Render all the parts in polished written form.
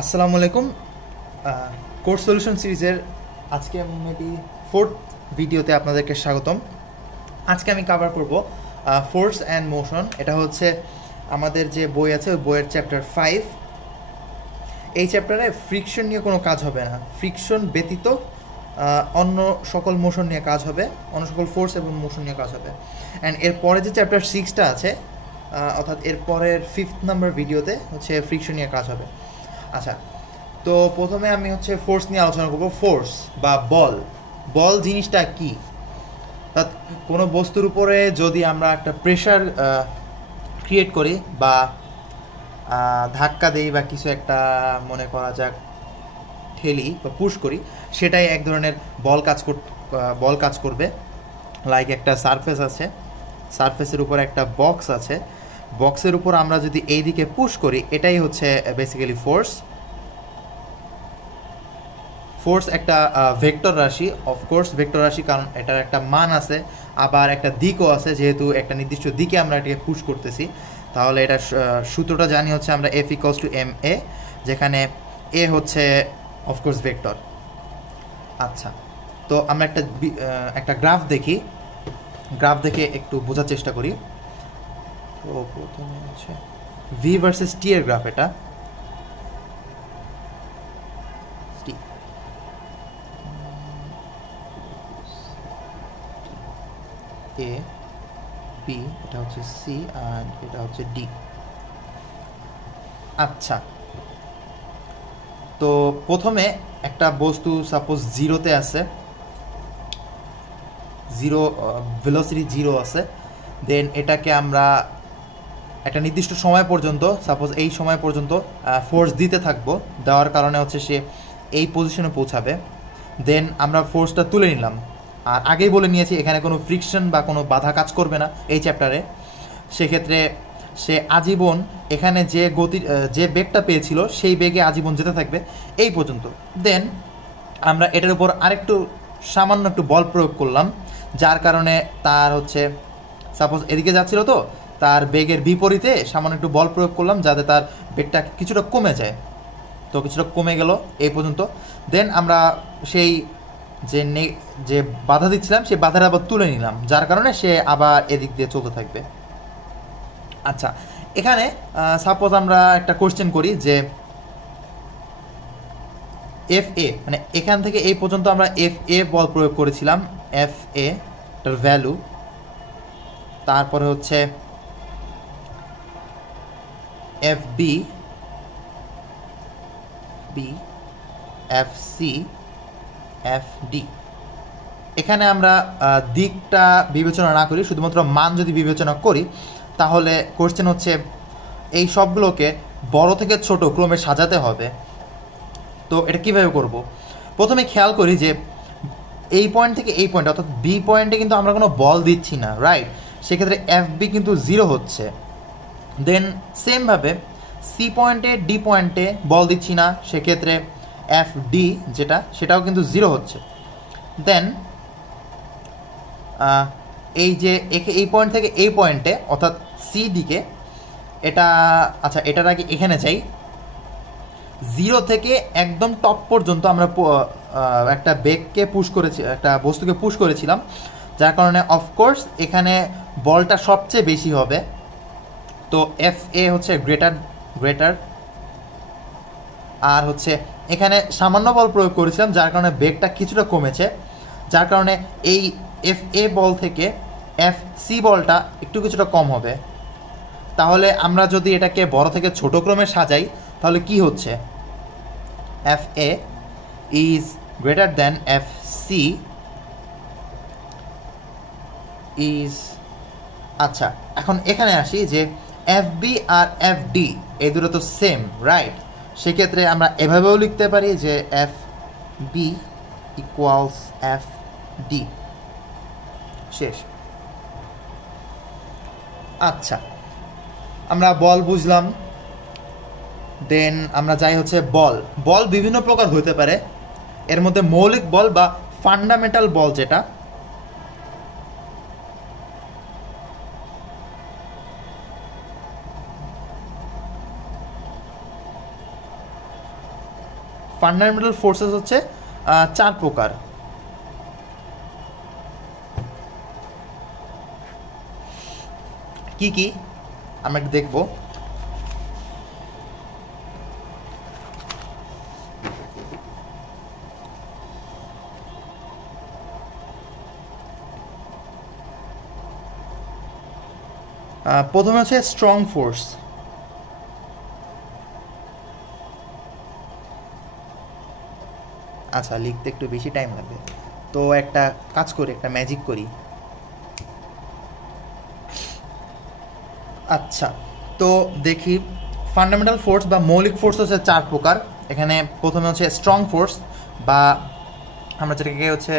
আসসালামু আলাইকুম। Course solution সিরিজের আজকে মেবি 4th ভিডিওতে আপনাদেরকে স্বাগতম। আজকে আমি কভার করব ফোর্স অ্যান্ড মোশন। এটা হচ্ছে আমাদের যে বই আছে ওই বইয়ের চ্যাপ্টার 5। এই চ্যাপ্টারে ফ্রিকশন নিয়ে কোনো কাজ হবে না, ফ্রিকশন ব্যতীত অন্য সকল মোশন নিয়ে কাজ হবে, অন্য সকল ফোর্স এবং মোশন নিয়ে কাজ হবে। অ্যান্ড এরপরে যে চ্যাপ্টার 6টা আছে, অর্থাৎ এরপরের 5th নাম্বার ভিডিওতে হচ্ছে ফ্রিকশন নিয়ে কাজ হবে। আচ্ছা, তো প্রথমে আমি হচ্ছে ফোর্স নিয়ে আলোচনা করব। ফোর্স বা বল, বল জিনিসটা কি? অর্থাৎ কোনো বস্তুর উপরে যদি আমরা একটা প্রেশার ক্রিয়েট করি বা ধাক্কা দেই বা কিছু একটা মনে করা যাক ঠেলি বা পুশ করি, সেটাই এক ধরনের বল কাজ করবে। লাইক একটা সারফেস আছে, সারফেসের উপর একটা বক্স আছে, বক্সের উপর আমরা যদি এই দিকে পুশ করি, এটাই হচ্ছে বেসিক্যালি ফোর্স। ফোর্স একটা ভেক্টর রাশি, অফকোর্স ভেক্টর রাশি, কারণ এটার একটা মান আছে, আবার একটা দিকও আছে। যেহেতু একটা নির্দিষ্ট দিকে আমরা এটাকে পুশ করতেছি, তাহলে এটা সূত্রটা জানি হচ্ছে আমরা F = ma, যেখানে এ হচ্ছে অফকোর্স ভেক্টর। আচ্ছা, তো আমরা একটা গ্রাফ দেখি, গ্রাফ দেখে একটু বোঝার চেষ্টা করি। তো প্রথমে হচ্ছে ভি ভার্সেস টি এর গ্রাফ। এটা এ বি, এটা হচ্ছে সি, আর এটা হচ্ছে ডি। আচ্ছা, তো প্রথমে একটা বস্তু সাপোজ জিরোতে আছে, জিরো ভেলোসিটি জিরো আছে, দেন এটাকে আমরা একটা নির্দিষ্ট সময় পর্যন্ত, সাপোজ এই সময় পর্যন্ত ফোর্স দিতে থাকবো, দেওয়ার কারণে হচ্ছে সে এই পজিশনে পৌঁছাবে। দেন আমরা ফোর্সটা তুলে নিলাম, আর আগেই বলে নিয়েছি এখানে কোনো ফ্রিকশন বা কোনো বাধা কাজ করবে না এই চ্যাপ্টারে। সেক্ষেত্রে সে আজীবন এখানে যে বেগটা পেয়েছিল সেই বেগে আজীবন যেতে থাকবে এই পর্যন্ত। দেন আমরা এটার উপর আরেকটু সামান্য একটু বল প্রয়োগ করলাম, যার কারণে তার হচ্ছে সাপোজ এদিকে যাচ্ছিল, তো তার বেগের বিপরীতে সামান্য একটু বল প্রয়োগ করলাম যাতে তার বেগটা কিছুটা কমে যায়। তো কিছুটা কমে গেল এই পর্যন্ত। দেন আমরা সেই যে বাধা দিচ্ছিলাম সেই বাধাটা আবার তুলে নিলাম, যার কারণে সে আবার এদিক দিয়ে চলতে থাকবে। আচ্ছা, এখানে সাপোজ আমরা একটা কোশ্চেন করি যে এফ এ, মানে এখান থেকে এই পর্যন্ত আমরা এফ এ বল প্রয়োগ করেছিলাম, এফ এ এটার ভ্যালু। তারপরে হচ্ছে F B, F C, F D. এখানে আমরা দিকটা বিবেচনা না করি, শুধুমাত্র মান যদি বিবেচনা করি, তাহলে কোশ্চেন হচ্ছে এই সবগুলোকে বড় থেকে ছোট ক্রমে সাজাতে হবে। তো এটা কীভাবে করব? প্রথমে খেয়াল করি যে এই পয়েন্ট থেকে এই পয়েন্ট, অর্থাৎ বি পয়েন্টে কিন্তু আমরা কোনো বল দিচ্ছি না, রাইট? সেক্ষেত্রে এফ বি কিন্তু জিরো হচ্ছে। দেন সেমভাবে সি পয়েন্টে ডি পয়েন্টে বল দিচ্ছি না, সেক্ষেত্রে এফ ডি সেটাও কিন্তু জিরো হচ্ছে। দেন এই যে এই পয়েন্ট থেকে এই পয়েন্টে, অর্থাৎ সি দিকে, এটা আচ্ছা এটার আগে এখানে চাই, জিরো থেকে একদম টপ পর্যন্ত আমরা একটা বেগকে পুশ করেছি, একটা বস্তুকে পুশ করেছিলাম, যার কারণে অফকোর্স এখানে বলটা সবচেয়ে বেশি হবে। তো এফ এ হচ্ছে গ্রেটার, আর হচ্ছে এখানে সামান্য বল প্রয়োগ করেছিলাম, যার কারণে বেগটা কিছুটা কমেছে, যার কারণে এই এফ এ বল থেকে এফ সি বলটা কিছুটা কম হবে। তাহলে আমরা যদি এটাকে বড় থেকে ছোট ক্রমে সাজাই, তাহলে কি হচ্ছে? F A is greater than F C is, আচ্ছা এখন এখানে আসি যে এফ বি আর এফ ডি এই দুটো তো সেম, রাইট? সেক্ষেত্রে আমরা এভাবেও লিখতে পারি যে F B equals F D, শেষ। আচ্ছা, আমরা বল বুঝলাম। দেন আমরা যাই হচ্ছে বল বিভিন্ন প্রকার হতে পারে। এর মধ্যে মৌলিক বল বা ফান্ডামেন্টাল বল, যেটা ফান্ডামেন্টাল ফোর্সেস হচ্ছে 4 প্রকার। কি কি আমরা একটু দেখব। প্রথমে হচ্ছে স্ট্রং ফোর্স। আচ্ছা, লিখতে একটু বেশি টাইম লাগবে, তো একটা কাজ করি, একটা ম্যাজিক করি। আচ্ছা, তো দেখি ফান্ডামেন্টাল ফোর্স বা মৌলিক ফোর্স হচ্ছে 4 প্রকার। এখানে প্রথমে হচ্ছে স্ট্রং ফোর্স, বা আমরা যেটাকে হচ্ছে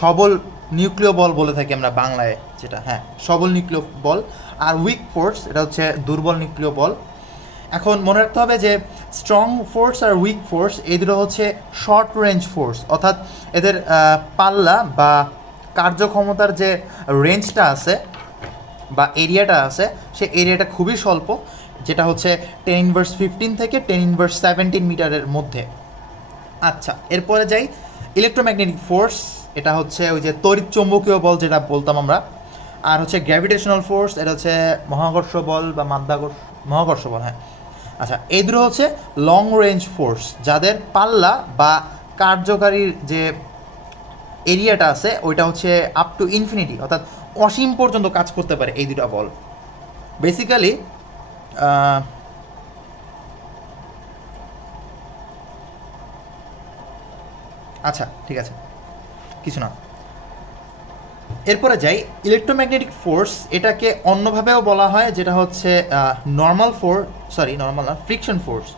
সবল নিউক্লিয় বল বলে থাকি আমরা বাংলায়, যেটা হ্যাঁ সবল নিউক্লিয় বল। আর উইক ফোর্স এটা হচ্ছে দুর্বল নিউক্লিয় বল। এখন মনে রাখতে হবে যে স্ট্রং ফোর্স আর উইক ফোর্স এই দুটো হচ্ছে শর্ট রেঞ্জ ফোর্স, অর্থাৎ এদের পাল্লা বা কার্যক্ষমতার যে রেঞ্জটা আছে বা এরিয়াটা আছে, সেই এরিয়াটা খুবই স্বল্প, যেটা হচ্ছে 10⁻15 থেকে 10⁻17 মিটারের মধ্যে। আচ্ছা, এরপরে যাই ইলেকট্রোম্যাগনেটিক ফোর্স। এটা হচ্ছে ওই যে তড়িৎ চৌম্বকীয় বল যেটা বলতাম আমরা। আর হচ্ছে গ্র্যাভিটেশনাল ফোর্স, এটা হচ্ছে মহাকর্ষ বল বা মহাকর্ষ বল, হ্যাঁ। আচ্ছা, এই দুটো হচ্ছে লং রেঞ্জ ফোর্স, যাদের পাল্লা বা কার্যকারীর যে এরিয়াটা আছে ওইটা হচ্ছে আপ টু ইনফিনিটি, অর্থাৎ অসীম পর্যন্ত কাজ করতে পারে এই দুটো বল। বেসিক্যালি আচ্ছা ঠিক আছে, কিছু না। এরপরে যাই ইলেকট্রোম্যাগনেটিক ফোর্স। এটাকে অন্যভাবেও বলা হয়, যেটা হচ্ছে নর্মাল না, ফ্রিকশন ফোর্স।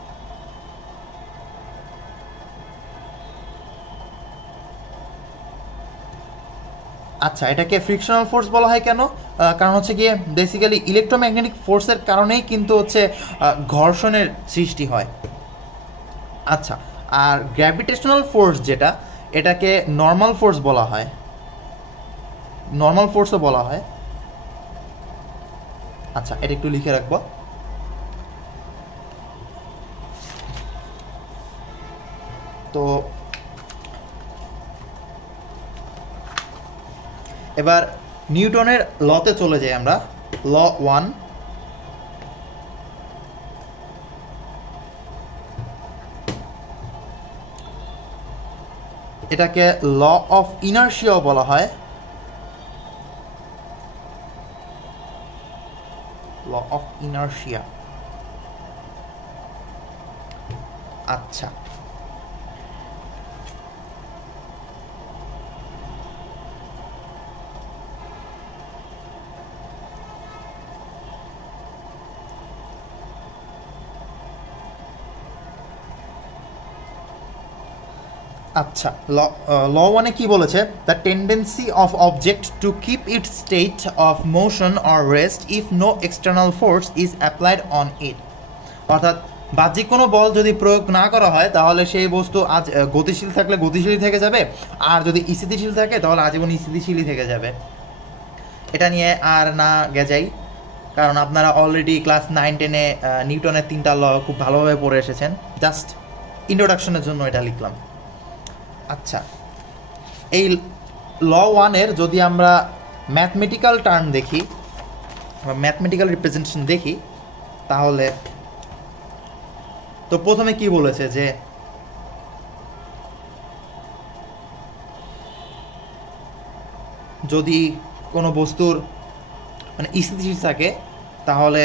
আচ্ছা, এটাকে ফ্রিকশনাল ফোর্স বলা হয় কেন? কারণ হচ্ছে গিয়ে বেসিক্যালি ইলেকট্রোম্যাগনেটিক ফোর্সের কারণেই কিন্তু হচ্ছে ঘর্ষণের সৃষ্টি হয়। আচ্ছা, আর গ্র্যাভিটেশনাল ফোর্স যেটা, এটাকে নর্মাল ফোর্স বলা হয়, নর্মাল ফোর্সও বলা হয়। আচ্ছা, এটা একটু লিখে রাখবো। তো এবার নিউটনের লতে চলে যাই আমরা। ল 1, এটাকে ল অফ ইনার্শিয়াও বলা হয়। Law of inertia. আচ্ছা, আচ্ছা, ল 1-এ কি বলেছে? The tendency of object to keep its state of motion or rest if no external force is applied on it. অর্থাৎ বাহ্যিক কোনো বল যদি প্রয়োগ না করা হয়, তাহলে সেই বস্তু আজ গতিশীল থাকলে গতিশীলই থেকে যাবে, আর যদি স্থিতিশীল থাকে তাহলে আজীবন স্থিতিশীলই থেকে যাবে। এটা নিয়ে আর না গেজাই, কারণ আপনারা অলরেডি ক্লাস 9-10-এ নিউটনের 3টা ল খুব ভালোভাবে পড়ে এসেছেন। জাস্ট ইন্ট্রোডাকশনের জন্য এটা লিখলাম। আচ্ছা, এই ল 1-এর যদি আমরা ম্যাথমেটিক্যাল টার্ম দেখি বা ম্যাথমেটিক্যাল রিপ্রেজেন্টেশন দেখি, তাহলে তো প্রথমে কি বলেছে যে যদি কোনো বস্তুর মানে স্থিতিশীল থাকে তাহলে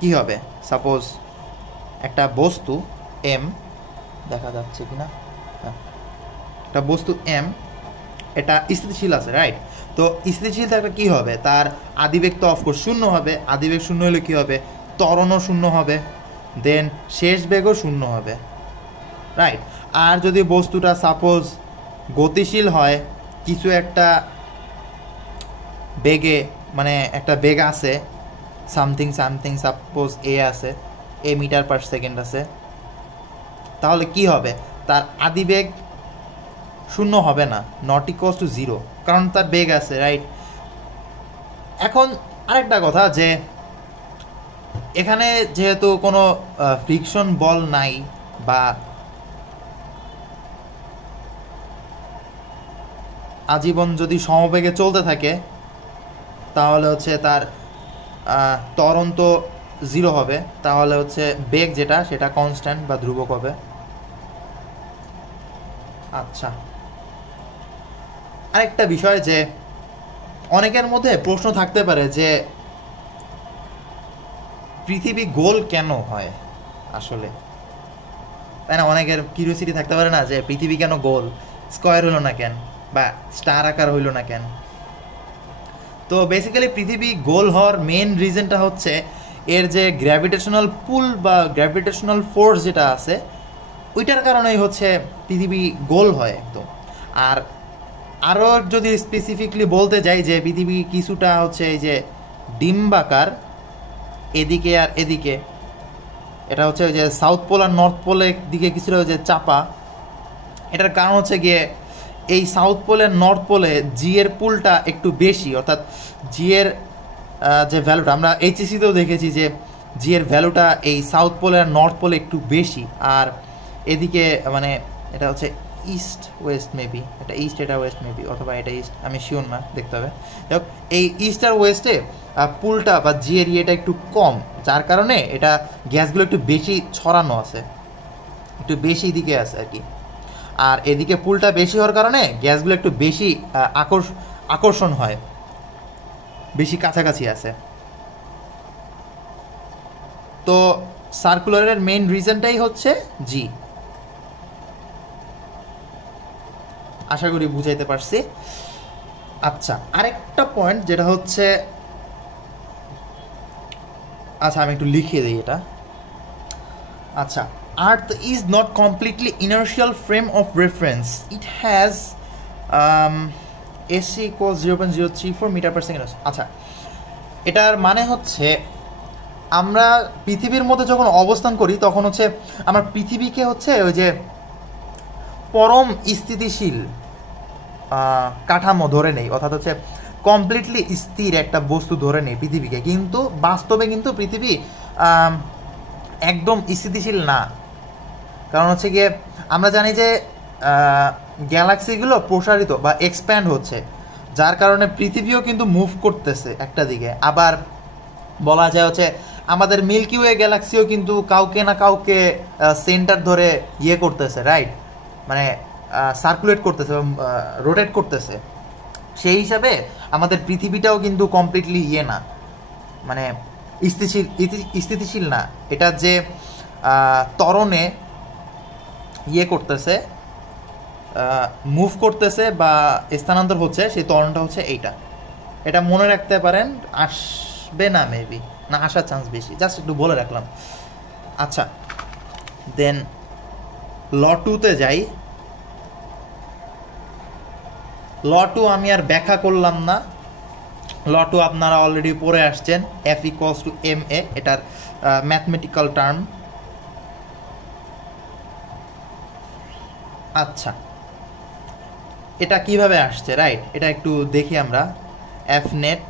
কি হবে? সাপোজ একটা বস্তু এম, দেখা যাচ্ছে কিনা, হ্যাঁ, একটা বস্তু এম, এটা স্থিতিশীল আছে, রাইট? তো স্থিতিশীল থাকলে কী হবে? তার আদিবেগ তো অফকোর্স শূন্য হবে। আদিবেগ শূন্য হলে কী হবে? ত্বরণও শূন্য হবে, দেন শেষ বেগও শূন্য হবে, রাইট? আর যদি বস্তুটা সাপোজ গতিশীল হয় কিছু একটা বেগে, মানে একটা বেগ আছে সামথিং সাপোজ এ আছে, এ মিটার পার সেকেন্ড আছে, তাহলে কি হবে? তার আদিবেগ শূন্য হবে না, নট ইকুয়ালস টু 0, কারণ তার বেগ আছে, রাইট? এখন আরেকটা কথা, যে এখানে যেহেতু কোনো ফ্রিকশন বল নাই বা আজীবন যদি সমবেগে চলতে থাকে তাহলে হচ্ছে তার ত্বরণ তো 0 হবে, তাহলে হচ্ছে বেগ যেটা সেটা কনস্ট্যান্ট বা ধ্রুবক হবে। আচ্ছা, আরেকটা বিষয় যে অনেকের মধ্যে প্রশ্ন থাকতে পারে যে পৃথিবী গোল কেন হয় আসলে, তাই না? অনেকের কিউরিওসিটি থাকতে পারে না যে পৃথিবী কেন গোল, স্কোয়ার হলো না কেন বা স্টার আকার হইল না কেন। তো বেসিক্যালি পৃথিবী গোল হওয়ার মেন রিজনটা হচ্ছে এর যে গ্র্যাভিটেশনাল পুল বা গ্র্যাভিটেশনাল ফোর্স যেটা আছে ওইটার কারণেই হচ্ছে পৃথিবী গোল হয় একদম। আর আরও যদি স্পেসিফিকলি বলতে যাই যে পৃথিবী কিছুটা হচ্ছে এই যে ডিম্বাকার এদিকে আর এদিকে, এটা হচ্ছে ওই যে সাউথ পোল আর নর্থ পোলের দিকে কিছুটা ওই যে চাপা। এটার কারণ হচ্ছে গিয়ে এই সাউথ পোলের নর্থ পোলে জি এর পুলটা একটু বেশি, অর্থাৎ জি এর যে ভ্যালুটা আমরা এইচএসিতেও দেখেছি যে জি এর ভ্যালুটা এই সাউথ পোলে আর নর্থ পোলে একটু বেশি। আর এদিকে মানে এটা হচ্ছে ইস্ট ওয়েস্ট মেবি, এটা ইস্ট এটা ওয়েস্ট মেবি, অথবা এটা ইস্ট, আমি শিওর না, দেখতে হবে। যাই হোক, এই ইস্ট আর ওয়েস্টে পুলটা বা জি এর ইয়েটা একটু কম, যার কারণে এটা গ্যাসগুলো একটু বেশি ছড়ানো আছে, একটু বেশি দিকে আছে আর কি। আর এদিকে পুলটা বেশি হওয়ার কারণে গ্যাসগুলো একটু বেশি আকর্ষণ হয়, বেশি কাছাকাছি আছে। তো সার্কুলারের মেইন রিজনটাই হচ্ছে জি। আশা করি বুঝাইতে পারছি। আচ্ছা, আরেকটা পয়েন্ট যেটা হচ্ছে, আচ্ছা আমি একটু লিখিয়ে দিই এটা। আচ্ছা, Earth is not completely inertial frame of reference. It has AC equals 0.034 metre per second. আচ্ছা, এটার মানে হচ্ছে আমরা পৃথিবীর মধ্যে যখন অবস্থান করি তখন হচ্ছে আমরা পৃথিবীকে হচ্ছে ওই যে পরম স্থিতিশীল কাঠামো ধরে নেই, অর্থাৎ হচ্ছে কমপ্লিটলি স্থির একটা বস্তু ধরে নেই পৃথিবীকে, কিন্তু বাস্তবে কিন্তু পৃথিবী একদম স্থিতিশীল না। কারণ হচ্ছে গিয়ে আমরা জানি যে গ্যালাক্সিগুলো প্রসারিত বা এক্সপ্যান্ড হচ্ছে, যার কারণে পৃথিবীও কিন্তু মুভ করতেছে একটা দিকে। আবার বলা যায় হচ্ছে আমাদের মিল্কি ওয়ে গ্যালাক্সিও কিন্তু কাউকে না কাউকে সেন্টার ধরে ইয়ে করতেছে, রাইট? মানে সার্কুলেট করতেছে, রোটেট করতেছে। সেই হিসাবে আমাদের পৃথিবীটাও কিন্তু কমপ্লিটলি ইয়ে না, মানে স্থিতিশীল না। এটা যে ত্বরণে ইয়ে করতেছে, মুভ করতেছে বা স্থানান্তর হচ্ছে, সেই ত্বরণটা হচ্ছে এইটা। এটা মনে রাখতে পারেন, আসবে না মেবি, না আসার চান্স বেশি, জাস্ট একটু বলে রাখলাম। আচ্ছা, দেন ল 2-তে যাই। ল 2 আমি আর ব্যাখ্যা করলাম না, ল 2 আপনারা অলরেডি পড়ে আসছেন, F equals to ma, এটার ম্যাথমেটিক্যাল টার্ম। আচ্ছা, এটা কিভাবে আসছে, রাইট? এটা একটু দেখি আমরা। F net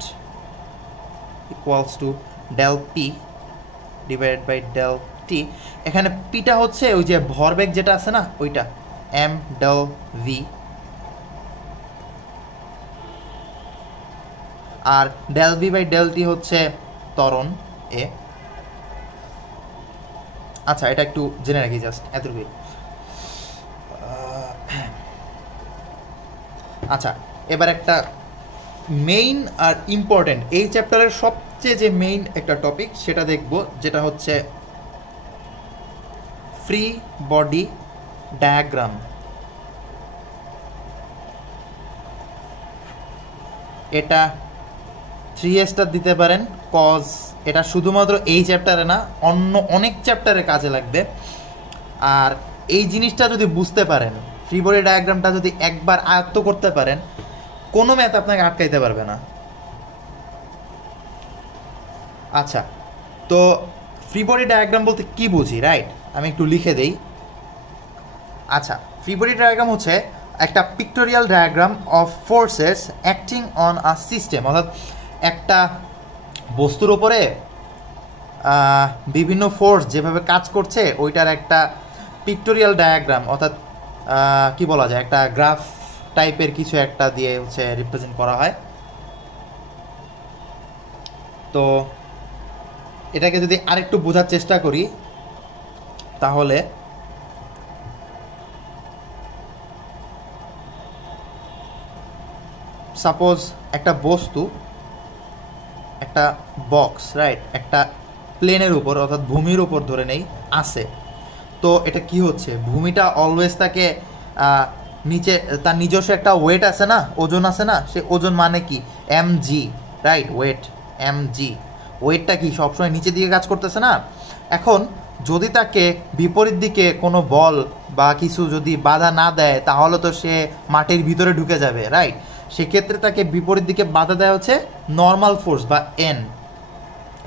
equals to del P divided by del T। এখানে পিটা হচ্ছে ওই যে ভরবেগ যেটা আছে না ওইটা, m del v, R del v by del T হচ্ছে ত্বরণ এ। আচ্ছা, এটা একটু জেনে রাখি, জাস্ট এতটুকু। আচ্ছা, এবার একটা মেইন আর ইম্পর্টেন্ট, এই চ্যাপ্টারের সবচেয়ে যে মেইন একটা টপিক সেটা দেখব, যেটা হচ্ছে ফ্রি বডি ডায়াগ্রাম। এটা 3 স্টার দিতে পারেন, কজ এটা শুধুমাত্র এই চ্যাপ্টারে না, অন্য অনেক চ্যাপ্টারে কাজে লাগবে। আর এই জিনিসটা যদি বুঝতে পারেন, ফ্রি বডি ডায়াগ্রামটা যদি একবার আয়ত্ত করতে পারেন, কোনো ম্যাথ আপনাকে আটকাইতে পারবে না। আচ্ছা, তো ফ্রি বডি ডায়াগ্রাম বলতে কি বুঝি, রাইট? আমি একটু লিখে দেই। আচ্ছা, ফ্রি বডি ডায়াগ্রাম হচ্ছে একটা pictorial diagram of forces acting on a system, অর্থাৎ একটা বস্তুর ওপরে বিভিন্ন ফোর্স যেভাবে কাজ করছে ওইটার একটা পিক্টোরিয়াল ডায়াগ্রাম, অর্থাৎ কি বলা যায়, একটা গ্রাফ টাইপের কিছু একটা দিয়ে হচ্ছে রিপ্রেজেন্ট করা হয়। তো এটাকে যদি আরেকটু বোঝার চেষ্টা করি তাহলে সাপোজ একটা বস্তু, একটা বক্স, রাইট, একটা প্লেনের উপর অর্থাৎ ভূমির উপর ধরে নেই আছে। তো এটা কি হচ্ছে, ভূমিটা অলওয়েজ তাকে নিচে, তার নিজস্ব একটা ওয়েট আছে না, ওজন আছে না, সে ওজন মানে কি mg, রাইট, ওয়েট mg, ওয়েটটা কি সবসময় নিচের দিকে কাজ করতেছে না। এখন যদি তাকে বিপরীত দিকে কোনো বল বা কিছু যদি বাধা না দেয় তাহলে তো সে মাটির ভিতরে ঢুকে যাবে, রাইট। সেক্ষেত্রে তাকে বিপরীত দিকে বাধা দেওয়া হচ্ছে নর্মাল ফোর্স বা এন,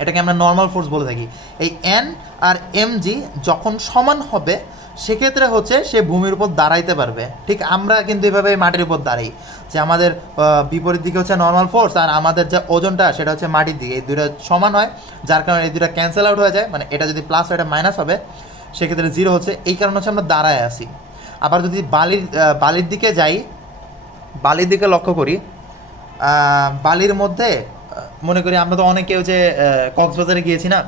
এটাকে আমরা নর্মাল ফোর্স বলে থাকি। এই এন আর এমজি যখন সমান হবে সেক্ষেত্রে হচ্ছে সে ভূমির উপর দাঁড়াইতে পারবে। ঠিক আমরা কিন্তু এভাবে মাটির উপর দাঁড়াই, যে আমাদের বিপরীত দিকে হচ্ছে নর্মাল ফোর্স আর আমাদের যে ওজনটা সেটা হচ্ছে মাটির দিকে, এই দুটো সমান হয়, যার কারণে এই দুটো ক্যান্সেল আউট হয়ে যায়, মানে এটা যদি প্লাস হয় এটা মাইনাস হবে, সেক্ষেত্রে জিরো হচ্ছে, এই কারণে হচ্ছে আমরা দাঁড়ায় আসি। আবার যদি বালির দিকে যাই, বালির দিকে লক্ষ্য করি, বালির মধ্যে মনে করি আমরা তো অনেকেও যে কক্সবাজারে গিয়েছি না,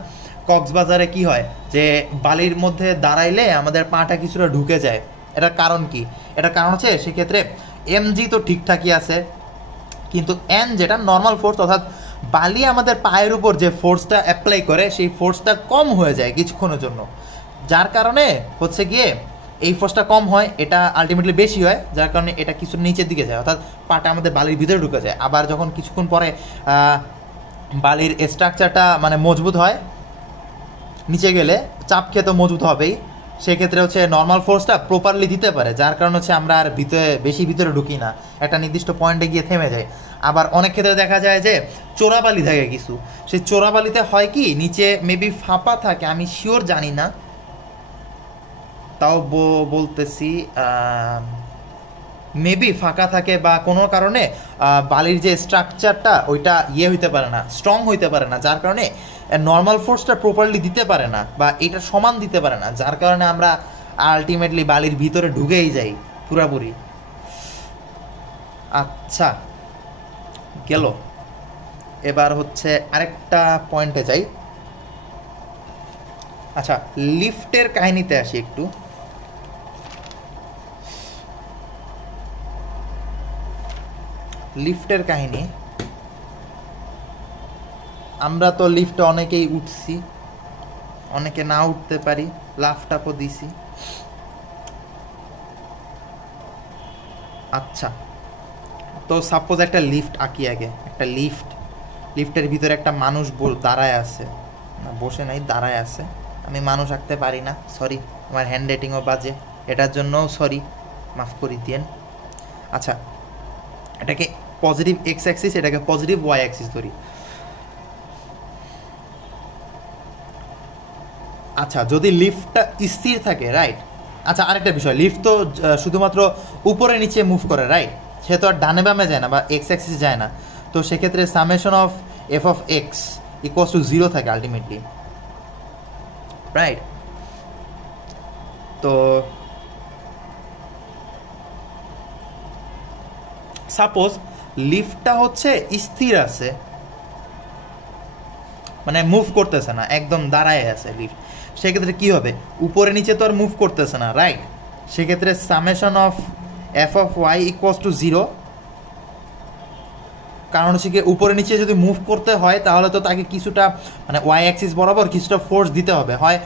কক্সবাজারে কি হয় যে বালির মধ্যে দাঁড়াইলে আমাদের পাটা কিছুটা ঢুকে যায়। এটার কারণ কি? এটার কারণ হচ্ছে সেক্ষেত্রে এমজি তো ঠিকঠাকই আছে, কিন্তু এন যেটা নর্মাল ফোর্স, অর্থাৎ বালি আমাদের পায়ের উপর যে ফোর্সটা অ্যাপ্লাই করে সেই ফোর্সটা কম হয়ে যায় কিছুক্ষণের জন্য, যার কারণে হচ্ছে গিয়ে এই ফোর্সটা কম হয়, এটা আলটিমেটলি বেশি হয়, যার কারণে এটা কিছু নিচের দিকে যায়, অর্থাৎ পাটা আমাদের বালির ভিতরে ঢুকে যায়। আবার যখন কিছুক্ষণ পরে বালির স্ট্রাকচারটা মানে মজবুত হয়, নিচে গেলে চাপ খেয়ে তো মজবুত হবেই, সেক্ষেত্রে হচ্ছে নর্মাল ফোর্সটা প্রপারলি দিতে পারে, যার কারণে হচ্ছে আমরা আর বেশি ভিতরে ঢুকি না, একটা নির্দিষ্ট পয়েন্টে গিয়ে থেমে যায়। আবার অনেক ক্ষেত্রে দেখা যায় যে চোরাবালি থাকে কিছু, সেই চোরাবালিতে হয় কি নিচে মেবি ফাঁপা থাকে, আমি শিওর জানি না, তাও বলতেছি মেবি ফাঁকা থাকে বা কোনো কারণে বালির যে স্ট্রাকচারটা ওইটা হইতে পারে না, স্ট্রং হইতে পারে না, যার কারণে নর্মাল ফোর্সটা প্রপারলি দিতে পারে না বা এটা সমান দিতে পারে না, যার কারণে আমরা আলটিমেটলি বালির ভিতরে ঢুকেই যাই পুরাপুরি। আচ্ছা গেল, এবার হচ্ছে আরেকটা পয়েন্টে যাই। আচ্ছা, লিফটের কাহিনীতে আসি একটু। লিফটের কাহিনী, আমরা তো লিফটে অনেকেই উঠছি, অনেকে না উঠতে পারি, লাফটাপও দিছি। আচ্ছা, তো সাপোজ একটা লিফট আঁকি, আগে একটা লিফটের ভিতরে একটা মানুষ দাঁড়ায় আছে, না বসে নাই, দাঁড়ায় আছে। আমি মানুষ আঁকতে পারি না, সরি, আমার হ্যান্ড রাইটিংও বাজে, এটার জন্যও সরি, মাফ করে দিয়েন। আচ্ছা, এটাকে পজিটিভ এক্স অ্যাক্সিস, এটাকে পজিটিভ ওয়াই অ্যাক্সিস ধরি। আচ্ছা, যদি লিফটটা স্থির থাকে, রাইট। আচ্ছা, আরেকটা বিষয়, লিফট তো শুধুমাত্র উপরে নিচে মুভ করে, রাইট, সে তো আর ডানে বামে যায় না বা এক্স অ্যাক্সিস যায় না, তো সেক্ষেত্রে summation of F of X equals to 0 থাকে আলটিমেটলি, রাইট। তো সাপোজ লিফটটা হচ্ছে স্থির আছে, মানে মুভ করতেছে না, একদম দাঁড়ায় আছে লিফট, সেক্ষেত্রে কি হবে, উপরে নিচে তো আর মুভ করতেছে না, রাইট। সেক্ষেত্রে summation of F of Y equals to 0, কারণ হচ্ছে কি উপরে নিচে যদি মুভ করতে হয় তাহলে তো তাকে কিছুটা মানে ওয়াই অ্যাক্সিস বরাবর কিছুটা ফোর্স দিতে হবে, হয়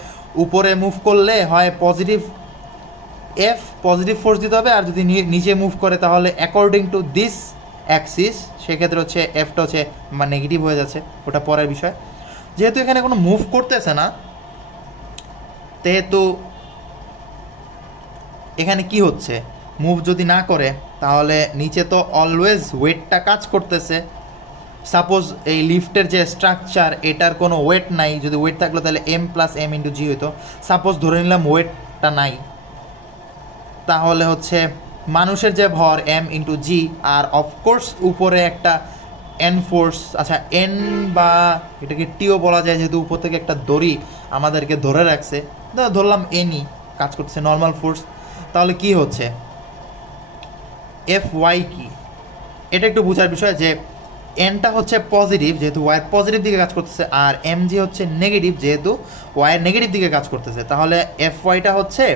উপরে মুভ করলে হয় পজিটিভ ফোর্স দিতে হবে, আর যদি নিচে মুভ করে তাহলে অ্যাকর্ডিং টু দিস অ্যাক্সিস সেক্ষেত্রে হচ্ছে এফটা হচ্ছে মানে নেগেটিভ হয়ে যাচ্ছে, ওটা পরের বিষয়। যেহেতু এখানে কোনো মুভ করতেছে না, যেহেতু এখানে কি হচ্ছে, মুভ যদি না করে তাহলে নিচে তো অলওয়েজ ওয়েটটা কাজ করতেছে। সাপোজ এই লিফটের যে স্ট্রাকচার এটার কোনো ওয়েট নাই, যদি ওয়েট থাকলো তাহলে এম প্লাস এম ইন্টু জি হইতো। সাপোজ ধরে নিলাম ওয়েটটা নাই, তাহলে হচ্ছে মানুষের যে ভর এম ইন্টু জি, আর অফকোর্স উপরে একটা এন ফোর্স, আচ্ছা এন বা এটাকে টিও বলা যায়, যেহেতু উপর থেকে একটা দড়ি আমাদেরকে ধরে রাখছে, ধরলাম এনই কাজ করতেছে, নর্মাল ফোর্স। তাহলে কি হচ্ছে এফ ওয়াই কি, এটা একটু বোঝার বিষয় যে এনটা হচ্ছে পজিটিভ যেহেতু ওয়াইয়ের পজিটিভ দিকে কাজ করতেছে, আর এম জি হচ্ছে নেগেটিভ যেহেতু ওয়াইয়ের নেগেটিভ দিকে কাজ করতেছে। তাহলে এফ ওয়াইটা হচ্ছে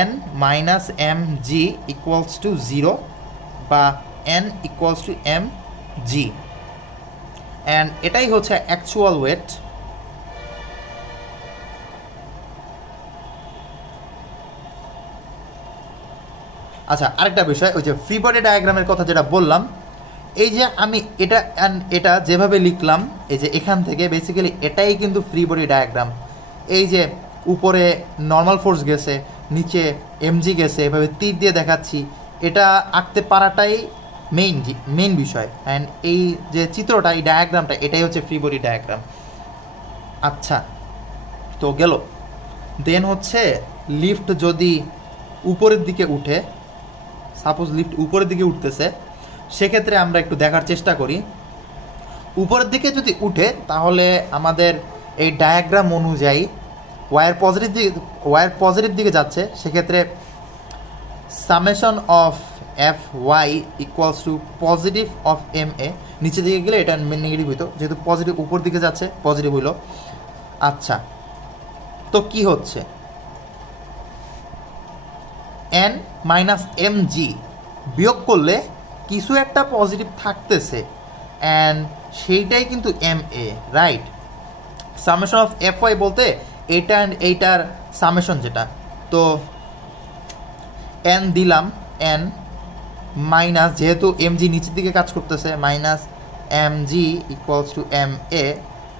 N minus M G equals to 0 বা N equals to M G, and এটাই হচ্ছে অ্যাকচুয়াল ওয়েট। আচ্ছা, আরেকটা বিষয়, ওই যে ফ্রি বডি ডায়াগ্রামের কথা যেটা বললাম, এই যে আমি এটা এটা যেভাবে লিখলাম, এই যে এখান থেকে বেসিক্যালি এটাই কিন্তু ফ্রি বডি ডায়াগ্রাম। এই যে উপরে নর্মাল ফোর্স গেছে, নিচে এমজি গেছে, এভাবে তীর দিয়ে দেখাচ্ছি, এটা আঁকতে পারাটাই মেইন বিষয়। অ্যান্ড এই যে চিত্রটা, এই ডায়াগ্রামটা, এটাই হচ্ছে ফ্রি বডি ডায়াগ্রাম। আচ্ছা, তো গেল। দেন হচ্ছে লিফট যদি উপরের দিকে উঠে, সাপোজ লিফট উপরের দিকে উঠতেছে, সেক্ষেত্রে আমরা একটু দেখার চেষ্টা করি। উপরের দিকে যদি উঠে তাহলে আমাদের এই ডায়াগ্রাম অনুযায়ী ওয়ার পজিটিভ দিকে যাচ্ছে, সেক্ষেত্রে summation of F Y equals to positive of M A. নিচের দিকে গেলে এটা নেগেটিভ হইতো, যেহেতু পজিটিভ উপর দিকে যাচ্ছে পজিটিভ হইল। আচ্ছা, তো কি হচ্ছে এন মাইনাস এম জি বিয়োগ করলে কিছু একটা পজিটিভ থাকতেছে, অ্যান্ড সেইটাই কিন্তু M A, right? Summation of F Y বলতে এইটা অ্যান্ড এইটার সামেশন যেটা, তো এন দিলাম, এন মাইনাস, যেহেতু এম জি নিচের দিকে কাজ করতেছে, minus M G equals to M A,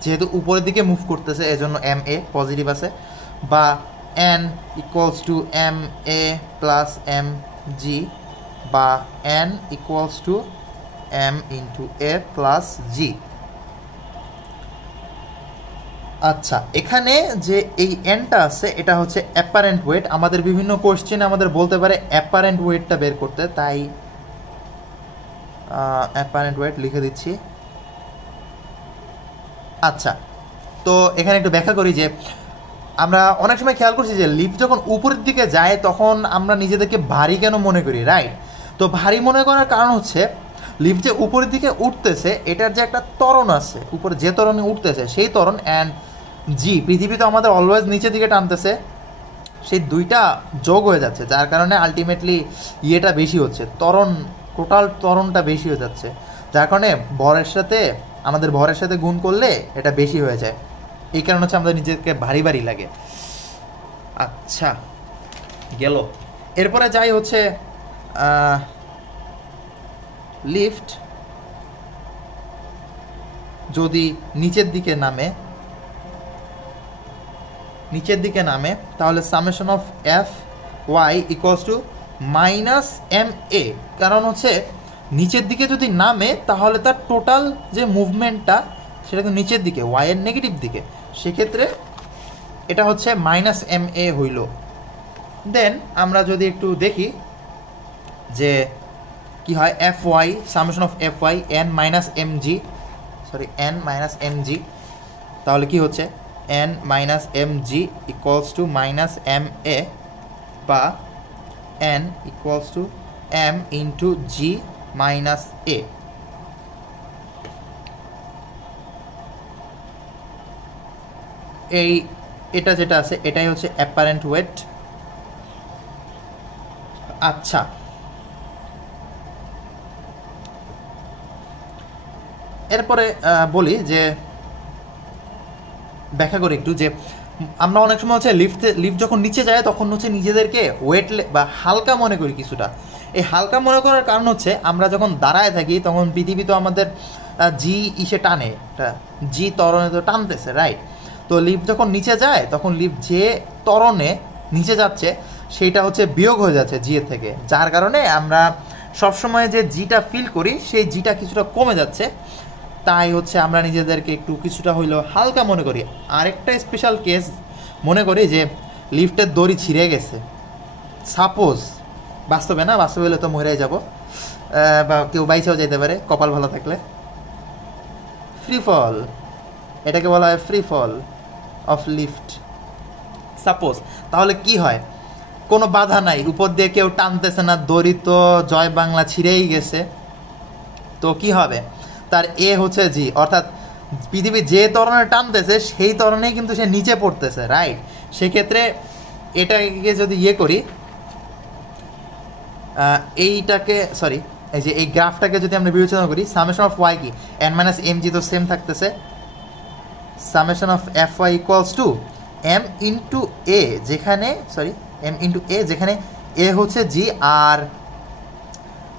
যেহেতু উপরের দিকে মুভ করতেছে এজন্য এম এ পজিটিভ আছে, বা N equals to M A plus M G, বা N equals to M into A plus G. আচ্ছা, এখানে যে এই এনটা আছে এটা হচ্ছে অ্যাপারেন্ট ওয়েট। আমাদের বিভিন্ন কোশ্চেনে আমাদের বলতে পারে অ্যাপারেন্ট ওয়েটটা বের করতে, তাই অ্যাপারেন্ট ওয়েট লিখে দিচ্ছি। আচ্ছা, তো এখানে একটু ব্যাখ্যা করি যে আমরা অনেক সময় খেয়াল করছি যে লিফট যখন উপরের দিকে যায় তখন আমরা নিজেদেরকে ভারী কেন মনে করি, রাইট? তো ভারী মনে করার কারণ হচ্ছে লিফট যে উপরের দিকে উঠতেছে এটার যে একটা ত্বরণ আছে, উপরে যে ত্বরণে উঠতেছে সেই ত্বরণ, অ্যান্ড জি পৃথিবী তো আমাদের অলওয়েজ নিচের দিকে টানতেছে, সেই দুইটা যোগ হয়ে যাচ্ছে, যার কারণে আলটিমেটলি ইয়েটা বেশি হচ্ছে, টোটাল ত্বরণটা বেশি হয়ে যাচ্ছে, যার কারণে আমাদের ভরের সাথে গুণ করলে এটা বেশি হয়ে যায়। এই কারণে হচ্ছে আমাদের নিজেকে ভারী ভারী লাগে। আচ্ছা, গেল। এরপরে যাই হচ্ছে লিফট যদি নিচের দিকে নামে তাহলে summation of F Y equals to minus M A, কারণ হচ্ছে নিচের দিকে যদি নামে তাহলে তার টোটাল যে মুভমেন্টটা সেটা তো নিচের দিকে, ওয়াইয়ের নেগেটিভ দিকে, সেক্ষেত্রে এটা হচ্ছে মাইনাস এম এ হইল। দেন আমরা যদি একটু দেখি যে কি হয়, F Y summation of F Y N minus M G, তাহলে কি হচ্ছে N minus M G equals to minus M A, বা N equals to M into G minus A. এটা যেটা আছে এটাই হচ্ছে অ্যাপারেন্ট ওয়েট। আচ্ছা, এরপরে বলি যে ব্যাখ্যা করি একটু যে আমরা অনেক সময় হচ্ছে লিফট যখন নিচে যায় তখন হচ্ছে নিজেদেরকে ওয়েট বা হালকা মনে করি কিছুটা। এই হালকা মনে করার কারণ হচ্ছে আমরা যখন দাঁড়ায় থাকি তখন পৃথিবী তো আমাদের জি ইসে টানে, জি ত্বরণে তো টানতেছে, রাইট? তো লিফট যখন নিচে যায় তখন লিফট যে ত্বরণে নিচে যাচ্ছে সেইটা হচ্ছে বিয়োগ হয়ে যাচ্ছে জি এর থেকে, যার কারণে আমরা সবসময় যে জিটা ফিল করি সেই জিটা কিছুটা কমে যাচ্ছে, তাই হচ্ছে আমরা নিজেদেরকে একটু কিছুটা হইলেও হালকা মনে করি। আরেকটা স্পেশাল কেস মনে করি যে লিফটের দড়ি ছিঁড়ে গেছে, সাপোজ, বাস্তবে হলে তো মরেই যাব, বা কেউ বাইছেও যেতে পারে কপাল ভালো থাকলে, ফ্রি ফল, এটাকে বলা হয় free fall of lift. Suppose তাহলে কি হয়, কোনো বাধা নাই, উপর দিয়ে কেউ টানতেছে না, দড়ি তো জয় বাংলা ছিঁড়েই গেছে, তো কি হবে, তার এ হচ্ছে জি, অর্থাৎ পৃথিবী যে ত্বরণে টানতেছে সেই ত্বরণেই কিন্তু সে নিচে পড়তেছে, রাইট। সেক্ষেত্রে এটাকে যদি ইয়ে করি, এইটাকে সরি এই যে এই গ্রাফটাকে যদি আমরা বিবেচনা করি, সামেশন অফ ওয়াই কি এন মাইনাস এম জি তো সেম থাকতেছে, summation of F Y equals to M into A, যেখানে এম ইন্টু এ, যেখানে এ হচ্ছে জি, আর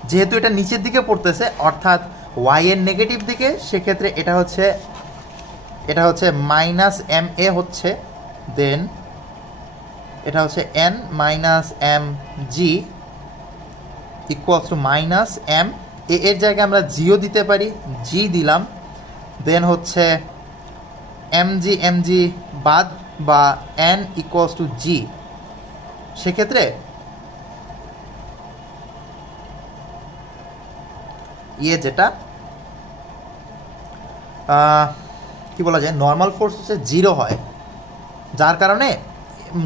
যেহেতু এটা নিচের দিকে পড়তেছে অর্থাৎ ওয়াই এর নেগেটিভ দিকে, সেক্ষেত্রে এটা হচ্ছে মাইনাস এম এ হচ্ছে, দেন এটা হচ্ছে N minus M G equals to minus M A, এর জায়গায় আমরা জিও দিতে পারি, জি দিলাম, দেন হচ্ছে এম জি বাদ বা এন ইকুয়ালস টু জি। সেক্ষেত্রে যেটা কি বলা যায়, নর্মাল ফোর্স হচ্ছে 0 হয়, যার কারণে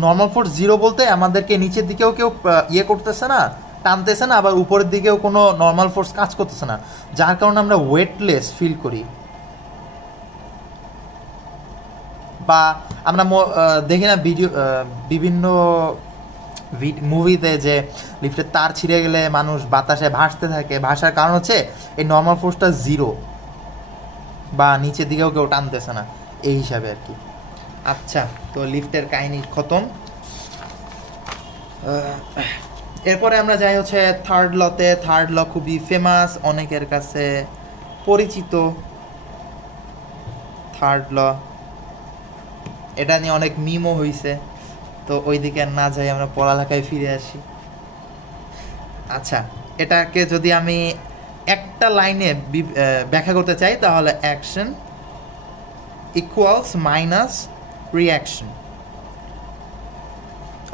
নর্মাল ফোর্স 0 বলতে আমাদেরকে নিচের দিকেও কেউ করতেছে না, টানতেছে না, আবার উপরের দিকেও কোনো নর্মাল ফোর্স কাজ করতেছে না, যার কারণে আমরা ওয়েটলেস ফিল করি। বা আমরা দেখি না বিভিন্ন মুভিতে যে লিফটের তার ছিঁড়ে গেলে মানুষ বাতাসে ভাসতে থাকে, ভাসার কারণ হচ্ছে এই নর্মাল ফোর্সটা 0, বা নিচের দিকেও কেউ টানতেছে না, এই হিসাবে আর কি। আচ্ছা, তো লিফটের কাহিনী খতম। এরপরে আমরা যাই হচ্ছে থার্ড লতে। থার্ড ল খুবই ফেমাস, অনেকের কাছে পরিচিত থার্ড ল, এটা নিয়ে অনেক মিমও হয়েছে, তো ওই দিকে না যাই, আমরা পড়ালেখায় ফিরে আসি। আচ্ছা, এটাকে যদি আমি একটা লাইনে ব্যাখ্যা করতে চাই, তাহলে অ্যাকশন ইকুয়ালস মাইনাস রিঅ্যাকশন,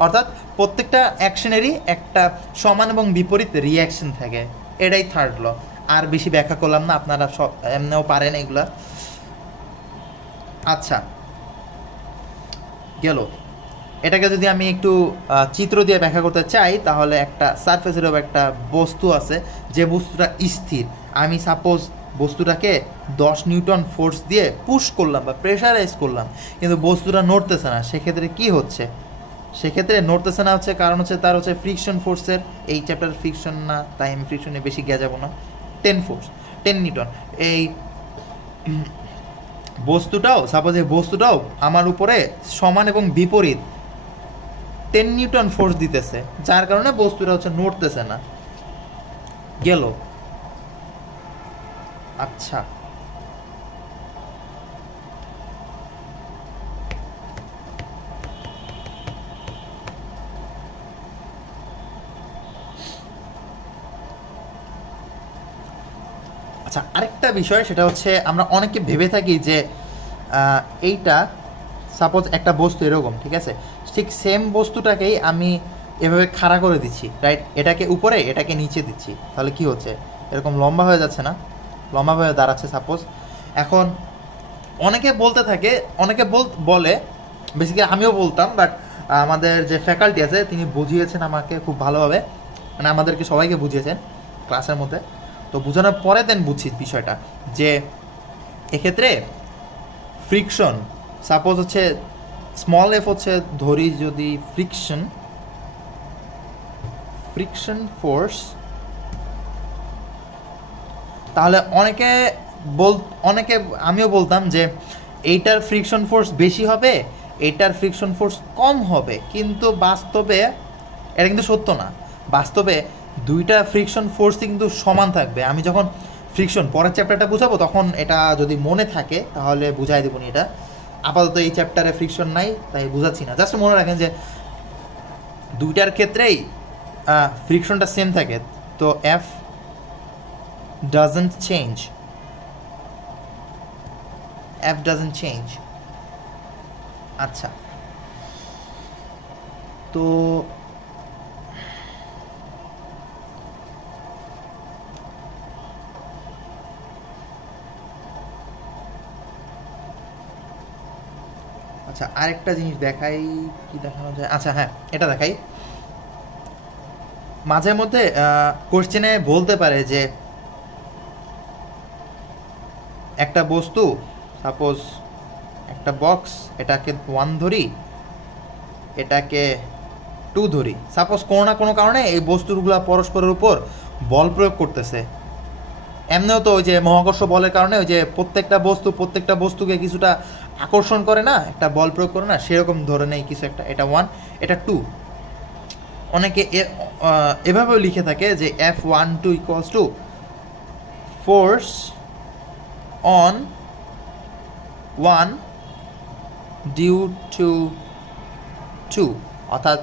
অর্থাৎ প্রত্যেকটা অ্যাকশনেরই একটা সমান এবং বিপরীত রিঅ্যাকশন থাকে, এটাই থার্ড ল। আর বেশি ব্যাখ্যা করলাম না, আপনারা সব এমনিও পারেন এগুলা। আচ্ছা, গেল। এটাকে যদি আমি একটু চিত্র দিয়ে ব্যাখ্যা করতে চাই, তাহলে একটা সারফেসের উপর একটা বস্তু আছে, যে বস্তুটা স্থির, আমি সাপোজ বস্তুটাকে 10 নিউটন ফোর্স দিয়ে পুশ করলাম বা প্রেশারাইজ করলাম, কিন্তু বস্তুটা নড়তেছে না, সেক্ষেত্রে কি হচ্ছে, সেক্ষেত্রে নড়তেছে না হচ্ছে কারণ হচ্ছে তার হচ্ছে ফ্রিকশন ফোর্সের, এই চ্যাপ্টার ফ্রিকশন না, তাই আমি ফ্রিকশনে বেশি গিয়ে যাবো না। 10 নিউটন, এই বস্তুটাও সাপোজ এই বস্তুটাও আমার উপরে সমান এবং বিপরীত 10 নিউটন ফোর্স দিতেছে, যার কারণে বস্তুটা হচ্ছে নড়তেছে না। গেল। আচ্ছা, আচ্ছা, আরেকটা বিষয়, সেটা হচ্ছে আমরা অনেকে ভেবে থাকি যে এইটা সাপোজ একটা বস্তু এরকম, ঠিক আছে, ঠিক সেম বস্তুটাকেই আমি এভাবে খাড়া করে দিচ্ছি, রাইট, এটাকে উপরে এটাকে নিচে দিচ্ছি, তাহলে কি হচ্ছে, এরকম লম্বা হয়ে যাচ্ছে না, লম্বা হয়ে দাঁড়াচ্ছে সাপোজ। এখন অনেকে বলতে থাকে, অনেকে বলে, বেসিক্যালি আমিও বলতাম, বাট আমাদের যে ফ্যাকাল্টি আছে তিনি বুঝিয়েছেন আমাকে খুব ভালোভাবে, মানে আমাদেরকে সবাইকে বুঝিয়েছেন ক্লাসের মধ্যে, তো বোঝানোর পরে দেন বুঝছি বিষয়টা, যে এক্ষেত্রে ফ্রিকশন সাপোজ হচ্ছে স্মল এফ হচ্ছে, ধরি যদি ফ্রিকশন ফোর্স, তাহলে অনেকে আমিও বলতাম যে এইটার ফ্রিকশন ফোর্স বেশি হবে, এইটার ফ্রিকশন ফোর্স কম হবে, কিন্তু বাস্তবে এটা কিন্তু সত্য না। বাস্তবে দুইটা ফ্রিকশন ফোর্সই কিন্তু সমান থাকবে। আমি যখন ফ্রিকশন পরের চ্যাপ্টারটা বুঝাবো, তখন এটা যদি মনে থাকে তাহলে বুঝাই দেবো। এটা আপাতত এই চ্যাপ্টারে ফ্রিকশন নাই, তাই বুঝাচ্ছি না। জাস্ট মনে রাখেন যে দুইটার ক্ষেত্রেই ফ্রিকশনটা সেম থাকে, তো F doesn't change. F doesn't change. আচ্ছা, তো আচ্ছা আরেকটা জিনিস দেখাই, কি দেখানো যায়, আচ্ছা হ্যাঁ এটা দেখাই। মাঝে মধ্যে কোশ্চেনে বলতে পারে যে একটা বস্তু, সাপোজ একটা বক্স, এটাকে 1 ধরি, এটাকে 2 ধরি, সাপোজ কোনো না কোনো কারণে এই বস্তুগুলো পরস্পরের উপর বল প্রয়োগ করতেছে। এমনিও তো ওই যে মহাকর্ষ বলের কারণে ওই যে প্রত্যেকটা বস্তুকে কিছুটা আকর্ষণ করে না, একটা বল প্রয়োগ করে না, সেরকম ধরনের কিছু একটা। এটা 1, এটা 2। অনেকে এভাবেও লিখে থাকে যে F12 equals to force on 1 due to 2, অর্থাৎ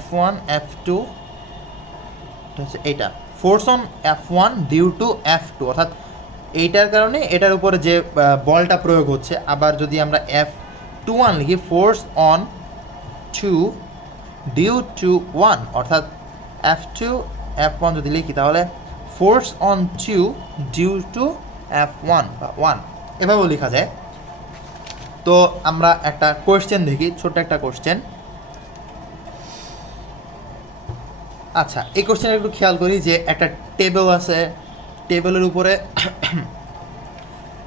F1 F2 হচ্ছে এইটা, force on F1 due to F2, অর্থাৎ এইটার কারণে এটার উপরে যে বলটা প্রয়োগ হচ্ছে। আবার যদি আমরা F21 লিখি, ফোর্স অন 2 ডিউ টু 1, অর্থাৎ F2 F1 যদি লিখি তাহলে force on 2 due to F1 বা 1, এভাবেও লেখা যায়। তো আমরা একটা কোয়েশ্চেন দেখি, ছোট্ট একটা কোয়েশ্চেন। আচ্ছা এই কোশ্চেনে একটু খেয়াল করি যে একটা টেবিল আছে, টেবিলের উপরে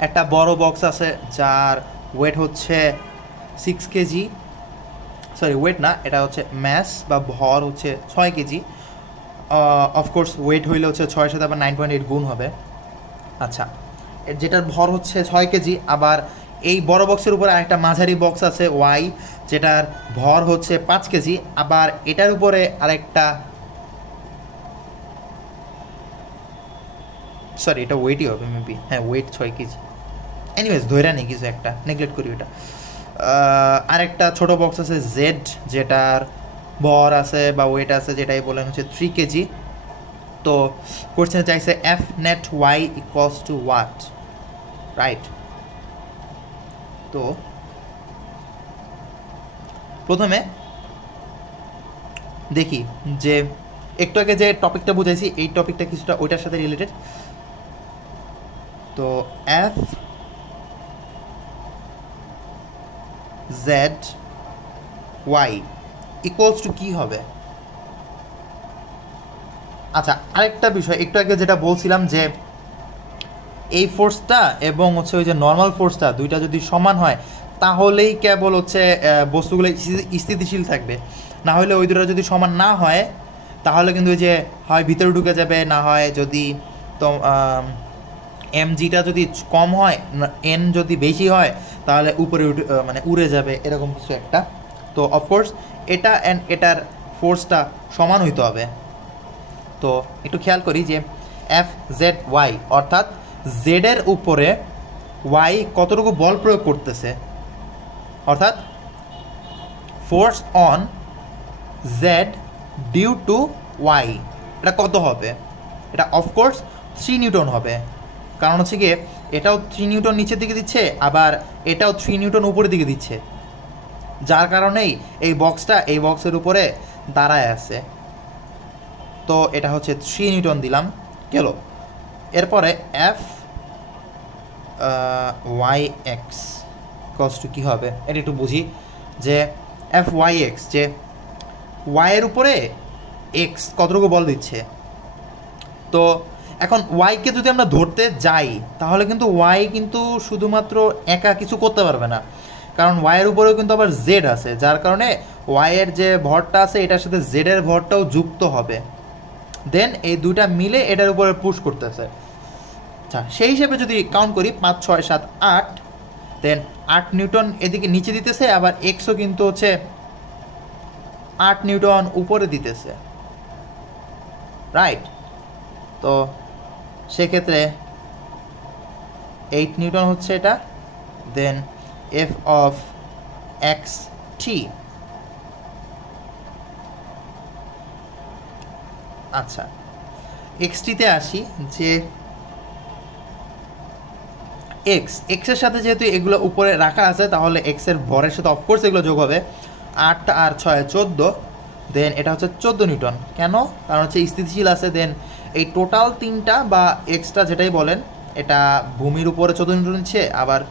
একটা বড় বক্স আছে যার ওয়েট হচ্ছে 6 কেজি, সরি ওয়েট না, এটা হচ্ছে ম্যাস বা ভর হচ্ছে 6 কেজি। অফকোর্স ওয়েট হইলে হচ্ছে 6 সাথে আবার 9.8 গুণ হবে। আচ্ছা যেটার ভর হচ্ছে 6 কেজি, আবার এই বড় বক্সের উপরে আরেকটা মাঝারি বক্স আছে ওয়াই, যেটার ভর হচ্ছে 5 কেজি, আবার এটার উপরে আরেকটা, সরি এটা ওয়েটই হবে মেবি, হ্যাঁ ওয়েট 6 কেজি, এনিওয়েজ ধরে নেই কিছু একটা, নেগলেক্ট করি ওটা। আরেকটা ছোট বক্স আছে জেড, যেটার ভর আছে বা ওয়েট আছে যেটাই বলেন হচ্ছে 3 কেজি। তো কোশ্চেনে চাইছে F net Y equals to what, right? তো প্রথমে দেখি যে একটু আগে যে টপিকটা বুঝাইছি এই টপিকটা কিছুটা ওইটার সাথে রিলেটেড। তো F Z Y equals to কী হবে? আচ্ছা আরেকটা বিষয়, একটু আগে যেটা বলছিলাম যে এই ফোর্সটা এবং হচ্ছে ওই যে নর্মাল ফোর্সটা দুইটা যদি সমান হয় তাহলেই কেবল হচ্ছে বস্তুগুলো স্থিতিশীল থাকবে, না হলে ওই দুটো যদি সমান না হয় তাহলে কিন্তু ওই যে হয় ভিতরে ঢুকে যাবে, না হয় যদি তো এমজিটা যদি কম হয়, এন যদি বেশি হয় তাহলে উপরে মানে উড়ে যাবে, এরকম কিছু একটা। তো অফকোর্স এটা অ্যান্ড এটার ফোর্সটা সমান হইতে হবে। তো একটু খেয়াল করি যে এফ জেড ওয়াই, অর্থাৎ জেডের উপরে ওয়াই কতটুকু বল প্রয়োগ করতেছে, অর্থাৎ force on Z due to Y, এটা কত হবে? এটা অফকোর্স 3 নিউটন হবে, কারণ হচ্ছে গিয়ে এটাও 3 নিউটন নিচের দিকে দিচ্ছে, আবার এটাও 3 নিউটন উপরের দিকে দিচ্ছে, যার কারণেই এই বক্সটা এই বক্সের উপরে দাঁড়ায় আছে। তো এটা হচ্ছে 3 নিউটন দিলাম গেল। এরপরে এফ ওয়াই এক্স কস টু কী হবে এটা একটু বুঝি, যে এফ ওয়াই এক্স, যে ওয়াইয়ের উপরে এক্স কতটুকু বল দিচ্ছে। তো এখন ওয়াইকে যদি আমরা ধরতে যাই তাহলে কিন্তু ওয়াই কিন্তু শুধুমাত্র একা কিছু করতে পারবে না, কারণ ওয়াইয়ের উপরেও কিন্তু আবার জেড আছে, যার কারণে ওয়াইয়ের যে ভরটা আছে এটার সাথে জেডের ভরটাও যুক্ত হবে, দেন এই দুইটা মিলে এটার উপরে পুশ করতেছে। আচ্ছা সেই হিসেবে যদি কাউন্ট করি 5 6 7 8, দেন 8 নিউটন এদিকে নিচে দিতেছে, আবার এক্সও কিন্তু হচ্ছে 8 নিউটন উপরে দিতেছে, রাইট? তো সেক্ষেত্রে 8 নিউটন হচ্ছে এটা, দেন এফ অফ এক্স টি। আচ্ছা এক্সটিতে আসি, যে এক্সের সাথে যেহেতু এগুলো উপরে রাখা আছে তাহলে এক্সের ভরের সাথে অফকোর্স এগুলো যোগ হবে, 8 আর 6 14, দেন এটা হচ্ছে 14 নিউটন। কেন? কারণ হচ্ছে স্থিতিশীল আছে। দেন এই টোটাল 3টা বা এক্সট্রা যেটাই বলেন এটা ভূমির উপরে 14 নিউটন দিচ্ছে, আবার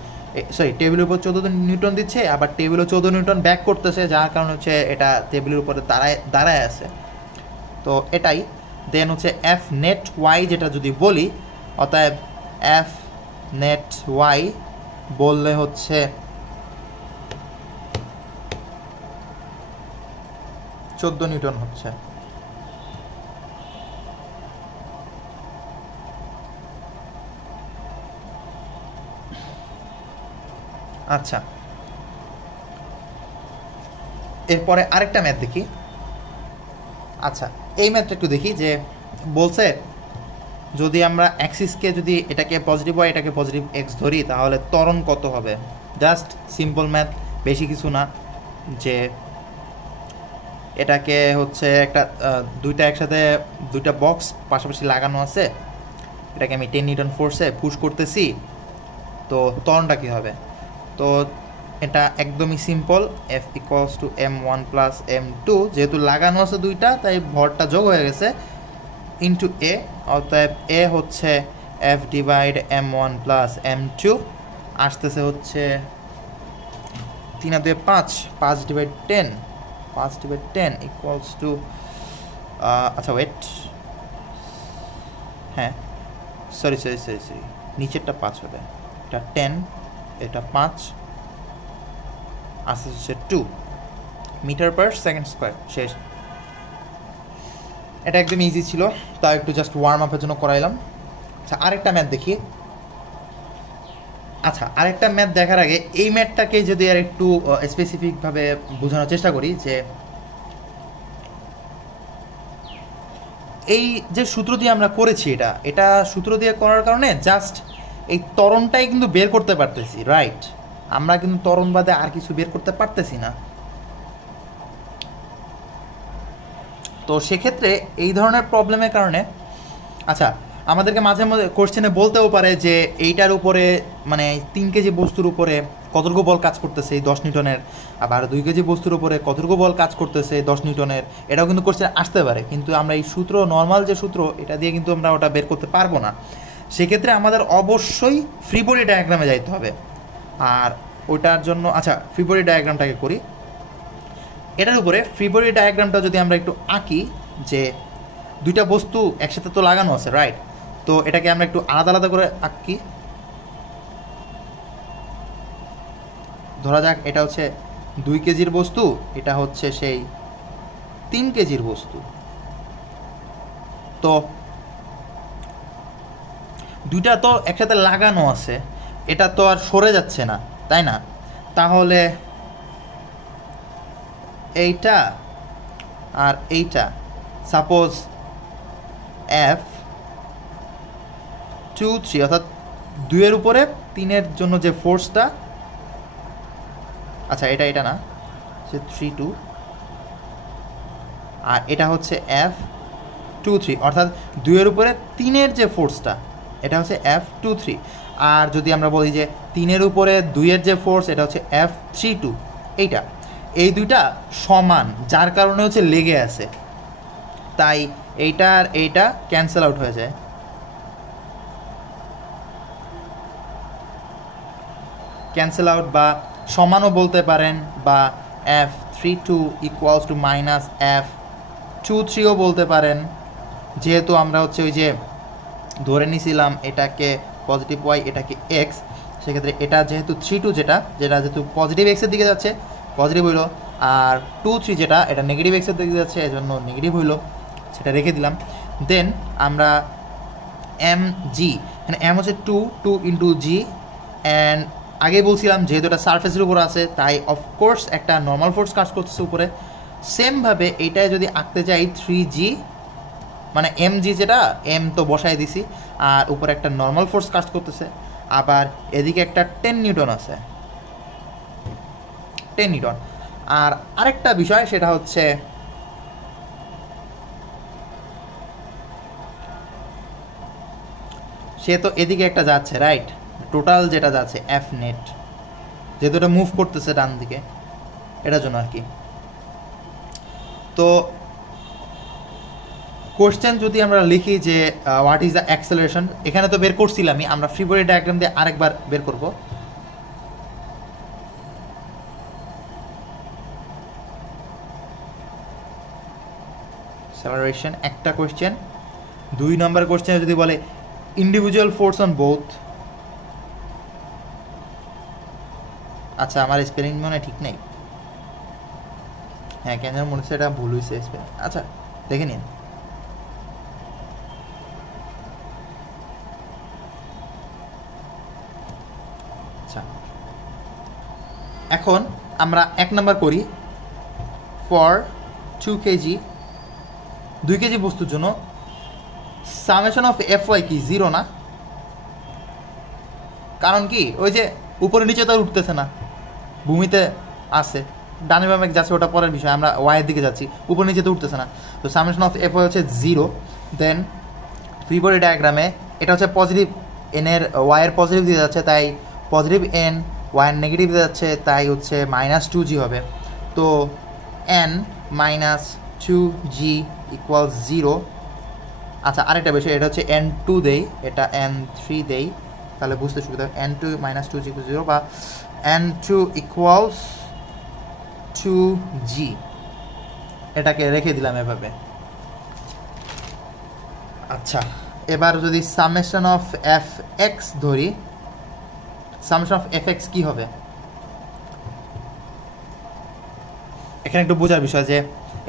সরি টেবিলের উপর 14 নিউটন দিচ্ছে, আবার টেবিলও 14 নিউটন ব্যাক করতেছে, যার কারণে হচ্ছে এটা টেবিলের উপরে দাঁড়ায় আছে। তো এটাই। দেন হচ্ছে এফ নেট ওয়াই যেটা যদি বলি, অতএব এফ নেট ওয়াই বললে হচ্ছে 14 নিউটন হচ্ছে। আচ্ছা, এরপরে আরেকটা ম্যাথ দেখি। আচ্ছা, এই ম্যাথটা একটু দেখি যে বলছে যদি আমরা অ্যাক্সিসকে যদি এটাকে পজিটিভ ওয়াই এটাকে পজিটিভ এক্স ধরি তাহলে ত্বরণ কত হবে। জাস্ট সিম্পল ম্যাথ, বেশি কিছু না। যে এটাকে হচ্ছে একটা দুইটা একসাথে দুইটা বক্স পাশাপাশি লাগানো আছে, এটাকে আমি 10 নিউটন ফোর্সে পুশ করতেছি, তো ত্বরণটা কী হবে। তো এটা একদমই simple, F equals to m1 plus m2, যেহেতু লাগানো আছে দুইটা তাই ভরটা যোগ হয়ে গেছে, ইন্টু এ, অতএব এ হচ্ছে F divide m1 plus m2 আসতেছে হচ্ছে 3 আর 2 5, 5 ডিভাইড 10, 5 ডিভাইড 10 ইকুয়ালস টু আচ্ছা ওয়েট, হ্যাঁ সরি নিচেরটা 5 হবে, এটা 10, এটা 5, আসছে হচ্ছে 2 মিটার পার সেকেন্ড স্কোয়ার। শেষ। এটা একদম ইজি ছিল, তাও একটু জাস্ট ওয়ার্ম আপের জন্য করাইলাম। আচ্ছা, আরেকটা ম্যাথ দেখি। আচ্ছা, আরেকটা ম্যাথ দেখার আগে এই ম্যাথটাকে যদি আর একটু স্পেসিফিকভাবে বোঝানোর চেষ্টা করি, যে এই যে সূত্র দিয়ে আমরা করেছি এটা সূত্র দিয়ে করার কারণে জাস্ট এই ত্বরণটাই কিন্তু বের করতে পারতেছি, রাইট? আমরা কিন্তু ত্বরণ বাদে আর কিছু বের করতে পারতেছি না। তো সেক্ষেত্রে এই ধরনের প্রবলেমের কারণে আচ্ছা আমাদেরকে মাঝে মাঝে কোশ্চেনে বলতেও পারে যে এইটার উপরে মানে 3 কেজি বস্তুর উপরে কতটুকু বল কাজ করতেছে এই 10 নিউটনের, আবার 2 কেজি বস্তুর উপরে কতটুকু বল কাজ করতেছে 10 নিউটনের, এটাও কিন্তু কোশ্চেন আসতে পারে। কিন্তু আমরা এই সূত্র, নর্মাল যে সূত্র, এটা দিয়ে কিন্তু আমরা ওটা বের করতে পারবো না। সেক্ষেত্রে আমাদের অবশ্যই ফ্রি বডি ডায়াগ্রামে যাইতে হবে। আর ওইটার জন্য আচ্ছা ফ্রি বডি ডায়াগ্রামটাকে করি। এটার উপরে ফ্রি বডি ডায়াগ্রামটা যদি আমরা একটু আঁকি, যে দুইটা বস্তু একসাথে তো লাগানো আছে, রাইট? তো এটাকে আমরা একটু আলাদা আলাদা করে আঁকি। ধরা যাক এটা হচ্ছে 2 কেজির বস্তু, এটা হচ্ছে সেই 3 কেজির বস্তু। তো দুইটা তো একসাথে লাগানো আছে, এটা তো আর সরে যাচ্ছে না, তাই না? তাহলে এইটা আর এইটা, সাপোজ F2 3 অর্থাৎ 2-এর উপরে 3-এর জন্য যে ফোর্সটা, আচ্ছা এটা না, সে 3 2, আর এটা হচ্ছে F2 3 অর্থাৎ 2-এর উপরে 3-এর যে ফোর্সটা, এটা হচ্ছে F2 3। আর যদি আমরা বলি যে 3-এর উপরে 2-এর যে ফোর্স, এটা হচ্ছে F3 2। এইটা, এই দুইটা সমান, যার কারণে হচ্ছে লেগে আছে, তাই এইটা আর এইটা ক্যান্সেল আউট হয়ে যায়। ক্যান্সেল আউট বা সমানও বলতে পারেন, বা F32 ইকুয়ালস টু মাইনাস F23ও বলতে পারেন। যেহেতু আমরা হচ্ছে ওই যে ধরে নিয়েছিলাম এটাকে পজিটিভ ওয়াই এটাকে এক্স, সেক্ষেত্রে এটা যেহেতু 3 2 যেটা যেহেতু পজিটিভ এক্সের দিকে যাচ্ছে পজিটিভ হইল, আর 2 3 যেটা এটা নেগেটিভ এক্সের দিকে যাচ্ছে এজন্য নেগেটিভ হইল, সেটা রেখে দিলাম। দেন আমরা এম জি, মানে এম হচ্ছে 2 ইন্টু জি, অ্যান্ড আগে বলছিলাম যেহেতু এটা সারফেসের উপর আছে তাই অফকোর্স একটা নর্মাল ফোর্স কাজ করতেছে উপরে। সেমভাবে এইটায় যদি আঁকতে যাই 3G, মানে এম জি যেটা এম তো বসায় দিছি, আর উপরে একটা নর্মাল ফোর্স কাজ করতেছে, আবার এদিকে একটা 10 নিউটন আছে, 10 নিউটন। আর আরেকটা বিষয় সেটা হচ্ছে সে তো এদিকে একটা যাচ্ছে, রাইট? টোটাল যেটা যাচ্ছে এফ নেট, যেহেতু এটা মুভ করতেছে ডান দিকে, এটার জন্য আর কি। তো কোশ্চেন যদি আমরা লিখি যে হোয়াট ইজ দ্য অ্যাক্সেলারেশন, এখানে তো বের করছিলামই, আমরা ফ্রি বডি ডায়াগ্রাম দিয়ে আরেকবার বের করব। অ্যাক্সেলারেশন একটা কোশ্চেন। 2 নম্বর কোশ্চেনে যদি বলে ইন্ডিভিজুয়াল ফোর্স অন বোথ, আচ্ছা আমার স্পেলিং মনে ঠিক নেই, হ্যাঁ কেন মনে হচ্ছে এটা ভুল হয়েছে স্পেলিং, আচ্ছা দেখে নিন। আচ্ছা এখন আমরা 1 নাম্বার করি। ফর 2 কেজি 2 কেজি বস্তুর জন্য সামেশন অফ এফ ওয়াই কি 0 না? কারণ কি ওই যে উপরে নিচে তো উঠতেছে না, ভূমিতে আছে, ডানে বামে যাচ্ছে ওটা পরের বিষয়, আমরা ওয়াইয়ের দিকে যাচ্ছি, উপর নিচে তো উঠতেছে না। তো সামেশন অফ এফ ওয়াই হচ্ছে 0। দেন ফ্রি বডি ডায়াগ্রামে এটা হচ্ছে পজিটিভ এনের ওয়াইয়ের পজিটিভ দিয়ে যাচ্ছে, তাই পজিটিভ এন, ওয়াইয়ের নেগেটিভ দিয়ে যাচ্ছে, তাই হচ্ছে -2g হবে। তো n -2g ইকুয়াল 0। আচ্ছা আরেকটা বিষয়, এটা হচ্ছে n2 দেই, এটা n3 দেই, তাহলে বুঝতে সুবিধা হবে। n2 -2g 0 বা n2 ইকুয়ালস 2g, এটাকে রেখে দিলাম এভাবে। আচ্ছা এবার যদি সামেশন অফ এফ এক্স ধরি, সামেশন অফ এফ এক্স কী হবে? এখানে একটু বোঝার বিষয় যে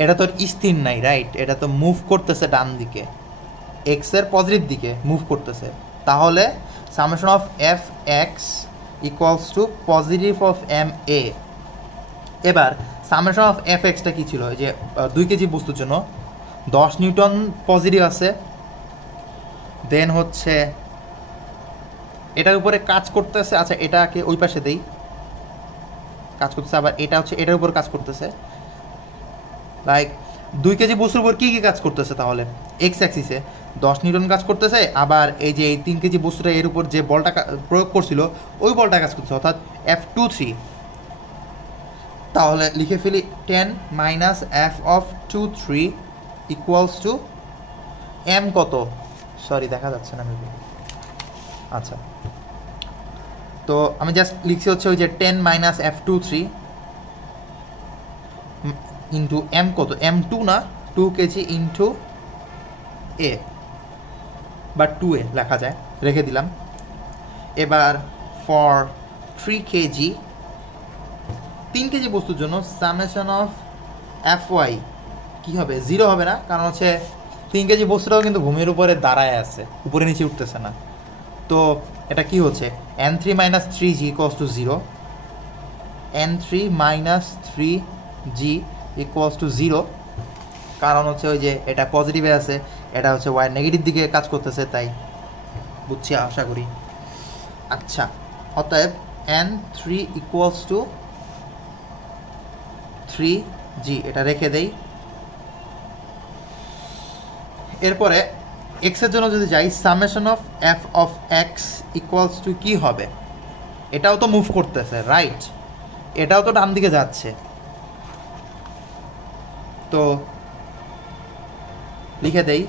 এটা তো স্থির নাই, রাইট? এটা তো মুভ করতেছে ডান দিকে, এক্সের পজিটিভ দিকে মুভ করতেছে, তাহলে summation of F X equals to positive of M A. এবার সামেশন অফ এফ এক্সটা কী ছিল? যে 2 কেজি বস্তুর জন্য 10 নিউটন পজিটিভ আছে, দেন হচ্ছে এটার উপরে কাজ করতেছে, আচ্ছা এটাকে ওই পাশে দেই, কাজ করতেছে, আবার এটা হচ্ছে এটার উপর কাজ করতেছে। লাইক 2 কেজি বস্তুর উপর কী কী কাজ করতেছে? তাহলে এক্স অ্যাক্সিসে 10 নিউটন কাজ করতেছে, আবার এই যে এই 3 কেজি বস্তুটা এর উপর যে বলটা প্রয়োগ করছিল ওই বলটা কাজ করতেছে, অর্থাৎ F23। তাহলে লিখে ফেলি 10 - F(23) ইকুয়ালস টু এম কত? সরি দেখা যাচ্ছে না মেবি, আচ্ছা তো আমি জাস্ট লিখছি হচ্ছে ওই যে 10 - F(23) ইন্টু এম কত? M2 না, 2 কেজি ইন্টু এ বা 2a লেখা যায়, রেখে দিলাম। এবার ফর 3 কেজি 3 কেজি বস্তুর জন্য সামেশন অফ এফ ওয়াই কী হবে? 0 হবে না, কারণ হচ্ছে 3 কেজি বস্তুটাও কিন্তু ভূমির উপরে দাঁড়ায় আছে, উপরে নিচে উঠতেছে না। তো এটা কি হচ্ছে? n3 - 3g equals to 0, n3 - 3g equals to 0, কারণ হচ্ছে ওই যে এটা পজিটিভে আছে, এটা হচ্ছে ওয়াই নেগেটিভ দিকে কাজ করতেছে, তাই বুঝছি আশা করি। আচ্ছা অতএব n3 ইকুয়ালস টু 3g, এটা রেখে দেই। এরপরে এক্সের জন্য যদি যাই, summation of F of X equals to কী হবে? এটাও তো মুভ করতেছে, রাইট? এটাও তো ডান দিকে যাচ্ছে, তো লিখে দেই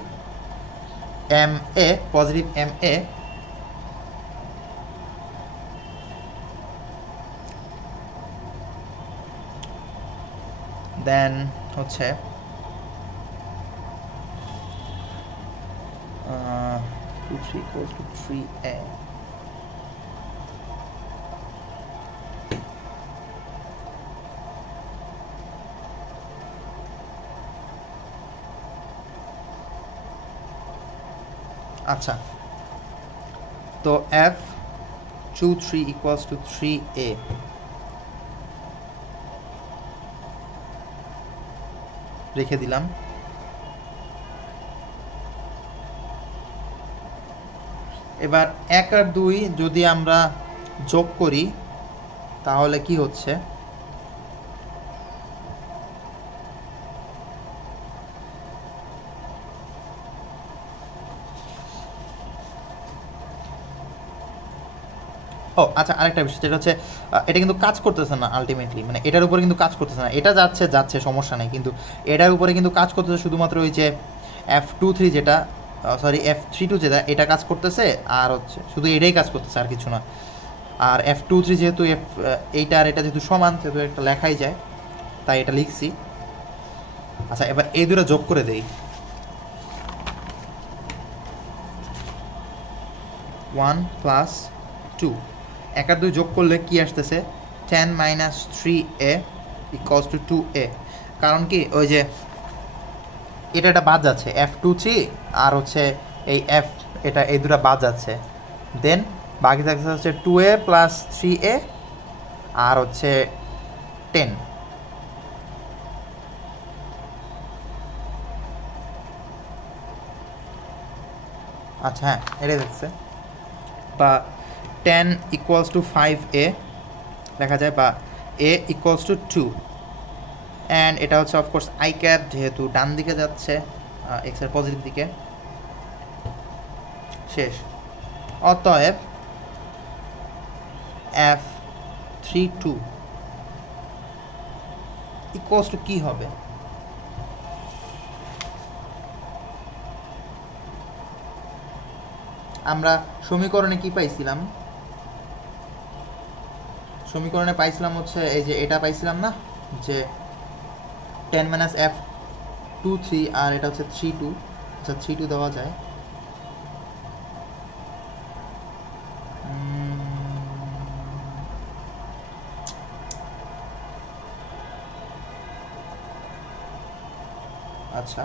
M A, positive M A, দেন হচ্ছে 2 3 equals to 3a, আচ্ছা তো F(23) equals to 3a, রেখে দিলাম। এবার 1 আর 2 যদি আমরা যোগ করি তাহলে কি হচ্ছে? ও আচ্ছা আরেকটা বিষয়, যেটা হচ্ছে এটা কিন্তু কাজ করতেছে না আলটিমেটলি, মানে এটার উপরে কিন্তু কাজ করতেছে না, এটা যাচ্ছে সমস্যা নেই, কিন্তু এটার উপরে কিন্তু কাজ করতেছে শুধুমাত্র ওই যে F23 যেটা সরি F32 যেটা এটা কাজ করতেছে, আর হচ্ছে শুধু এটাই কাজ করতেছে, আর কিছু না। আর F23 যেহেতু এইটা আর এটা যেহেতু সমান, সেহেতু একটা লেখাই যায়, তাই এটা লিখছি। আচ্ছা, এবার এই দুটো যোগ করে দেই। 1 + 2, 1 আর 2 যোগ করলে কি আসতেছে? 10 - 3a = 2a। কারণ কি, ওই যে এটা বাদ যাচ্ছে, F23 আর হচ্ছে এই F, এটা এই দুটো বাদ যাচ্ছে, দেন বাকি থাকছে হচ্ছে 2a + 3a আর হচ্ছে 10। আচ্ছা, হ্যাঁ, এটাই দেখছে। বা 10 = 5a লেখা যায়, বা a = 2। অ্যান্ড এটা হচ্ছে অফকোর্স আই ক্যাপ, যেহেতু ডান দিকে যাচ্ছে, এক্স এর পজিটিভ দিকে। শেষ। অতএব F32 = কি হবে? আমরা সমীকরণে কি পাইছিলাম? সমীকরণে পাইছিলাম হচ্ছে এই যে এটা পাইছিলাম না, যে 10 - F23 আর এটা হচ্ছে 32। আচ্ছা, 32 দেওয়া যায়। আচ্ছা,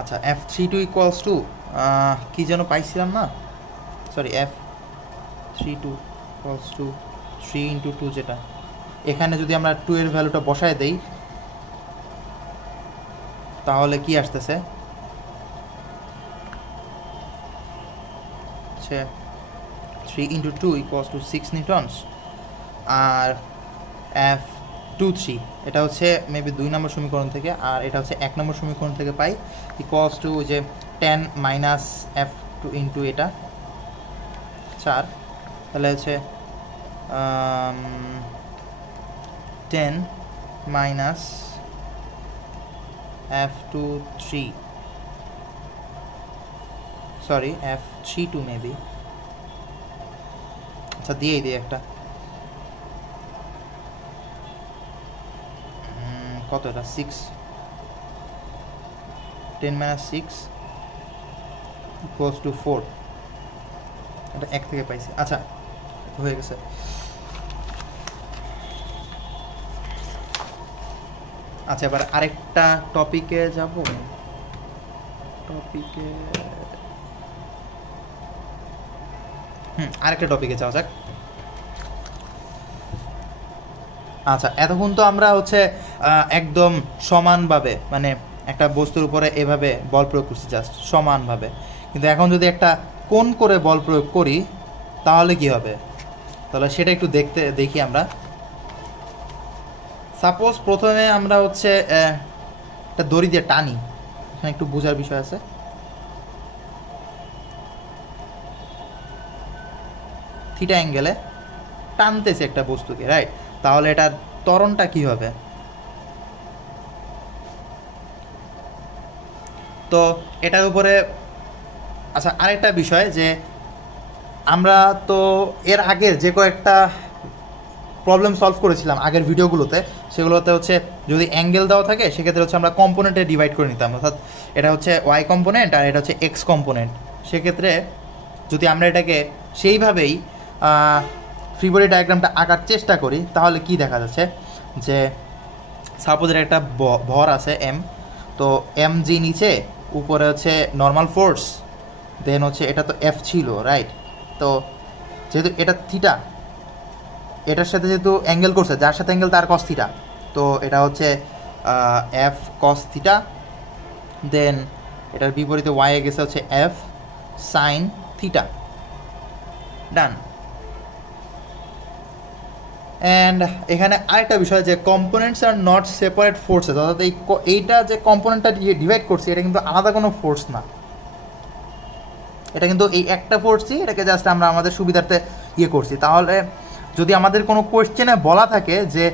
আচ্ছা, F32 = কি যেন পাইছিলাম না, সরি, F32 = 3 × 2, যেটা এখানে যদি আমরা 2 এর ভ্যালুটা বসায় দেই তাহলে কি আসতেছে? 3 × 2 = 6 নিউটনস। আর F23 এটা হচ্ছে মেবি 2 নম্বর সমীকরণ থেকে, আর এটা হচ্ছে 1 নম্বর সমীকরণ থেকে পাই, = যে 10 - F2 × এটা 4। তাহলে হচ্ছে 10 - F23, সরি F32 মেবি। আচ্ছা, দিয়েই দিই একটা। কত এটা? 6। 10 - 6 = 4। এটা 1 থেকে পাইছি। আচ্ছা, হয়ে গেছে। আচ্ছা, এবার আরেকটা টপিকে যাব। আরেকটা টপিকে যাওয়া যাক। আচ্ছা, এতক্ষণ তো আমরা হচ্ছে একদম সমানভাবে, মানে একটা বস্তুর উপরে এভাবে বল প্রয়োগ করছি, জাস্ট সমানভাবে। কিন্তু এখন যদি একটা কোণ করে বল প্রয়োগ করি তাহলে কি হবে? তাহলে সেটা একটু দেখি আমরা। সাপোজ প্রথমে আমরা হচ্ছে একটা দড়ি দিয়ে টানি, এখানে একটু বোঝার বিষয় আছে। থিটা অ্যাঙ্গেলে টানতেছে একটা বস্তুকে, রাইট? তাহলে এটার ত্বরণটা কি হবে? তো এটার উপরে আচ্ছা, আরেকটা বিষয়, যে আমরা তো এর আগের যে কয়েকটা প্রবলেম সলভ করেছিলাম আগের ভিডিওগুলোতে, সেগুলোতে হচ্ছে যদি অ্যাঙ্গেল দেওয়া থাকে সেক্ষেত্রে হচ্ছে আমরা কম্পোনেন্টে ডিভাইড করে নিতাম, অর্থাৎ এটা হচ্ছে ওয়াই কম্পোনেন্ট আর এটা হচ্ছে এক্স কম্পোনেন্ট। সেক্ষেত্রে যদি আমরা এটাকে সেইভাবেই ফ্রি বডি ডায়াগ্রামটা আঁকার চেষ্টা করি তাহলে কি দেখা যাচ্ছে, যে সাপোজ এর একটা ভর আছে এম, তো এম জি নিচে, উপরে হচ্ছে নর্মাল ফোর্স, দেন হচ্ছে এটা তো এফ ছিল, রাইট? তো যেহেতু এটা থিটা, এটার সাথে যেহেতু অ্যাঙ্গেল করছে, যার সাথে অ্যাঙ্গেল তার কস থিটা, তো এটা হচ্ছে এফ কস থিটা, দেন এটার বিপরীতে ওয়াই গেছে হচ্ছে F sine theta. Done. And এখানে আরেকটা বিষয় যে components are not separate forces, অর্থাৎ এইটা যে কম্পোনেন্টটা ডিভাইড করছি এটা কিন্তু আলাদা কোনো ফোর্স না, এটা কিন্তু এই একটা ফোর্সই, এটাকে জাস্ট আমরা আমাদের সুবিধার্থে করছি। তাহলে যদি আমাদের কোনো কোয়েশ্চেনে বলা থাকে যে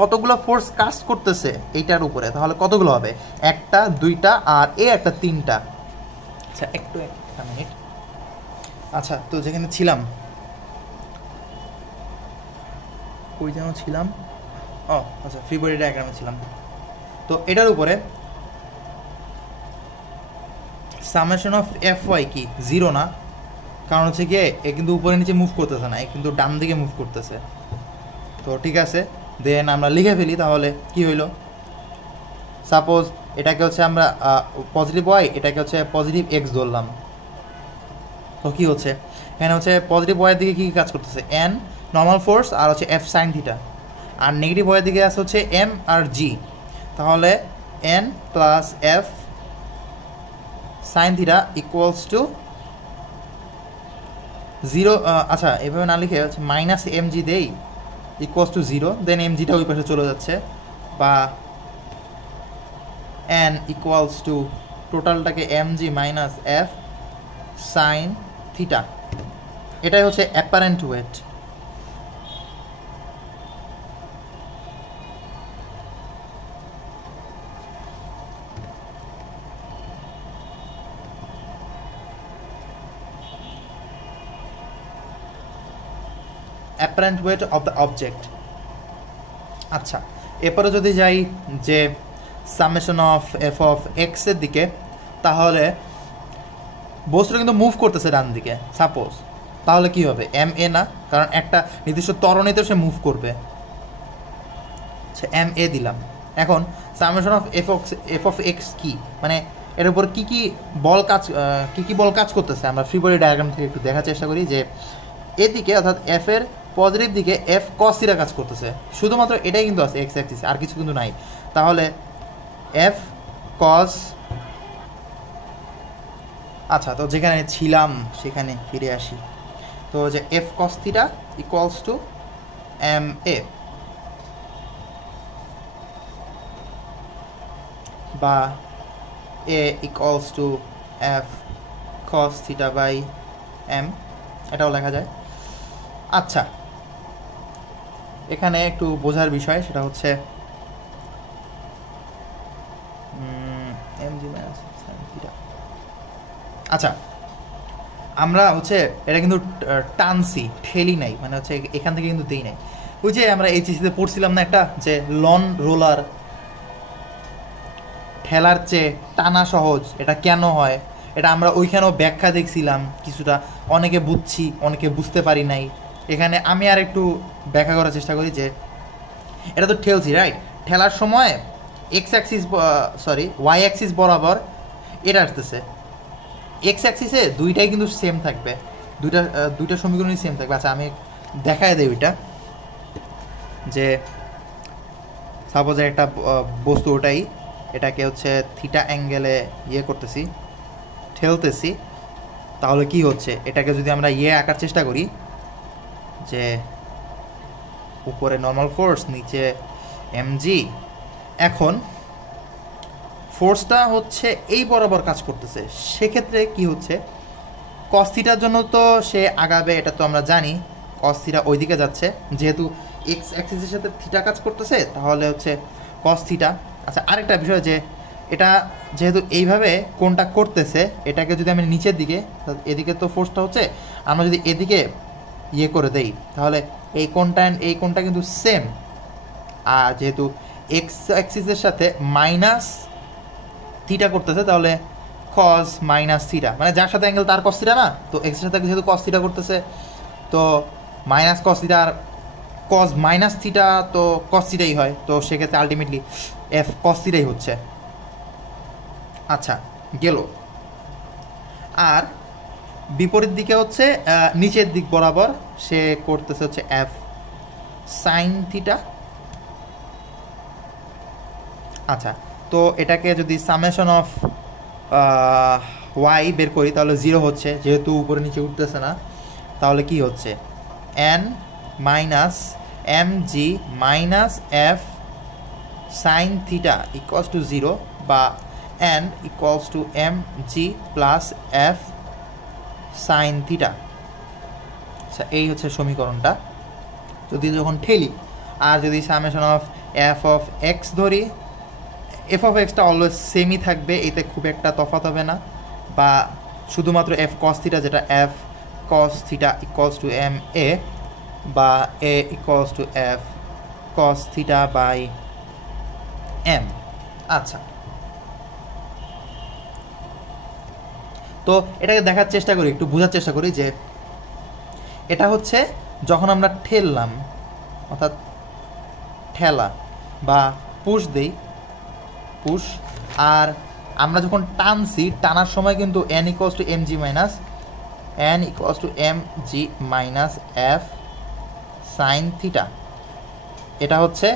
কতগুলো ফোর্স কাজ করতেছে এইটার উপরে, তাহলে কতগুলো হবে? একটা, দুইটা, আর একটা তিনটা। আচ্ছা একটা মিনিট। আচ্ছা তো যেখানে ছিলাম, ওই যেন ছিলাম, আচ্ছা ফ্রি বডি ডায়াগ্রামে ছিলাম। তো এটার উপরে সামেশন অফ এফ ওয়াই কি 0 না, কারণ হচ্ছে গিয়ে এ কিন্তু উপরে নিচে মুভ করতেছে না, এ কিন্তু ডান দিকে মুভ করতেছে। তো ঠিক আছে, দেন আমরা লিখে ফেলি। তাহলে কি হইল, সাপোজ এটাকে হচ্ছে আমরা পজিটিভ ওয়াই, এটাকে হচ্ছে পজিটিভ এক্স ধরলাম। তো কী হচ্ছে এখানে হচ্ছে পজিটিভ ওয়াইয়ের দিকে কী কাজ করতেছে? এন নর্মাল ফোর্স আর হচ্ছে এফ সাইন থিটা, আর নেগেটিভ ওয়াইয়ের দিকে আছে হচ্ছে এম আর জি। তাহলে N plus F sine theta equals to 0। আচ্ছা এভাবে না লিখে হচ্ছে মাইনাস এম জি দেই ইকুয়ালস টু 0, দেন এম জিটা ওই পাশে চলে যাচ্ছে, বা এন ইকুয়ালস টু টোটালটাকে M G minus F sine theta. এটাই হচ্ছে apparent weight. Apparent weight of the object. আচ্ছা এরপরে যদি যাই যে summation of F of X এর দিকে, তাহলে বস্তুটা কিন্তু মুভ করতেছে ডান দিকে সাপোজ, তাহলে কি হবে? এম এ না, কারণ একটা নির্দিষ্ট ত্বরণেতে সে মুভ করবে। আচ্ছা এম এ দিলাম। এখন summation of F of x কি, মানে এর উপর কী কী বল কাজ করতেছে আমরা ফ্রি বডি ডায়াগ্রাম থেকে একটু দেখার চেষ্টা করি। যে এদিকে অর্থাৎ এফ এর পজিটিভ দিকে এফ কস থিটা কাজ করতেছে, শুধুমাত্র এটাই কিন্তু আছে এক্স অ্যাক্সিস, আর কিছু কিন্তু নাই। তাহলে এফ কস, আচ্ছা তো যেখানে ছিলাম সেখানে ফিরে আসি। তো যে F cos theta equals to M A, বা A equals to F cos theta by M, এটাও লেখা যায়। আচ্ছা এখানে একটু বোঝার বিষয়, সেটা হচ্ছে M G minus sine theta. আচ্ছা আমরা হচ্ছে এটা কিন্তু টানছি, ঠেলি নাই, মানে হচ্ছে এখান থেকে কিন্তু দেই নাই। ওই যে আমরা এইচএসিতে পড়ছিলাম না একটা, যে লন রোলার ঠেলার চেয়ে টানা সহজ, এটা কেন হয়? এটা আমরা ওইখানেও ব্যাখ্যা দেখছিলাম কিছুটা, অনেকে বুঝছি অনেকে বুঝতে পারি নাই। এখানে আমি আর একটু ব্যাখ্যা করার চেষ্টা করি। যে এটা তো ঠেলছি রাইট, ঠেলার সময় ওয়াই অ্যাক্সিস বরাবর এটা আসতেছে, এক্স অ্যাক্সিসে দুইটাই কিন্তু সেম থাকবে, দুইটা সমীকরণই সেম থাকবে। আচ্ছা আমি দেখায় দেই ওইটা, যে সাপোজ একটা বস্তু, ওটাই এটাকে হচ্ছে থিটা অ্যাঙ্গেলে করতেছি, ঠেলতেছি, তাহলে কি হচ্ছে? এটাকে যদি আমরা আঁকার চেষ্টা করি, যে উপরে নর্মাল ফোর্স, নিচে এমজি, এখন ফোর্সটা হচ্ছে এই বরাবর কাজ করতেছে, সেক্ষেত্রে কি হচ্ছে? কস থিটার জন্য তো সে আগাবে, এটা তো আমরা জানি, কস থিটা ওইদিকে যাচ্ছে, যেহেতু এক্স অ্যাক্সিসের সাথে থিটা কাজ করতেছে, তাহলে হচ্ছে কস থিটা। আচ্ছা আরেকটা বিষয়, যে এটা যেহেতু এইভাবে কোনটা করতেছে, এটাকে যদি আমি নিচের দিকে, এদিকে তো ফোর্সটা হচ্ছে, আমরা যদি এদিকে করে দেই, তাহলে এই কোনটা কিন্তু সেম। আর যেহেতু এক্স অ্যাক্সিসের সাথে মাইনাস থিটা করতেছে, তাহলে কস মাইনাস থিটা, মানে যার সাথে অ্যাঙ্গেল তার কস থিটা না, তো এক্সের সাথে যেহেতু কস থিটা করতেছে, তো মাইনাস কস থিটা, আর কস মাইনাস থিটা তো কস থিটাই হয়, তো সেক্ষেত্রে আলটিমেটলি এফ কস থিটাই হচ্ছে। আচ্ছা গেল। আর বিপরীত দিকে হচ্ছে নিচের দিক বরাবর সে করতেছে হচ্ছে এফ সাইন থিটা। আচ্ছা তো এটাকে যদি সামেশন অফ ওয়াই বের করি, তাহলে 0 হচ্ছে, যেহেতু উপরে নিচে উঠতেছে না, তাহলে কি হচ্ছে? N minus mg minus F sine theta equals to 0 বা n equals two mg plus F sine theta. আচ্ছা, এই হচ্ছে সমীকরণটা যদি যখন ঠেলি। আর যদি summation of F of x ধরি, এফ অফ এক্সটা অলওয়েজ সেমই থাকবে, এতে খুব একটা তফাৎ হবে না। বা শুধুমাত্র এফ কস থিটা, যেটা F cos theta equals to M A, বা A equals to F cos theta by M. আচ্ছা, তো এটাকে দেখার চেষ্টা করি, একটু বোঝার চেষ্টা করি যে এটা হচ্ছে যখন আমরা ঠেললাম, অর্থাৎ ঠেলা বা পুশ দেই, পুশ, আর আমরা যখন টানছি, টানার সময় কিন্তু n equals to M G minus F sine theta. এটা হচ্ছে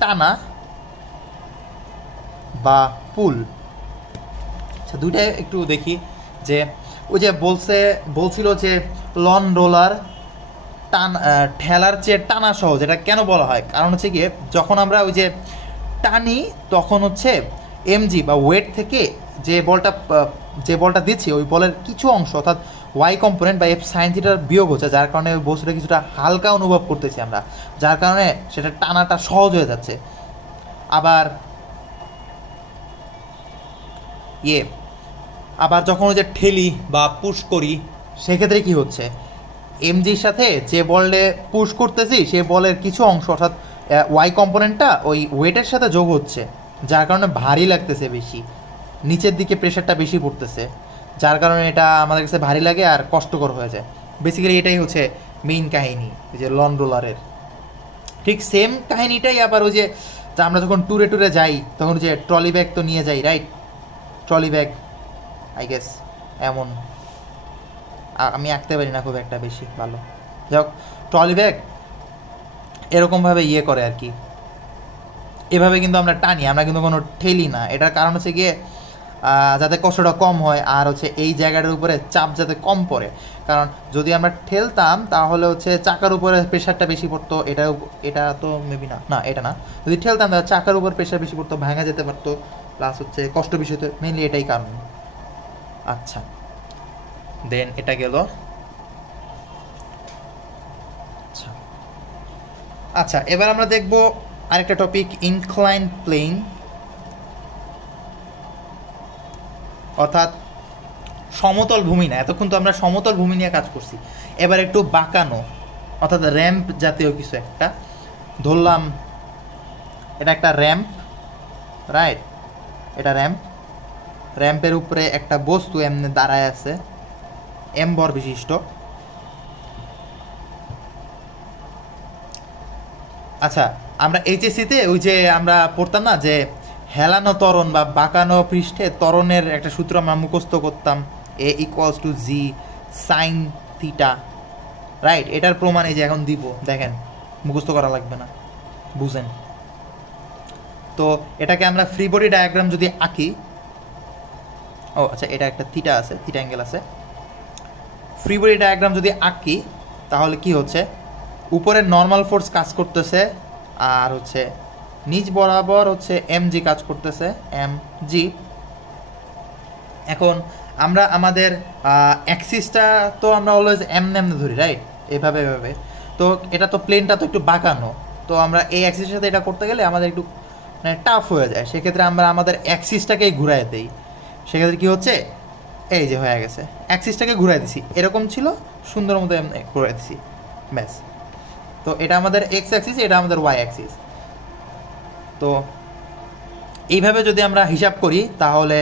টানা বা পুল। আচ্ছা, দুইটাই একটু দেখি যে ওই যে বলছিল যে লন রোলার ঠেলার চেয়ে টানা সহজ। এটা কেন বলা হয়? কারণ হচ্ছে গিয়ে যখন আমরা ওই যে টানি, তখন হচ্ছে এমজি বা ওয়েট থেকে যে বলটা দিচ্ছি, ওই বলের কিছু অংশ অর্থাৎ ওয়াই কম্পোনেন্ট বা এফ সাইন থিটার বিয়োগ হচ্ছে, যার কারণে ওই বস্তুটা কিছুটা হালকা অনুভব করতেছি আমরা, যার কারণে সেটা টানাটা সহজ হয়ে যাচ্ছে। আবার যখন ওই যে ঠেলি বা পুশ করি, সেক্ষেত্রে কি হচ্ছে, এমজির সাথে যে বলে পুশ করতেছি, সে বলের কিছু অংশ অর্থাৎ ওয়াই কম্পোনেন্টটা ওই ওয়েটের সাথে যোগ হচ্ছে, যার কারণে ভারী লাগতেছে, বেশি নিচের দিকে প্রেশারটা বেশি পড়তেছে, যার কারণে এটা আমাদের কাছে ভারী লাগে আর কষ্টকর হয়ে যায়। বেসিক্যালি এটাই হচ্ছে মেইন কাহিনী যে লন রোলারের। ঠিক সেম কাহিনীটাই আবার ওই যে আমরা যখন ট্যুরে যাই, তখন যে ট্রলি ব্যাগ তো নিয়ে যাই, right? Trolley bag I guess এমন, আমি আঁকতে পারি না খুব একটা বেশি ভালো, যাই হোক, ট্রলি ব্যাগ এরকমভাবে ইয়ে করে আর কি, এভাবে কিন্তু আমরা টানি, আমরা কিন্তু কোনো ঠেলি না। এটার কারণ হচ্ছে গিয়ে যাতে কষ্টটা কম হয়, আর হচ্ছে এই জায়গাটার উপরে চাপ যাতে কম পড়ে। কারণ যদি আমরা ঠেলতাম তাহলে হচ্ছে চাকার উপরে প্রেশারটা বেশি পড়তো, এটা তো মেবি না, এটা না, যদি ঠেলতাম তাহলে চাকার উপর প্রেশার বেশি পড়তো, ভাঙা যেতে পারতো, প্লাস হচ্ছে কষ্ট বেশি হতো, মেনলি এটাই কারণ। আচ্ছা, দেন এটা গেল। আচ্ছা, এবার আমরা দেখব আরেকটা টপিক, ইনক্লাইন প্লেন, অর্থাৎ সমতল ভূমি না। এতক্ষণ তো আমরা সমতল ভূমি নিয়ে কাজ করছি, এবার একটু বাঁকানো, অর্থাৎ র্যাম্প জাতীয় কিছু একটা ধরলাম। এটা একটা র্যাম্প, রাইট? এটা র্যাম্পের উপরে একটা বস্তু এমনি দাঁড়ায় আছে, এম ভর বিশিষ্ট। আচ্ছা, আমরা এইচএসসিতে ওই যে আমরা পড়তাম না যে হেলানো ত্বরণ বা বাঁকানো পৃষ্ঠে ত্বরণের একটা সূত্র আমরা মুখস্থ করতাম, A equals to G sine theta, right? এটার প্রমাণ এই যে এখন দিব, দেখেন, মুখস্থ করা লাগবে না, বুঝেন তো। এটাকে আমরা ফ্রি বডি ডায়াগ্রাম যদি আঁকি, ও আচ্ছা, এটা একটা থিটা আছে, থিটা অ্যাঙ্গেল আছে। ফ্রি বডি ডায়াগ্রাম যদি আঁকি তাহলে কি হচ্ছে, উপরে নর্মাল ফোর্স কাজ করতেছে, আর হচ্ছে নিচ বরাবর হচ্ছে এমজি কাজ করতেছে, এমজি। এখন আমরা আমাদের অ্যাক্সিসটা তো আমরা অলওয়েজ এমনে ধরি, রাইট? এভাবে তো এটা তো প্লেনটা তো একটু বাঁকানো, তো আমরা এই অ্যাক্সিসের সাথে এটা করতে গেলে আমাদের একটু মানে টাফ হয়ে যায়। সেক্ষেত্রে আমরা আমাদের অ্যাক্সিসটাকেই ঘুরাই দিই। সেক্ষেত্রে কী হচ্ছে, এই যে হয়ে গেছে, অ্যাক্সিসটাকে ঘুরাই দিছি, এরকম ছিল, সুন্দর মতো ঘুরাই দিছি, ব্যাস। তো এটা আমাদের এক্স অ্যাক্সিস, এটা আমাদের ওয়াই অ্যাক্সিস। তো এইভাবে যদি আমরা হিসাব করি তাহলে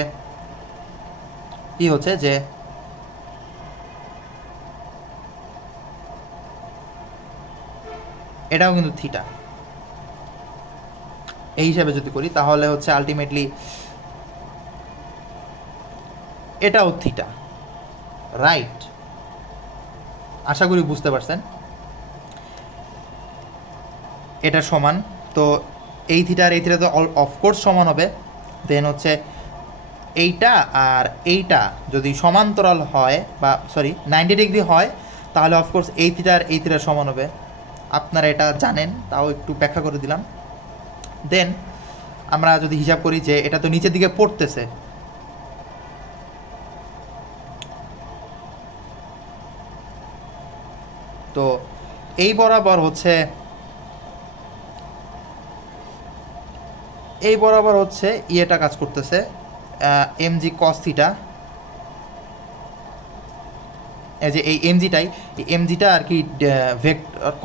কি হচ্ছে যে এটাও কিন্তু থিটা। এই হিসাবে যদি করি তাহলে হচ্ছে আলটিমেটলি এটাও থিটা, রাইট? আশা করি বুঝতে পারছেন। এটা সমান, তো এই থিটা আর এই থিটা তো অফকোর্স সমান হবে। দেন হচ্ছে এইটা আর এইটা যদি সমান্তরাল হয়, বা সরি 90 ডিগ্রি হয়, তাহলে অফকোর্স এই থিটা আর এই থিটা সমান হবে, আপনারা এটা জানেন, তাও একটু ব্যাখ্যা করে দিলাম। দেন আমরা যদি হিসাব করি যে এটা তো নিচের দিকে পড়তেছে, তো এই বরাবর হচ্ছে ইয়েটা কাজ করতেছে, mg cos থিটা। এই যে এই এমজিটা আর কি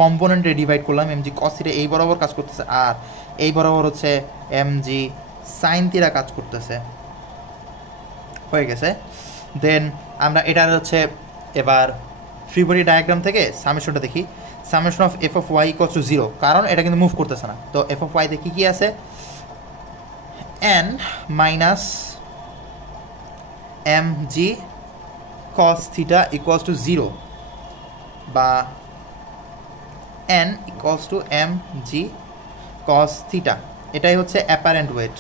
কম্পোনেন্টে ডিভাইড করলাম, mg cos থিটা এই বরাবর কাজ করতেছে, আর এই বরাবর হচ্ছে mg sin থিটা কাজ করতেছে। হয়ে গেছে। দেন আমরা এটার হচ্ছে এবার ফ্রি বডি ডায়াগ্রাম থেকে সামেশনটা দেখি। Summation of F of Y equals to 0, কারণ এটা কিন্তু মুভ করতেছে না। তো এফ অফ ওয়াইতে কী আছে, n minus mg cos theta equals to 0, বা n equals two mg cos theta, এটাই হচ্ছে অ্যাপারেন্ট ওয়েট।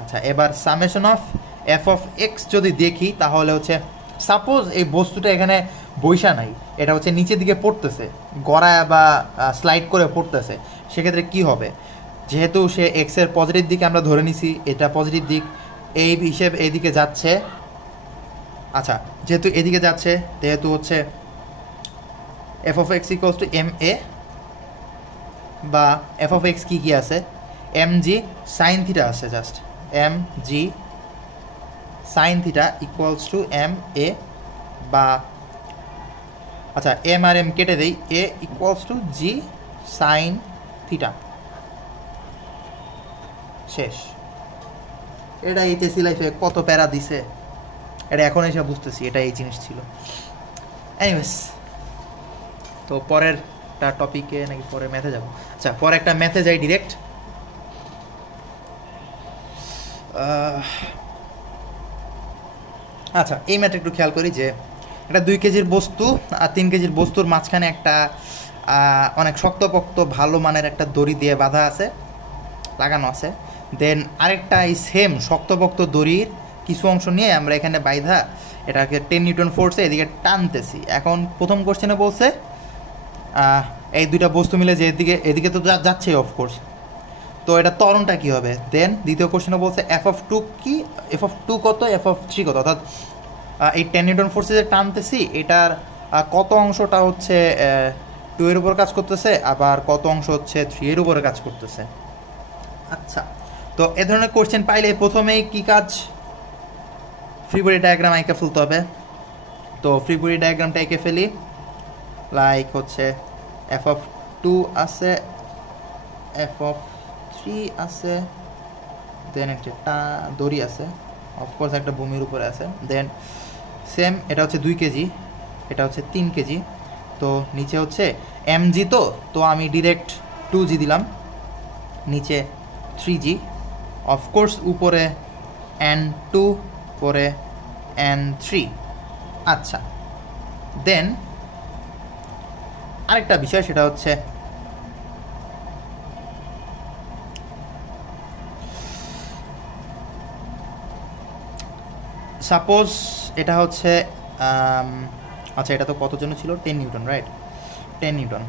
আচ্ছা, এবার summation of F of x যদি দেখি, তাহলে হচ্ছে সাপোজ এই বস্তুটা এখানে বৈশা নাই, এটা হচ্ছে নিচের দিকে পড়তেছে, গড়ায় বা স্লাইড করে পড়তেছে, সেক্ষেত্রে কি হবে? যেহেতু সে এক্সের পজিটিভ দিকে আমরা ধরে নিছি, এটা পজিটিভ দিক, এই হিসেবে এইদিকে যাচ্ছে। আচ্ছা, যেহেতু এদিকে যাচ্ছে, যেহেতু হচ্ছে F of X equals to M A, বা এফ অফ এক্স কী আছে, এম জি সাইন থিটা আছে, just M G sine theta equals to M A, বা আচ্ছা এম আর এম কেটে দেই, A equals to G sine theta. শেষ। এটা এইচএসসি লাইফে কত প্যারা দিছে, এটা এখন এসে বুঝতেছি এটা এই জিনিস ছিল। এনিওয়েজ, তো পরেরটা টপিকে নাকি পরে ম্যাথে যাব? আচ্ছা, পরে একটা ম্যাথে যাই ডিরেক্ট। আচ্ছা, এই ম্যাথটা একটু খেয়াল করি যে এটা 2 কেজির বস্তু আর 3 কেজির বস্তুর মাঝখানে একটা অনেক শক্তপোক্ত ভালো মানের একটা দড়ি দিয়ে বাঁধা আছে, লাগানো আছে। দেন আরেকটা এই সেম শক্তপোক্ত দড়ির কিছু অংশ নিয়ে আমরা এখানে বাইধা এটাকে 10 নিউটন ফোর্সে এদিকে টানতেছি। এখন প্রথম কোশ্চেনে বলছে এই দুইটা বস্তু মিলে যে এদিকে তো যাচ্ছে অফকোর্স, তো এটা ত্বরণটা কী হবে? দেন দ্বিতীয় কোশ্চেনে বলছে এফ অফ টু কি, এফ অফ টু কত, এফ অফ থ্রি কত, অর্থাৎ এই 10 নিউটন ফোর্সে যে টানতেছি এটার কত অংশটা হচ্ছে 2 এর উপর কাজ করতেছে, আবার কত অংশ হচ্ছে 3 এর উপরে কাজ করতেছে। আচ্ছা, তো এ ধরনের কোশ্চেন পাইলে প্রথমেই কি কাজ, ফ্রি বডি ডায়াগ্রাম এঁকে ফেলতে হবে। তো ফ্রি বডি ডায়াগ্রামটা এঁকে ফেলি, লাইক হচ্ছে এফ অফ টু আছে, এফ অফ থ্রি আছে, দেন একটা দড়ি আছে, অফকোর্স একটা ভূমির উপরে আছে। দেন সেম, এটা হচ্ছে 2 কেজি, এটা হচ্ছে 3 কেজি। তো নিচে হচ্ছে mg, তো আমি ডিরেক্ট 2g দিলাম, নিচে 3g, অফকোর্স উপরে n2, পরে n3। আচ্ছা, দেন আরেকটা বিষয়, সেটা হচ্ছে সাপোজ এটা হচ্ছে আচ্ছা, এটা তো কত জন্য ছিল, 10 নিউটন, রাইট? 10 নিউটন।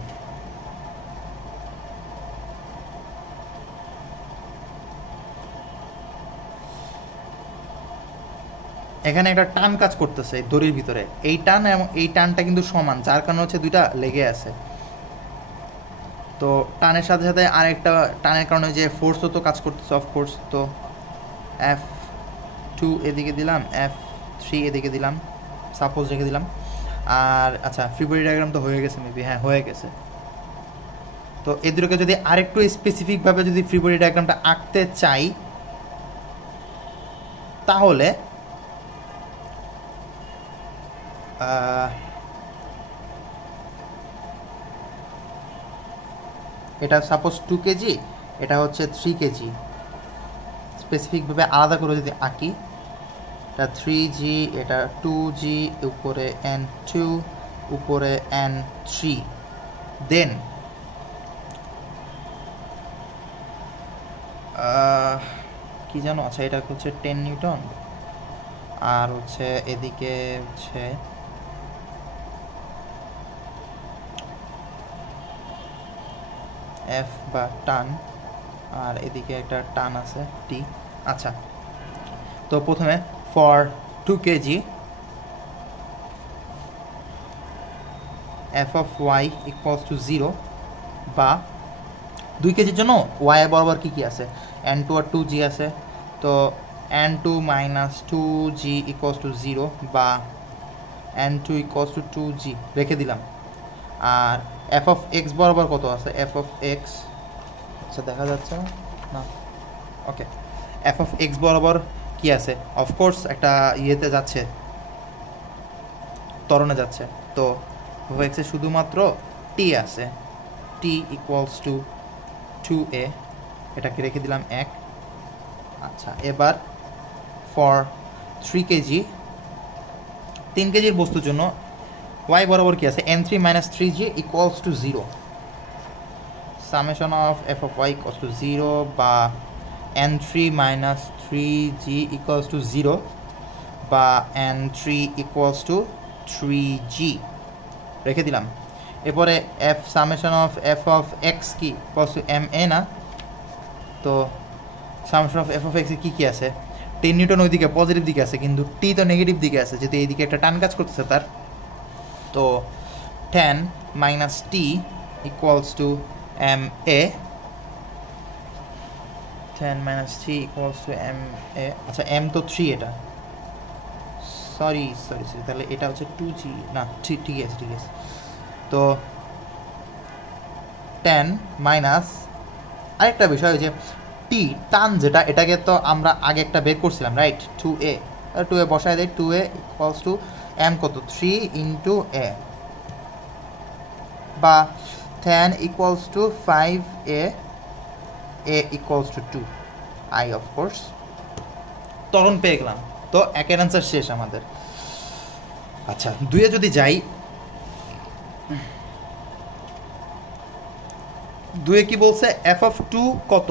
এখানে একটা টান কাজ করতেছে দড়ির ভিতরে, এই টান এবং এই টানটা কিন্তু সমান, যার কারণে হচ্ছে দুইটা লেগে আছে। তো টানের সাথে সাথে আরেকটা টানের কারণে যে ফোর্সও তো কাজ করতেছে অফকোর্স। তো F2 এদিকে দিলাম, F3 এদিকে দিলাম, সাপোজ রেখে দিলাম। আর আচ্ছা, ফ্রি বডি ডায়াগ্রাম তো হয়ে গেছে মেবি, হ্যাঁ হয়ে গেছে। তো এদেরকে যদি আরেকটু স্পেসিফিকভাবে যদি ফ্রি বডি ডায়াগ্রামটা আঁকতে চাই, তাহলে এটা সাপোজ 2 কেজি, এটা হচ্ছে 3 কেজি, স্পেসিফিকভাবে আলাদা করে যদি আঁকি, এটা 3g, এটা 2g, উপরে n2, উপরে n3। দেন কি জানো, আচ্ছা এটা হচ্ছে 10 নিউটন, আর হচ্ছে এদিকে হচ্ছে এফ বা টান, আর এদিকে একটা টান আছে টি। আচ্ছা, তো প্রথমে for 2 kg F of Y equals to 0, বা 2 কেজির জন্য ওয়াই বরাবর কী কী আছে, n2 আর 2g আছে, তো n2 minus 2g equals to 0, বা n2 ইকুয়ালস টু 2g রেখে দিলাম। আর এফ অফ এক্স বরাবর কত আছে, এফ অফ এক্স, আচ্ছা দেখা যাচ্ছে না, ওকে, এফ অফ এক্স বরাবর কি আছে, অফকোর্স একটা ইয়েতে যাচ্ছে, ত্বরণে যাচ্ছে, তো এফ অফ এক্সে শুধুমাত্র টি আছে, টি ইকুয়ালস টু 2a, এটাকে রেখে দিলাম 1। আচ্ছা, এবার ফর 3 কেজি 3 কেজির বস্তুর জন্য y বরাবর কি আছে, n3 minus 3g equals to 0, summation of F of y equals to 0, বা n3 minus 3g equals to 0, বা n3 ইকুয়ালস টু 3g রেখে দিলাম। এরপরে F summation of F of x কি ইকুয়ালস টু এম এ না, তো সামেশন অফ এফ অফ এক্সে কী কী আছে, 10 নিউটন ওইদিকে পজিটিভ দিকে আছে, কিন্তু টি তো নেগেটিভ দিকে আছে, যেহেতু এইদিকে একটা টান কাজ করতেছে তার, তো 10 minus T equals to M A, 10 minus T equals to M A. আচ্ছা, এম তো 3, এটা সরি, তাহলে এটা হচ্ছে 2g না, ঠিক আছে, তো 10 মাইনাস আরেকটা বিষয় যে টি টান যেটা, এটাকে তো আমরা আগে একটা বের করছিলাম রাইট, 2a, 2a বসায় দেয়, 2a ইকুয়ালস টু এম কত, 3 ইন্টু এ, বা 10 equals to 5a, A equals two 2, I of course তখন পেয়ে গেলাম। তো একের অ্যান্সার শেষ আমাদের। আচ্ছা, 2-এ যদি যাই, 2-এ কি বলছে, এফ অফ 2 কত,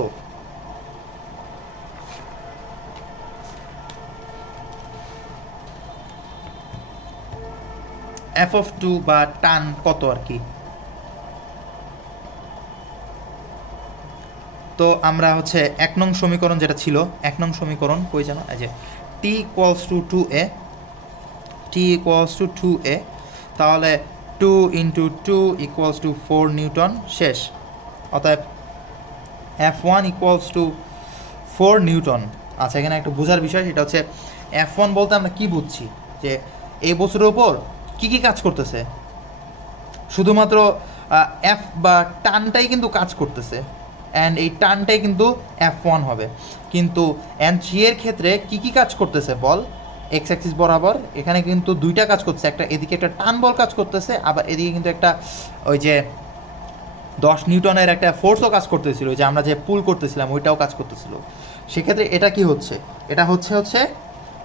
এফ অফ 2 বা টান কত আর কি, তো আমরা হচ্ছে 1 নং সমীকরণ যেটা ছিল, 1 নং সমীকরণ কই জানো, এই যে T equals to 2a, T equals to 2a, তাহলে 2 ইন্টু 2 ইকুয়ালস টু 4 নিউটন, শেষ। অতএব F1 ইকুয়ালস টু 4 নিউটন। আচ্ছা, এখানে একটা বোঝার বিষয়, সেটা হচ্ছে F1 বলতে আমরা কি বুঝছি, যে এই বস্তুর উপর কি কি কাজ করতেছে, শুধুমাত্র এফ বা টানটাই কিন্তু কাজ করতেছে, অ্যান্ড এই টানটাই কিন্তু F1 হবে। কিন্তু n3 এর ক্ষেত্রে কি কি কাজ করতেছে বল, এক্স অ্যাক্সিস বরাবর এখানে কিন্তু দুইটা কাজ করতেছে, একটা এদিকে একটা টান বল কাজ করতেছে, আবার এদিকে কিন্তু একটা ওই যে 10 নিউটনের একটা ফোর্সও কাজ করতেছিল, যে আমরা যে পুল করতেছিলাম ওইটাও কাজ করতেছিল। সেক্ষেত্রে এটা কি হচ্ছে, এটা হচ্ছে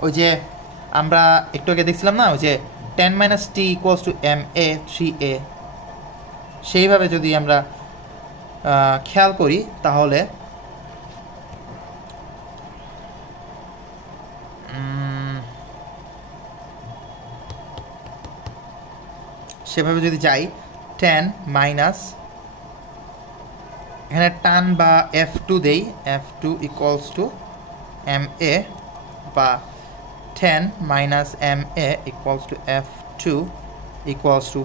ওই যে আমরা একটু আগে দেখছিলাম না, ওই যে 10 minus T equals to M A 3a, সেইভাবে যদি আমরা খেয়াল করি তাহলে সেভাবে যদি যাই, 10 মাইনাস এখানে টান বা F2 দেই, F2 equals to M A, বা 10 minus M A equals to F2 equals to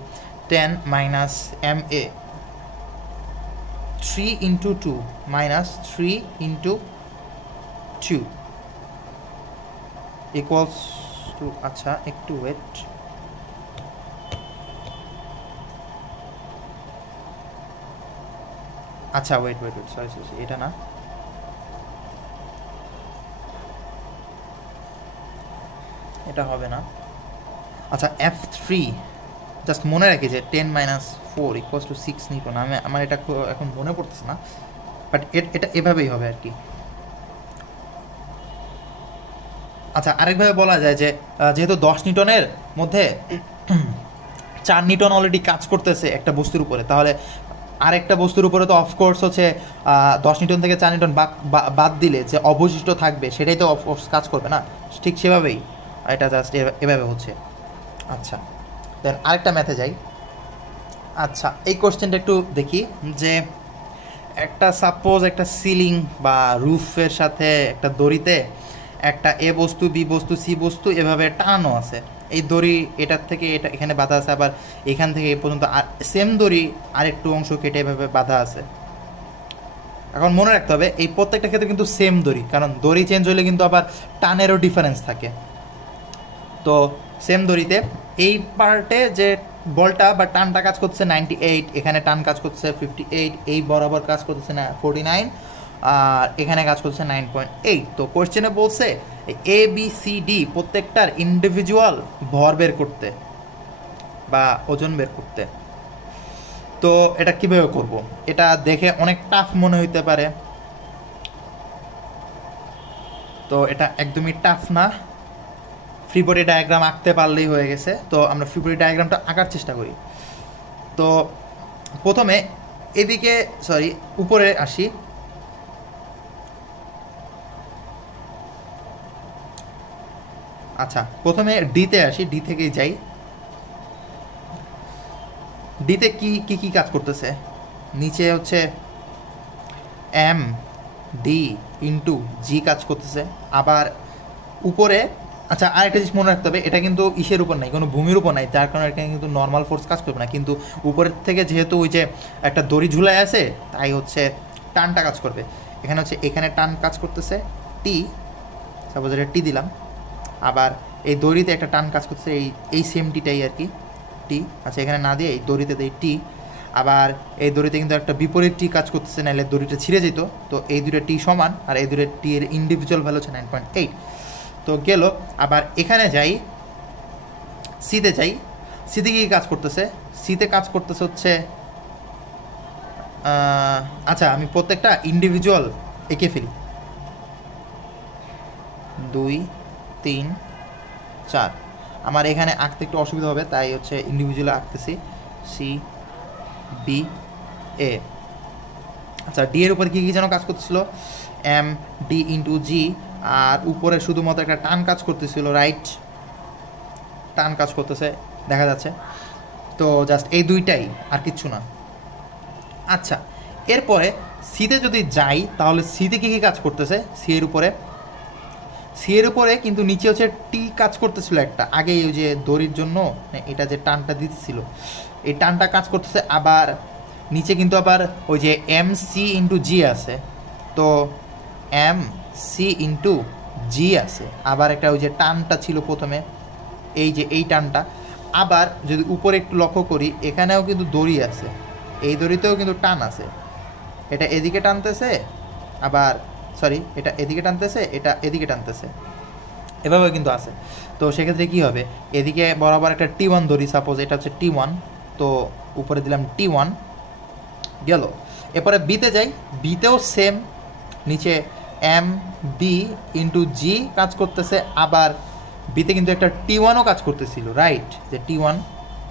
10 minus M A, 3 into 2 minus 3 into 2 equals to, আচ্ছা একটু ওয়েট, আচ্ছা ওয়েট, সরি এটা না, এটা হবে না। আচ্ছা, F3 জাস্ট মনে রাখি যে 10 মাইনাস 4 ইকুয়ালস টু 6 নিউটন, আমার এটা এখন মনে পড়তেছে না, বাট এটা এভাবেই হবে আর কি। আচ্ছা, আরেকভাবে বলা যায় যে যেহেতু 10 নিউটনের মধ্যে 4 নিউটন অলরেডি কাজ করতেছে একটা বস্তুর উপরে, তাহলে আরেকটা বস্তুর উপরে তো অফকোর্স হচ্ছে 10 নিউটন থেকে 4 নিউটন বাদ দিলে যে অবশিষ্ট থাকবে সেটাই তো অফকোর্স কাজ করবে না, ঠিক সেভাবেই এটা জাস্ট এভাবে হচ্ছে। আচ্ছা, দেন আরেকটা ম্যাথে যাই। আচ্ছা, এই কোশ্চেনটা একটু দেখি, যে একটা সাপোজ একটা সিলিং বা রুফের সাথে একটা দড়িতে একটা এ বস্তু বি বস্তু সি বস্তু এভাবে টানানো আছে। এই দড়ি এটার থেকে এটা এখানে বাঁধা আছে, আবার এখান থেকে এ পর্যন্ত আর সেম দড়ি আরেকটু অংশ কেটে এভাবে বাঁধা আছে। এখন মনে রাখতে হবে এই প্রত্যেকটা ক্ষেত্রে কিন্তু সেম দড়ি, কারণ দড়ি চেঞ্জ হলে কিন্তু আবার টানেরও ডিফারেন্স থাকে। তো সেম দড়িতে এই পার্টে যে বলটা বা টানটা কাজ করছে 98, এখানে টান কাজ করছে 58, এই বরাবর কাজ করতেছে না 49, আর এখানে কাজ করছে 9.8। তো কোশ্চেনে বলছে এ বি সি ডি প্রত্যেকটার ইন্ডিভিজুয়াল ভর বের করতে বা ওজন বের করতে। তো এটা কীভাবে করব? এটা দেখে অনেক টাফ মনে হইতে পারে, তো এটা একদমই টাফ না, ফ্রি বডি ডায়াগ্রাম আঁকতে পারলেই হয়ে গেছে। তো আমরা ফ্রি বডি ডায়াগ্রামটা আঁকার চেষ্টা করি। তো প্রথমে এদিকে উপরে আসি। আচ্ছা, প্রথমে ডিতে আসি, ডি থেকেই যাই। ডিতে কি কি কি কাজ করতেছে? নিচে হচ্ছে এম ডি ইন্টু জি কাজ করতেছে, আবার উপরে আচ্ছা আরেকটা জিনিস মনে রাখতে হবে, এটা কিন্তু ইসের উপর নাই, কোনো ভূমির উপর নাই, যার কারণে এখানে কিন্তু নর্মাল ফোর্স কাজ করবে না। কিন্তু উপরের থেকে যেহেতু ওই যে একটা দড়ি ঝুলাই আছে, তাই হচ্ছে টানটা কাজ করবে। এখানে হচ্ছে এখানে টান কাজ করতেছে টি, সাপোজ এটা টি দিলাম, আবার এই দড়িতে একটা টান কাজ করতেছে এই সেম টিটাই আর কি টি। আচ্ছা, এখানে না দিয়ে এই দড়িতে দেই টি, আবার এই দড়িতে কিন্তু একটা বিপরীত টি কাজ করতেছে, নাহলে দড়িটা ছিঁড়ে যেত। তো এই দুটো টি সমান, আর এই দুটো টি এর ইন্ডিভিজুয়াল ভ্যালু হচ্ছে 9.8। তো গেল। আবার এখানে যাই, সিতে যাই। সিতে কি কাজ করতেছে? সিতে কাজ করতেছে হচ্ছে আচ্ছা আমি প্রত্যেকটা ইন্ডিভিজুয়াল এঁকে ফেলি। 2 3 4। আমার এখানে আঁকতে একটু অসুবিধা হবে, তাই হচ্ছে ইন্ডিভিজুয়াল আঁকতেছি। C B A. আচ্ছা, ডি এর উপর কী কী যেন কাজ করতেছিল? এম ডি ইন্টু জি, আর উপরে শুধুমাত্র একটা টান কাজ করতেছিল, রাইট? টান কাজ করতেছে দেখা যাচ্ছে। তো জাস্ট এই দুইটাই, আর কিচ্ছু না। আচ্ছা, এরপরে সিতে যদি যাই, তাহলে সিতে কী কী কাজ করতেছে? সি এর উপরে কিন্তু নিচে হচ্ছে টি কাজ করতেছিল একটা, আগে ওই যে দড়ির জন্য এটা যে টানটা দিতেছিল, এই টানটা কাজ করতেছে। আবার নিচে কিন্তু আবার ওই যে এম সি ইন্টু জি আছে, তো এম সি ইন্টু জি আছে। আবার একটা ওই যে টানটা ছিল প্রথমে, এই যে এই টানটা। আবার যদি উপরে একটু লক্ষ্য করি, এখানেও কিন্তু দড়ি আছে, এই দড়িতেও কিন্তু টান আছে। এটা এদিকে টানতেছে, আবার এটা এদিকে টানতেছে, এটা এদিকে টানতেছে, এভাবে কিন্তু আছে। তো সেক্ষেত্রে কী হবে? এদিকে বরাবর একটা T1 ধরি, সাপোজ এটা হচ্ছে T1, তো উপরে দিলাম T1, গেল। এরপরে বিতে যাই, বিতেও সেম, নিচে এম বি ইন্টু জি কাজ করতেছে। আবার বিতে কিন্তু একটা T1ও কাজ করতেছিল, রাইট? যে T1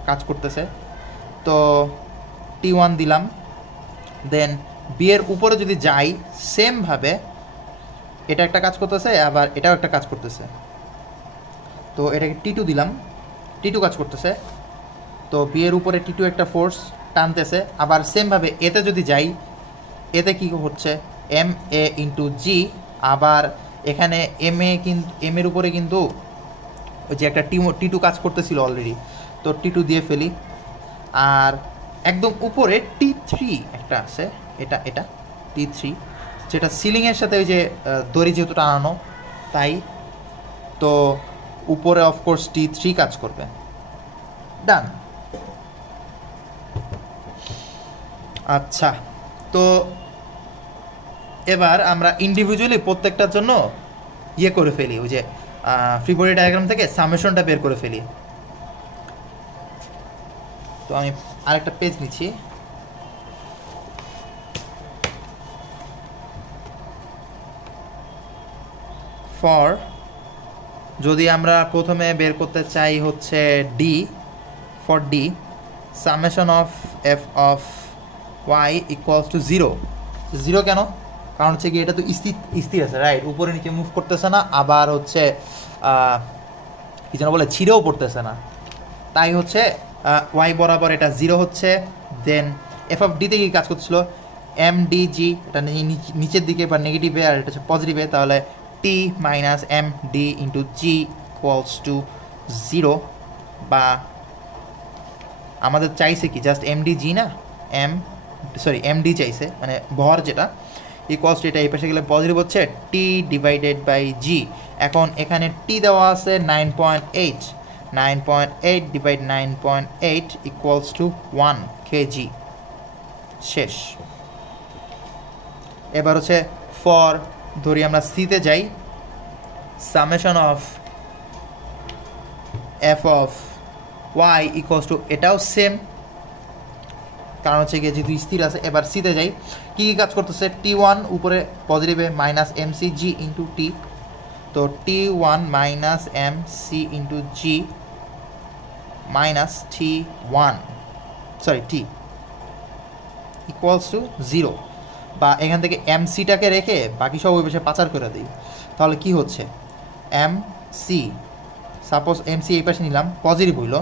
কাজ করতেছে, তো T1 দিলাম। দেন বি এর উপরে যদি যাই, সেমভাবে এটা একটা কাজ করতেছে, আবার এটাও একটা কাজ করতেছে, তো এটাকে T2 দিলাম, T2 কাজ করতেছে। তো বি এর উপরে T2 একটা ফোর্স টানতেছে। আবার সেমভাবে এতে যদি যাই, এতে কী হচ্ছে? এম এ ইন্টু জি, আবার এখানে এম এর উপরে কিন্তু ওই যে একটা T2 কাজ করতেছিল অলরেডি, তো T2 দিয়ে ফেলি। আর একদম উপরে T3 একটা আছে, এটা T3, যেটা সিলিংয়ের সাথে ওই যে দড়ি যেহেতু টানানো, তাই তো উপরে অফকোর্স T3 কাজ করবে। ডান। আচ্ছা, তো এবার আমরা ইন্ডিভিজুয়ালি প্রত্যেকটার জন্য ইয়ে করে ফেলি, ওই যে ফ্রি বডি ডায়াগ্রাম থেকে সামেশনটা বের করে ফেলি। তো আমি আরেকটা পেজ নিচ্ছি। ফর যদি আমরা প্রথমে বের করতে চাই হচ্ছে D, for D summation of F of Y equals to 0। 0 কেন? কারণ হচ্ছে কি, এটা তো স্থির আছে, রাইট? উপরে নিচে মুভ করতেছে না, আবার হচ্ছে কি যেন বলে, ছিঁড়েও পড়তেছে না, তাই হচ্ছে ওয়াই বরাবর এটা 0 হচ্ছে। দেন এফ অফ ডিতে কি কাজ করছিল? এম ডি জি, এটা নিচের দিকে বা নেগেটিভে, আর এটা হচ্ছে পজিটিভে, তাহলে T minus M D into G equals to 0, বা আমাদের চাইছে কি জাস্ট এম ডি জি না, এম ডি চাইছে, মানে ভর যেটা, ইকুয়ালস টু এটা এই পাশে গেলে পজিটিভ হচ্ছে টি ডিভাইডেড বাই জি। এখন এখানে টি দেওয়া আছে 9.8, 9.8 ডিভাইড 9.8 ইকুয়ালস টু 1 কেজি। শেষ। এবার হচ্ছে ফর, ধরি আমরা সিতে যাই, summation of F of Y equals to, এটাও সেম, কারণ হচ্ছে গিয়ে যেহেতু স্থির আছে। এবার সিতে যাই, কী কী কাজ করতেছে, T1 উপরে পজিটিভে minus M C G into T, তো T1 minus M C into G minus T1 T equals to 0, বা এখান থেকে এম সিটাকে রেখে বাকি সব ওই পাশে পাচার করে দিই, তাহলে কি হচ্ছে M C, suppose M C এই পাশে নিলাম, পজিটিভ হইল,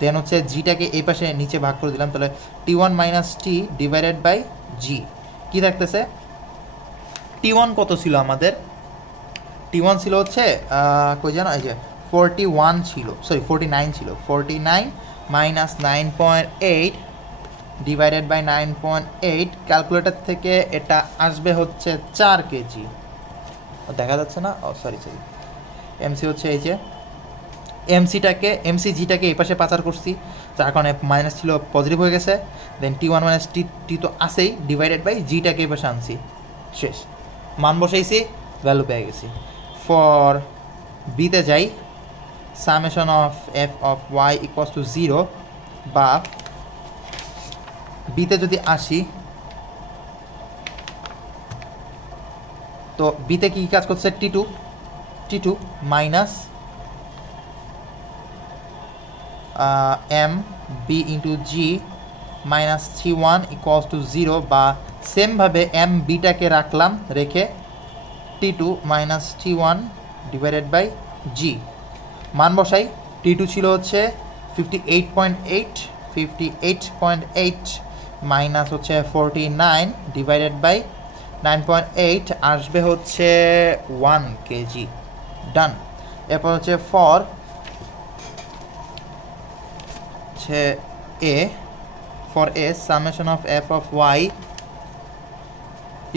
দেন হচ্ছে জিটাকে এই পাশে নিচে ভাগ করে দিলাম, তাহলে T1 minus T divided by G, কী থাকতেছে, T1 কত ছিল আমাদের, T1 ছিল হচ্ছে কই জানো, এই যে 41 ছিল, 49 ছিল, 49 মাইনাস 9.8 ডিভাইডেড বাই 9.8, ক্যালকুলেটর থেকে এটা আসবে হচ্ছে 4 কেজি। দেখা যাচ্ছে না, সরি এমসি হচ্ছে এই যে এমসিজিটাকে এই পাশে পাচার করছি, যার কারণে মাইনাস ছিল পজিটিভ হয়ে গেছে, দেন T1 মাইনাস টি তো আসেই, ডিভাইডেড বাই জিটাকে এই পাশে আনছি, শেষ। মান বসাইছি, ভ্যালু পেয়ে গেছি। ফর বিতে যাই, summation of F of Y equals to 0, বা বিতে যদি আসি, তো বিতে কী কাজ করছে, T2 minus M B into G minus T1 equals to 0, বা সেমভাবে এম বিটাকে রাখলাম, রেখে T2 minus T1 divided by জি, মান বসাই। T2 ছিল হচ্ছে 58.8 মাইনাস হচ্ছে 49 ডিভাইডেড বাই 9.8 আসবে হচ্ছে 1 কেজি। ডান। এরপর হচ্ছে for A summation of F of Y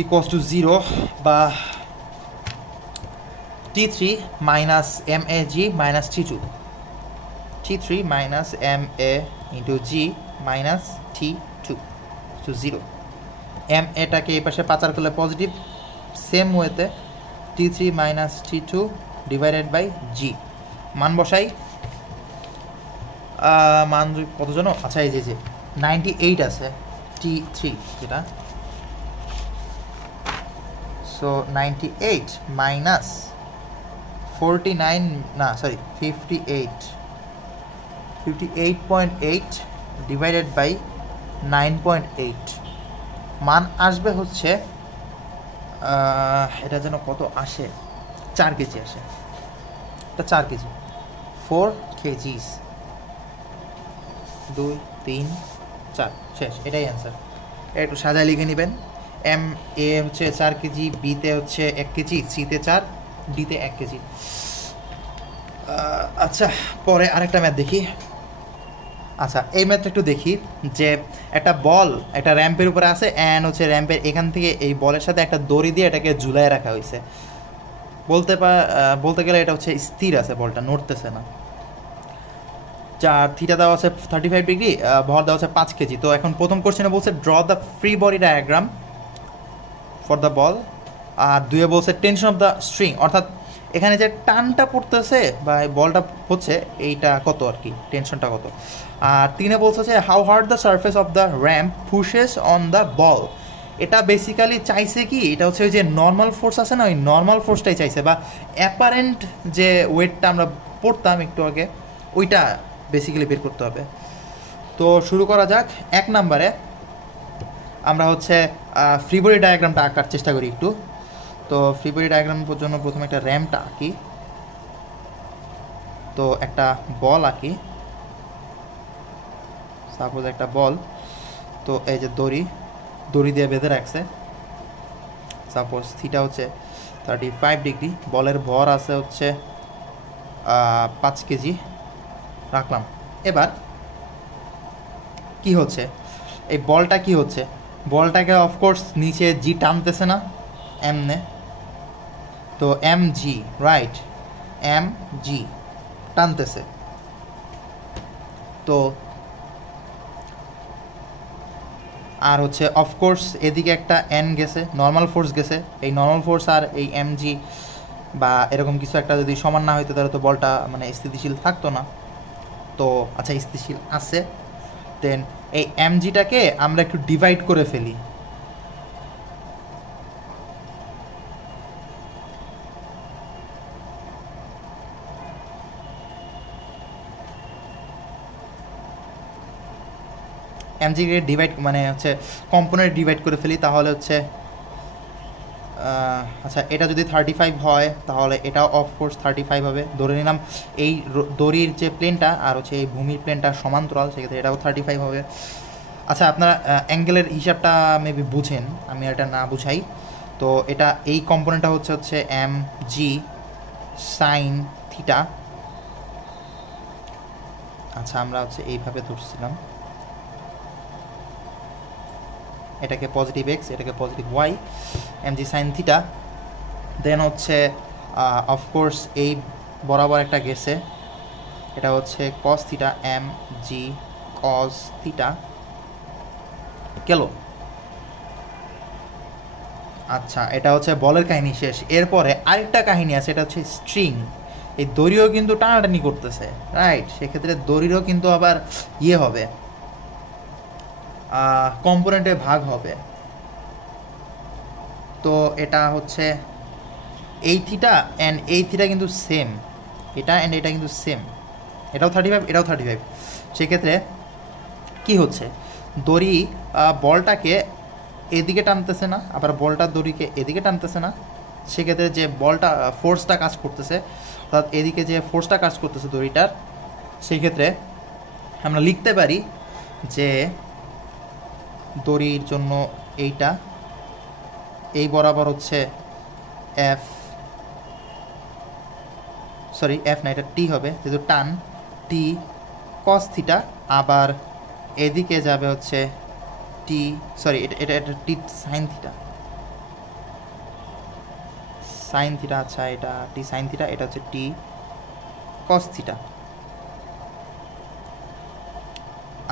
equals to 0, বা T3 minus M A G minus T3 minus M A into G minus T2 to 0, M এটাকে এই পাশে পাচার করলে পজিটিভ, সেম ওয়েতে T3 minus T2 divided by জি, মান বসাই। মান কত জন, আচ্ছা এই যে 98 আছে T3 যেটা, সো 98 মাইনাস 49 না সরি 58.8 ডিভাইডেড বাই 9.8, মান আসবে হচ্ছে এটা যেন কত আসে, 4 কেজি আসে, এটা 4 কেজি, 4 কেজিস, 2 3 4, শেষ। এটাই অ্যান্সার। একটু সাজায় লিখে নেবেন, এম এ হচ্ছে 4 কেজি, বিতে হচ্ছে 1 কেজি, সিতে 4, ডিতে 1 কেজি। আচ্ছা, পরে আরেকটা ম্যাথ দেখি। আচ্ছা, এই ম্যাথটা একটু দেখি, যে একটা বল একটা র্যাম্পের উপরে আছে, অ্যান্ড হচ্ছে র্যাম্পের এখান থেকে এই বলের সাথে একটা দড়ি দিয়ে এটাকে ঝুলায় রাখা হয়েছে, বলতে গেলে এটা হচ্ছে স্থির আছে, বলটা নড়তেছে না। থিটা দেওয়া আছে 35 ডিগ্রি, ভর দেওয়া আছে 5 কেজি। তো এখন প্রথম কোশ্চেনে বলছে draw the free body diagram for the ball, আর 2 বলছে টেনশন অফ দ্য স্ট্রিং, অর্থাৎ এখানে যে টানটা পড়তেছে বা বলটা হচ্ছে এইটা কত আর কি, টেনশনটা কত। আর 3 বলছে যে how hard the surface of the ramp pushes on the ball, এটা বেসিক্যালি চাইছে কি, এটা হচ্ছে ওই যে নর্মাল ফোর্স আছে না, ওই নর্মাল ফোর্সটাই চাইছে, বা অ্যাপারেন্ট যে ওয়েটটা আমরা পড়তাম একটু আগে, ওইটা বেসিক্যালি বের করতে হবে। তো শুরু করা যাক। 1 নম্বরে আমরা হচ্ছে ফ্রি বডি ডায়াগ্রামটা আঁকার চেষ্টা করি একটু। তো ফ্রি বডি ডায়াগ্রামের জন্য প্রথমে একটা র্যাম্পটা আঁকি, তো একটা বল আঁকি, সাপোজ একটা বল, তো এই যে দড়ি দড়ি দিয়ে বেঁধে রাখছে। সাপোজ থিটা হচ্ছে 35 ডিগ্রি, বলের ভর আছে হচ্ছে 5 কেজি রাখলাম। এবার কি হচ্ছে, এই বলটা কি হচ্ছে, বলটাকে অফকোর্স নিচে জি টানতেছে না এমনে, তো M G, right, M G টানতেছে। তো আর হচ্ছে অফকোর্স এদিকে একটা এন গেছে, নর্মাল ফোর্স গেছে। এই নর্মাল ফোর্স আর এই এম জি বা এরকম কিছু একটা যদি সমান না হইতো তাহলে তো বলটা মানে স্থিতিশীল থাকতো না। তো আচ্ছা, স্থিতিশীল আছে। দেন এই এম জিটাকে আমরা একটু ডিভাইড করে ফেলি। এমজিকে ডিভাইড মানে হচ্ছে কম্পোনেন্ট ডিভাইড করে ফেলি, তাহলে হচ্ছে আচ্ছা এটা যদি 35 হয় তাহলে এটাও অফকোর্স 35 হবে। ধরে নিলাম এই দড়ির যে প্লেনটা আর হচ্ছে এই ভূমির প্লেনটা সমান্তরাল, সেক্ষেত্রে এটাও 35 হবে। আচ্ছা, আপনারা অ্যাঙ্গেলের হিসাবটা মেবি বুঝেন, আমি এটা না বুঝাই। তো এটা এই কম্পোনেন্টটা হচ্ছে এম জি সাইন থিটা। আচ্ছা, আমরা হচ্ছে এইভাবে ধরছিলাম, এটাকে পজিটিভ এক্স, এটাকে positive Y, M G sine theta. Then হচ্ছে অফকোর্স এই বরাবর একটা গেছে, এটা হচ্ছে cos theta, M G cos theta গেল। আচ্ছা, এটা হচ্ছে বলের কাহিনী শেষ। এরপরে আরেকটা কাহিনী আছে, এটা হচ্ছে স্ট্রিং। এই দড়িও কিন্তু টানাটানি করতেছে, রাইট? সেক্ষেত্রে দড়িরও কিন্তু আবার ইয়ে হবে, কম্পোনেন্টে ভাগ হবে। তো এটা হচ্ছে এই থিটা অ্যান্ড এই থিটা কিন্তু সেম, এটা অ্যান্ড এটা কিন্তু সেম, এটাও 35, এটাও 35। সেক্ষেত্রে কি হচ্ছে, দড়ি বলটাকে এদিকে টানতেছে না, আবার বলটা দড়িকে এদিকে টানতেছে না। সেক্ষেত্রে যে বলটা ফোর্সটা কাজ করতেছে, অর্থাৎ এদিকে যে ফোর্সটা কাজ করতেছে দড়িটার, সেই ক্ষেত্রে আমরা লিখতে পারি যে দড়ির জন্য এইটা এই বরাবর হচ্ছে এফ, সরি এফ না, এটা টি হবে যেহেতু টান, টি কস থিটা, আবার এদিকে যাবে হচ্ছে টি, সরি এটা এটা টি সাইন থিটা, সাইন থিটা। আচ্ছা, এটা টি সাইন থিটা, এটা হচ্ছে টি কস থিটা।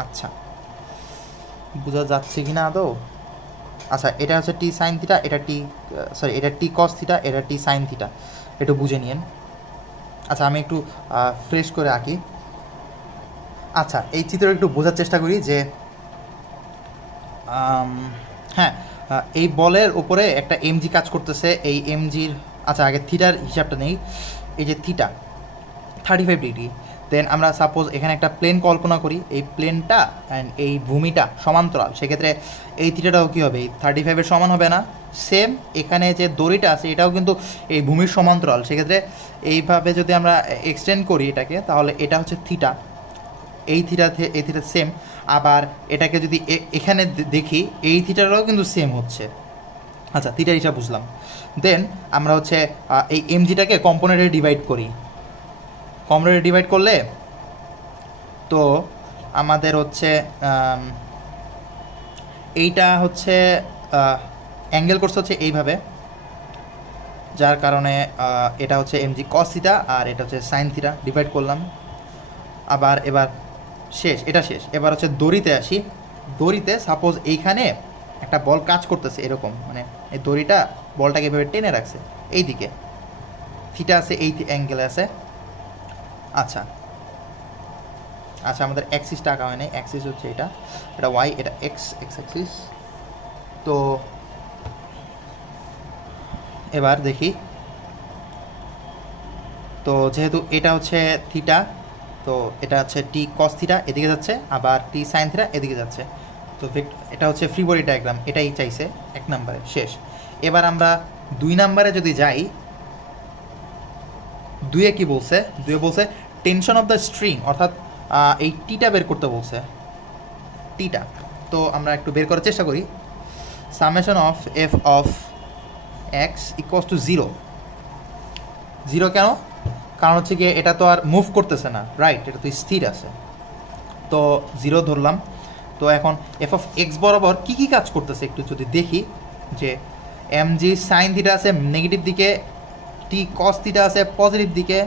আচ্ছা, বোঝা যাচ্ছে কি না আদৌ? আচ্ছা, এটা হচ্ছে টি সাইন থিটা, এটা টি, সরি এটা টি কস থিটা, এটা টি সাইন থিটা, একটু বুঝে নিন। আচ্ছা, আমি একটু ফ্রেশ করে আঁকি। আচ্ছা, এই চিত্র একটু বোঝার চেষ্টা করি যে হ্যাঁ, এই বলের উপরে একটা এমজি কাজ করতেছে, এই এমজির, আচ্ছা আগে থিটার হিসাবটা নেই। এই যে থিটা 35 ডিগ্রি, দেন আমরা সাপোজ এখানে একটা প্লেন কল্পনা করি, এই প্লেনটা অ্যান্ড এই ভূমিটা সমান্তরাল, সেক্ষেত্রে এই থিটাটাও কী হবে, এই 35-এর সমান হবে না? সেম এখানে যে দড়িটা আছে এটাও কিন্তু এই ভূমির সমান্তরাল, সেক্ষেত্রে এইভাবে যদি আমরা এক্সটেন্ড করি এটাকে, তাহলে এটা হচ্ছে থিটা, এই থিটা সেম। আবার এটাকে যদি এখানে দেখি, এই থিটাটাও কিন্তু সেম হচ্ছে। আচ্ছা, থিটার হিসাব বুঝলাম। দেন আমরা হচ্ছে এই এমজিটাকে কম্পোনেন্টে ডিভাইড করি। কম্পোনেন্টে ডিভাইড করলে তো আমাদের হচ্ছে এইটা হচ্ছে অ্যাঙ্গেল করছে হচ্ছে এইভাবে, যার কারণে এটা হচ্ছে এমজি কস থিটা আর এটা হচ্ছে সাইন থিটা, ডিভাইড করলাম। আবার এবার শেষ, এটা শেষ। এবার হচ্ছে দড়িতে আসি। দড়িতে সাপোজ এইখানে একটা বল কাজ করতেছে এরকম, মানে এই দড়িটা বলটাকে এভাবে টেনে রাখছে, এই দিকে থিটা আছে, এই অ্যাঙ্গেলে আছে। আচ্ছা আচ্ছা, আমাদের অ্যাক্সিসটা আঁকা হয় নাই, অ্যাক্সিস হচ্ছে এটা, এটা ওয়াই, এটা এক্স অ্যাক্সিস। তো এবার দেখি, তো যেহেতু এটা হচ্ছে থিটা, তো এটা হচ্ছে টি কস থিটা এদিকে যাচ্ছে, আবার টি সাইন থিটা এদিকে যাচ্ছে। তো এটা হচ্ছে ফ্রি বডি ডায়াগ্রাম, এটাই চাইছে 1 নম্বরে, শেষ। এবার আমরা 2 নম্বরে যদি যাই, 2-এ কি বলছে? 2-এ বলছে টেনশন অফ দ্য স্ট্রিং, অর্থাৎ এই টিটা বের করতে বলছে, টিটা। তো আমরা একটু বের করার চেষ্টা করি। Summation of F of X equals to 0 কেন? কারণ হচ্ছে গিয়ে এটা তো আর মুভ করতেছে না, রাইট? এটা তো স্থির আছে, তো 0 ধরলাম। তো এখন এফ অফ এক্স বরাবর কী কী কাজ করতেছে একটু যদি দেখি, যে এম জি সাইন থিটা আছে নেগেটিভ দিকে, টি কস থিটা আছে পজিটিভ দিকে,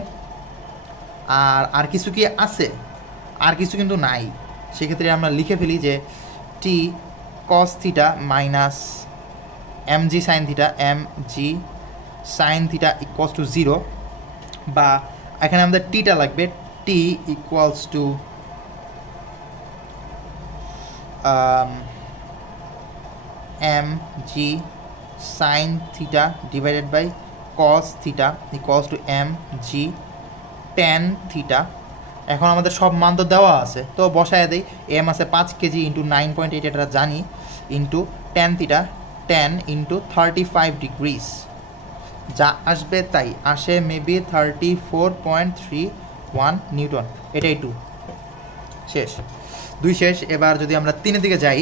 আর কিছু কি আছে? আর কিছু কিন্তু নাই। সেক্ষেত্রে আমরা লিখে ফেলি যে T cos theta minus M G sine theta, M G sine theta equals to 0, বা এখানে আমাদের টিটা লাগবে, T equals to M G sine theta divided by cos theta equals to M G tan theta. এখন আমাদের সব মান তো দেওয়া আছে, তো বসায় দেই। এম আছে 5 কেজি ইন্টু 9.8, এটা জানি, into tan theta, 10 into 35 degrees, যা আসবে তাই আসে মেবি 34.31 নিউটন। এটাই 2 শেষ, 2 শেষ। এবার যদি আমরা 3-এর দিকে যাই,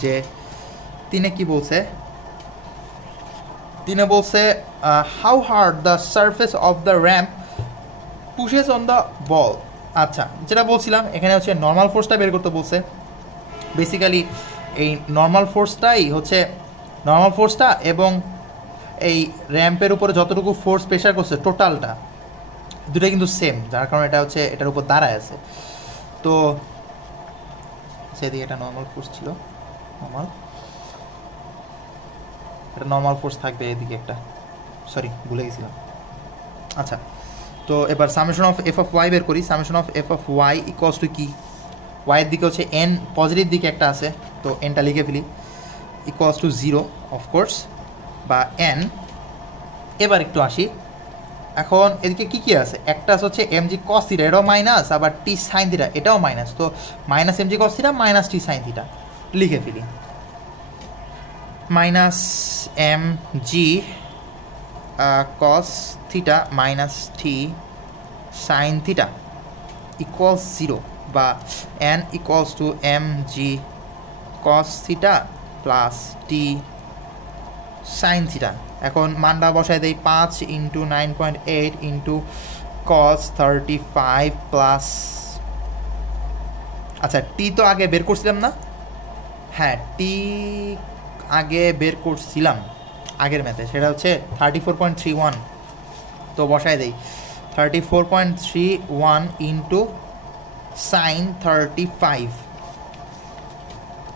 যে 3-এ কি বলছে? 3-এ বলছে how hard the surface of the ramp pushes on the ball. আচ্ছা, যেটা বলছিলাম এখানে হচ্ছে নর্মাল ফোর্সটা বের করতে বলছে। বেসিক্যালি এই নর্মাল ফোর্সটা এবং এই র্যাম্পের উপরে যতটুকু ফোর্স প্রেশার করছে টোটালটা, দুটোই কিন্তু সেম, যার কারণে এটা হচ্ছে এটার উপর দাঁড়ায় আছে। তো সেদিকে এটা নর্মাল ফোর্স ছিল, এটা নর্মাল ফোর্স থাকবে এদিকে একটা, সরি ভুলে গেছিলাম। আচ্ছা, তো এবার summation of F of Y বের করি। Summation of F of Y equals to কি? ওয়াইয়ের দিকে হচ্ছে এন পজিটিভ দিকে একটা আছে, তো এনটা লিখে ফেলি, ইকুয়ালস টু 0 অফকোর্স, বা এন। এবার একটু আসি, এখন এদিকে কী কী আছে? একটা হচ্ছে এম জি কস থিটা, এটাও মাইনাস, আবার টি সাইন থিটা, এটাও মাইনাস, তো minus M G cos theta minus T sine theta লিখে ফেলি, minus M G cos theta minus T sine theta equals 0, বা N equals to M G cos theta plus T sine theta. এখন মানটা বসায় দেই, 5 into 9.8 into cos 35 plus, আচ্ছা টি তো আগে বের করছিলাম না? হ্যাঁ, টি আগে বের করছিলাম আগের ম্যাথে, সেটা হচ্ছে 34.31, তো বসায় দেই 34.31 ইন্টু সাইন 35।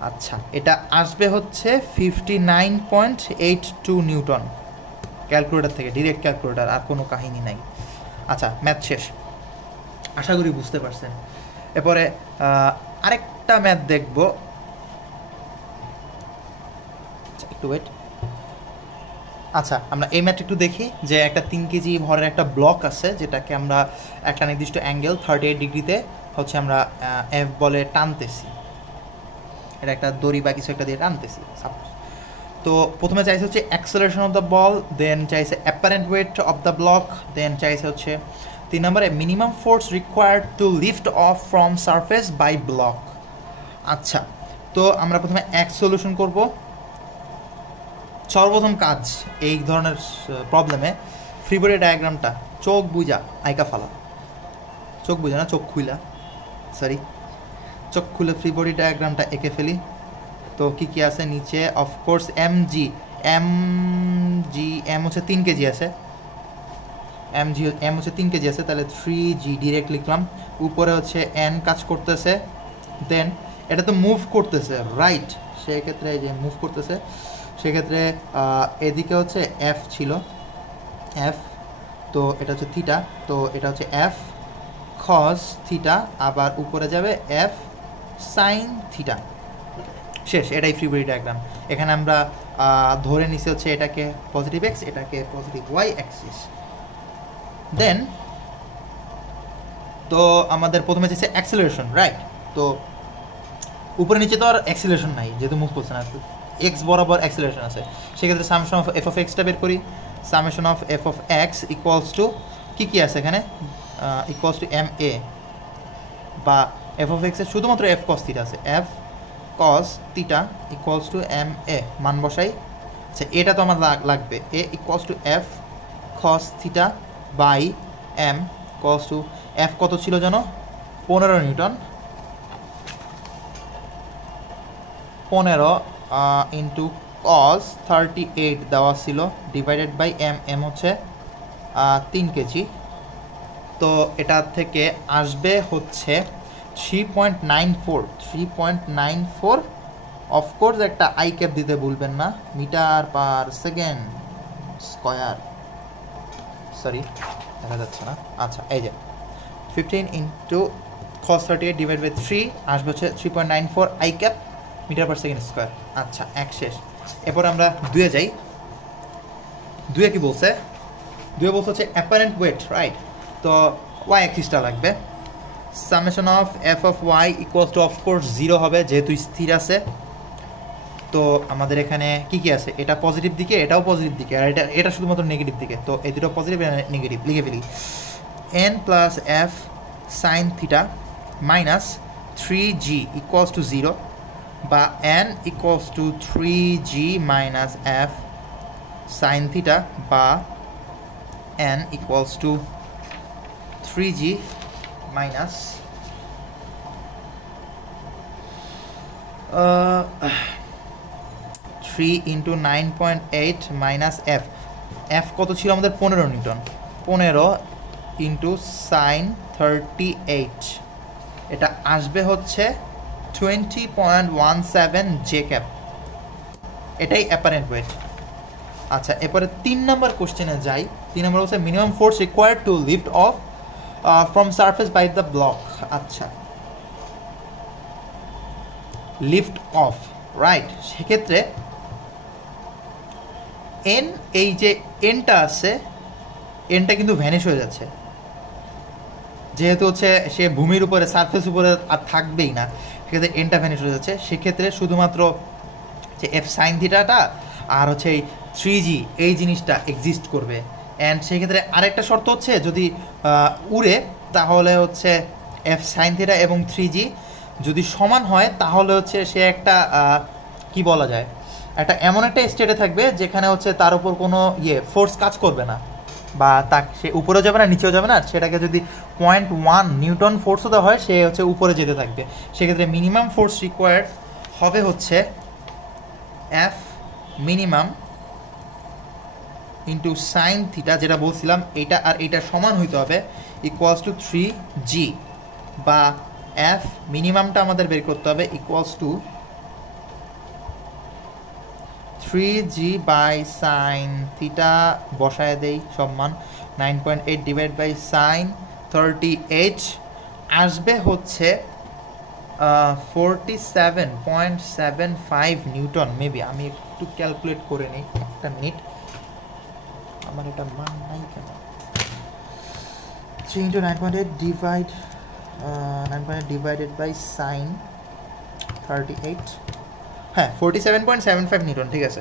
আচ্ছা, এটা আসবে হচ্ছে 59.82 নিউটন, ক্যালকুলেটর থেকে, ডিরেক্ট ক্যালকুলেটর, আর কোনো কাহিনী নাই। আচ্ছা, ম্যাথ শেষ, আশা করি বুঝতে পারছেন। এরপরে আরেকটা ম্যাথ দেখব, একটু ওয়েট। আচ্ছা, আমরা এই ম্যাথ একটু দেখি, যে একটা 3 কেজি ভরের একটা ব্লক আছে, যেটাকে আমরা একটা নির্দিষ্ট অ্যাঙ্গেল 38 ডিগ্রিতে হচ্ছে আমরা এফ বলে টানতেছি, এটা একটা দড়ি বা কিছু একটা দিয়ে টানতেছি সাপোজ। তো প্রথমে চাইছে হচ্ছে acceleration of the ball, then চাইছে apparent weight of the block, then চাইছে হচ্ছে 3 নম্বরে minimum force required to lift off from surface by block. আচ্ছা, তো আমরা প্রথমে সলিউশন করব। সর্বপ্রথম কাজ এই ধরনের প্রবলেমে ফ্রি বডি ডায়াগ্রামটা চোখ বুঝা আইকা ফালা, চোখ বুঝা না, চোখ খুলে ফ্রি বডি ডায়াগ্রামটা এঁকে ফেলি। তো কী কী আছে নিচে? অফকোর্স এম হচ্ছে 3 কেজি আছে, এম হচ্ছে 3 কেজি আছে, তাহলে 3G ডিরেক্ট লিখলাম। উপরে হচ্ছে এন কাজ করতেছে, দেন এটা তো মুভ করতেছে, রাইট? সেক্ষেত্রে এই যে মুভ করতেছে, সেক্ষেত্রে এদিকে হচ্ছে এফ ছিল, এফ, তো এটা হচ্ছে থিটা, তো এটা হচ্ছে এফ কস থিটা, আবার উপরে যাবে এফ সাইন থিটা, শেষ। এটাই ফ্রি বডি ডায়াগ্রাম। এখানে আমরা ধরে নিছি হচ্ছে এটাকে পজিটিভ এক্স, এটাকে পজিটিভ ওয়াই অ্যাক্সিস। দেন তো আমাদের প্রথমে চাইছে অ্যাক্সেলারেশন, রাইট? তো উপরে নিচে তো আর অ্যাক্সেলারেশন নাই, যেহেতু মুভ করছে না, এক্স বরাবর অ্যাক্সেলারেশন আছে, সেক্ষেত্রে সামেশন অফ এফ অফ এক্সটা বের করি। Summation of F of X equals to কী আছে এখানে? ইকুয়ালস টু এম এ, বা এফ অফ এক্সের শুধুমাত্র এফ কস থিটা আছে, F cos theta equals to M A, মান বসাই। আচ্ছা, এটা তো আমার লাগবে, A equals to F cos theta by M equals to F কত ছিল যেন 15 নিউটন, 15 ইন্টু কস 38 দেওয়া ছিল ডিভাইডেড বাই এম, এম হচ্ছে 3 কেজি। তো এটা থেকে আসবে হচ্ছে 3.94 অফকোর্স একটা আই ক্যাপ দিতে ভুলবেন না, metre per second square, sorry দেখা যাচ্ছে না। আচ্ছা, এই যে 15 ইন্টু cos 38 ডিভাইড বাই 3 আসবে হচ্ছে 3.94 I cap metre per second square. আচ্ছা, এক শেষ। এরপর আমরা 2 যাই। 2 কি বলছে? 2 বলছে হচ্ছে অ্যাপারেন্ট ওয়েট, রাইট? তো ওয়াই অ্যাক্সিসটা লাগবে, summation of F of Y equals to of course 0 হবে যেহেতু স্থির আছে। তো আমাদের এখানে কি কি আছে? এটা পজিটিভ দিকে, এটাও পজিটিভ দিকে, আর এটা শুধুমাত্র নেগেটিভ দিকে। তো এই দুটো পজিটিভ নেগেটিভ লিখে ফেলি। N plus F sine theta minus 3g equals to 0, বা N equals to 3g minus F sine theta, বা N equals to 3g minus 3 into 9.8 minus F. F কত ছিল আমাদের? 15 নিউটন, 15 ইন্টু সাইন 38, এটা আসবে হচ্ছে 20.17 জে ক্যাপ, এটাই apparent weight. আচ্ছা, এরপরে 3 নম্বর কোশ্চেনে যাই। 3 নম্বর হচ্ছে minimum force required to lift off from surface by the block. আচ্ছা, লিফট অফ, রাইট? সেক্ষেত্রে এন, এই যে এনটা আছে, এনটা কিন্তু ভ্যানিশ হয়ে যাচ্ছে, যেহেতু হচ্ছে সে ভূমির উপরে সারফেস উপরে আর থাকবেই না, সেক্ষেত্রে এনটা ভ্যানিশ হয়ে যাচ্ছে। সেক্ষেত্রে শুধুমাত্র যে এফ সাইন থিটাটা আর হচ্ছে এই 3g এই জিনিসটা এক্সিস্ট করবে। অ্যান্ড সেক্ষেত্রে আরেকটা শর্ত হচ্ছে যদি উড়ে তাহলে হচ্ছে এফ সাইন থিটা এবং 3g যদি সমান হয় তাহলে হচ্ছে সে একটা কি বলা যায়, একটা এমন একটা স্টেটে থাকবে যেখানে হচ্ছে তার উপর কোনো ফোর্স কাজ করবে না, বা সে উপরেও যাবে না নিচেও যাবে না। সেটাকে যদি 0.1 নিউটন ফোর্সও দেওয়া হয় সে হচ্ছে উপরে যেতে থাকবে। সেক্ষেত্রে মিনিমাম ফোর্স রিকোয়ার্ড হবে হচ্ছে F minimum into sine theta, যেটা বলছিলাম এইটা আর এইটা সমান হইতে হবে, ইকুয়ালস টু 3g, বা এফ মিনিমামটা আমাদের বের করতে হবে equals to 3g by sine theta, বসায় দেই সমান 9.8 ডিভাইড বাই সাইন 38 আসবে হচ্ছে 47.75 নিউটন। মেবি আমি একটু ক্যালকুলেট করে নিই, একটা মিনিট, আমার এটা মান নাই কেন। 3 into 9.8 ডিভাইডেড বাই সাইন 38, হ্যাঁ 47.75 নিউটন, ঠিক আছে।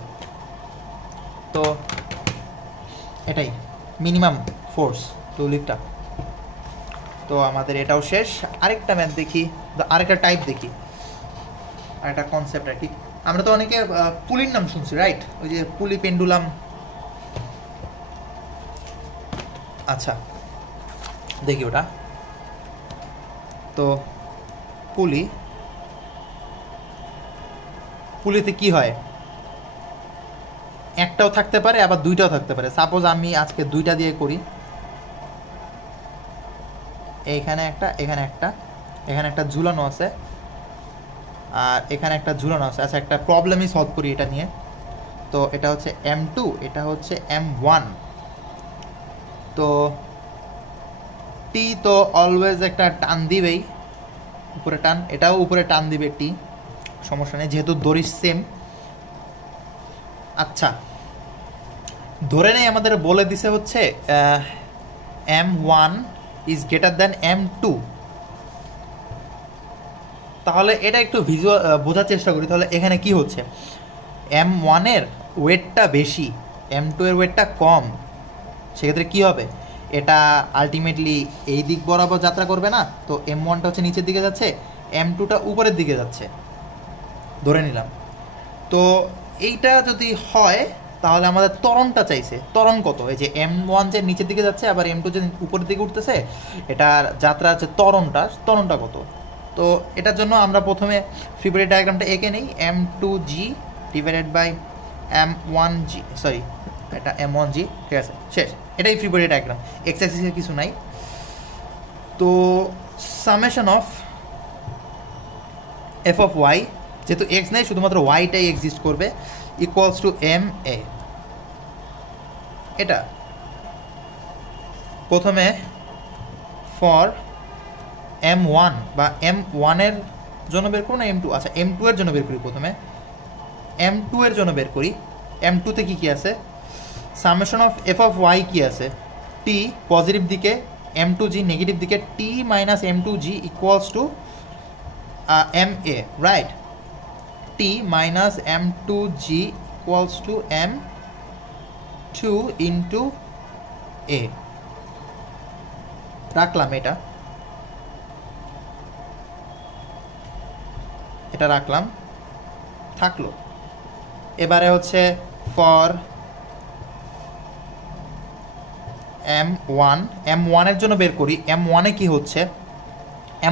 তো এটাই minimum force to lift up. তো আমাদের এটাও শেষ। আরেকটা ম্যাথ দেখি, আরেকটা টাইপ দেখি, আরেকটা কনসেপ্ট আর কি। আমরা তো অনেকে পুলির নাম শুনছি, রাইট? ওই যে পুলি, পেন্ডুলাম। আচ্ছা, দেখি ওটা। তো পুলিতে কি হয়, একটাও থাকতে পারে আবার দুইটাও থাকতে পারে। সাপোজ আমি আজকে দুইটা দিয়ে করি, এইখানে একটা, এখানে একটা, এখানে একটা ঝুলানো আছে আর এখানে একটা ঝুলানো আছে। আচ্ছা, একটা প্রবলেমই সলভ করি এটা নিয়ে। তো এটা হচ্ছে M2, এটা হচ্ছে M1। তো টি তো অলওয়েজ একটা টান দিবেই, উপরে টান, এটাও উপরে টান দিবে টি, সমস্যা নেই যেহেতু দড়ি সেম। আচ্ছা, ধরে নেই আমাদের বলে দিছে হচ্ছে M1 is greater than M2। তাহলে এটা একটু ভিজুয়াল বোঝার চেষ্টা করি। তাহলে এখানে কি হচ্ছে, M1 এর ওয়েটটা বেশি, M2 এর ওয়েটটা কম। সেক্ষেত্রে কি হবে, এটা আলটিমেটলি এই দিক বরাবর যাত্রা করবে না। তো M1টা হচ্ছে নিচের দিকে যাচ্ছে, M2টা উপরের দিকে যাচ্ছে। ধরে নিলাম। তো এইটা যদি হয় তাহলে আমাদের ত্বরণটা চাইছে। ত্বরণ কত? এই যে M1 যে নিচের দিকে যাচ্ছে আবার M2 যে উপরের দিকে উঠতেছে, এটার যাত্রা হচ্ছে ত্বরণটা কত? তো এটার জন্য আমরা প্রথমে ফ্রি বডি ডায়াগ্রামটা এঁকে নিই। M2G divided by M1G, sorry এটা M1G, ঠিক আছে, শেষ। এটাই ফ্রি বডি ডায়াগ্রাম, এক্স অ্যাক্সিসের কিছু নাই। তো summation of F of Y, যেহেতু এক্স নেই শুধুমাত্র ওয়াইটাই এক্সিস্ট করবে, ইকুয়ালস টু এম এ। এটা প্রথমে ফর M1 বা M1 এর জন্য বের করো না M2, আচ্ছা M2 এর জন্য বের করি। প্রথমে M2 এর জন্য বের করি। M2তে কি আছে? Summation of F of Y কি আছে? টি পজিটিভ দিকে, M2G নেগেটিভ দিকে, T minus M2G equals to MA, right? T minus M2G equals to M2 into A। রাখলাম, এটা রাখলাম, থাকলো। এবারে হচ্ছে ফর M1 এর জন্য বের করি। M1 এ কি হচ্ছে?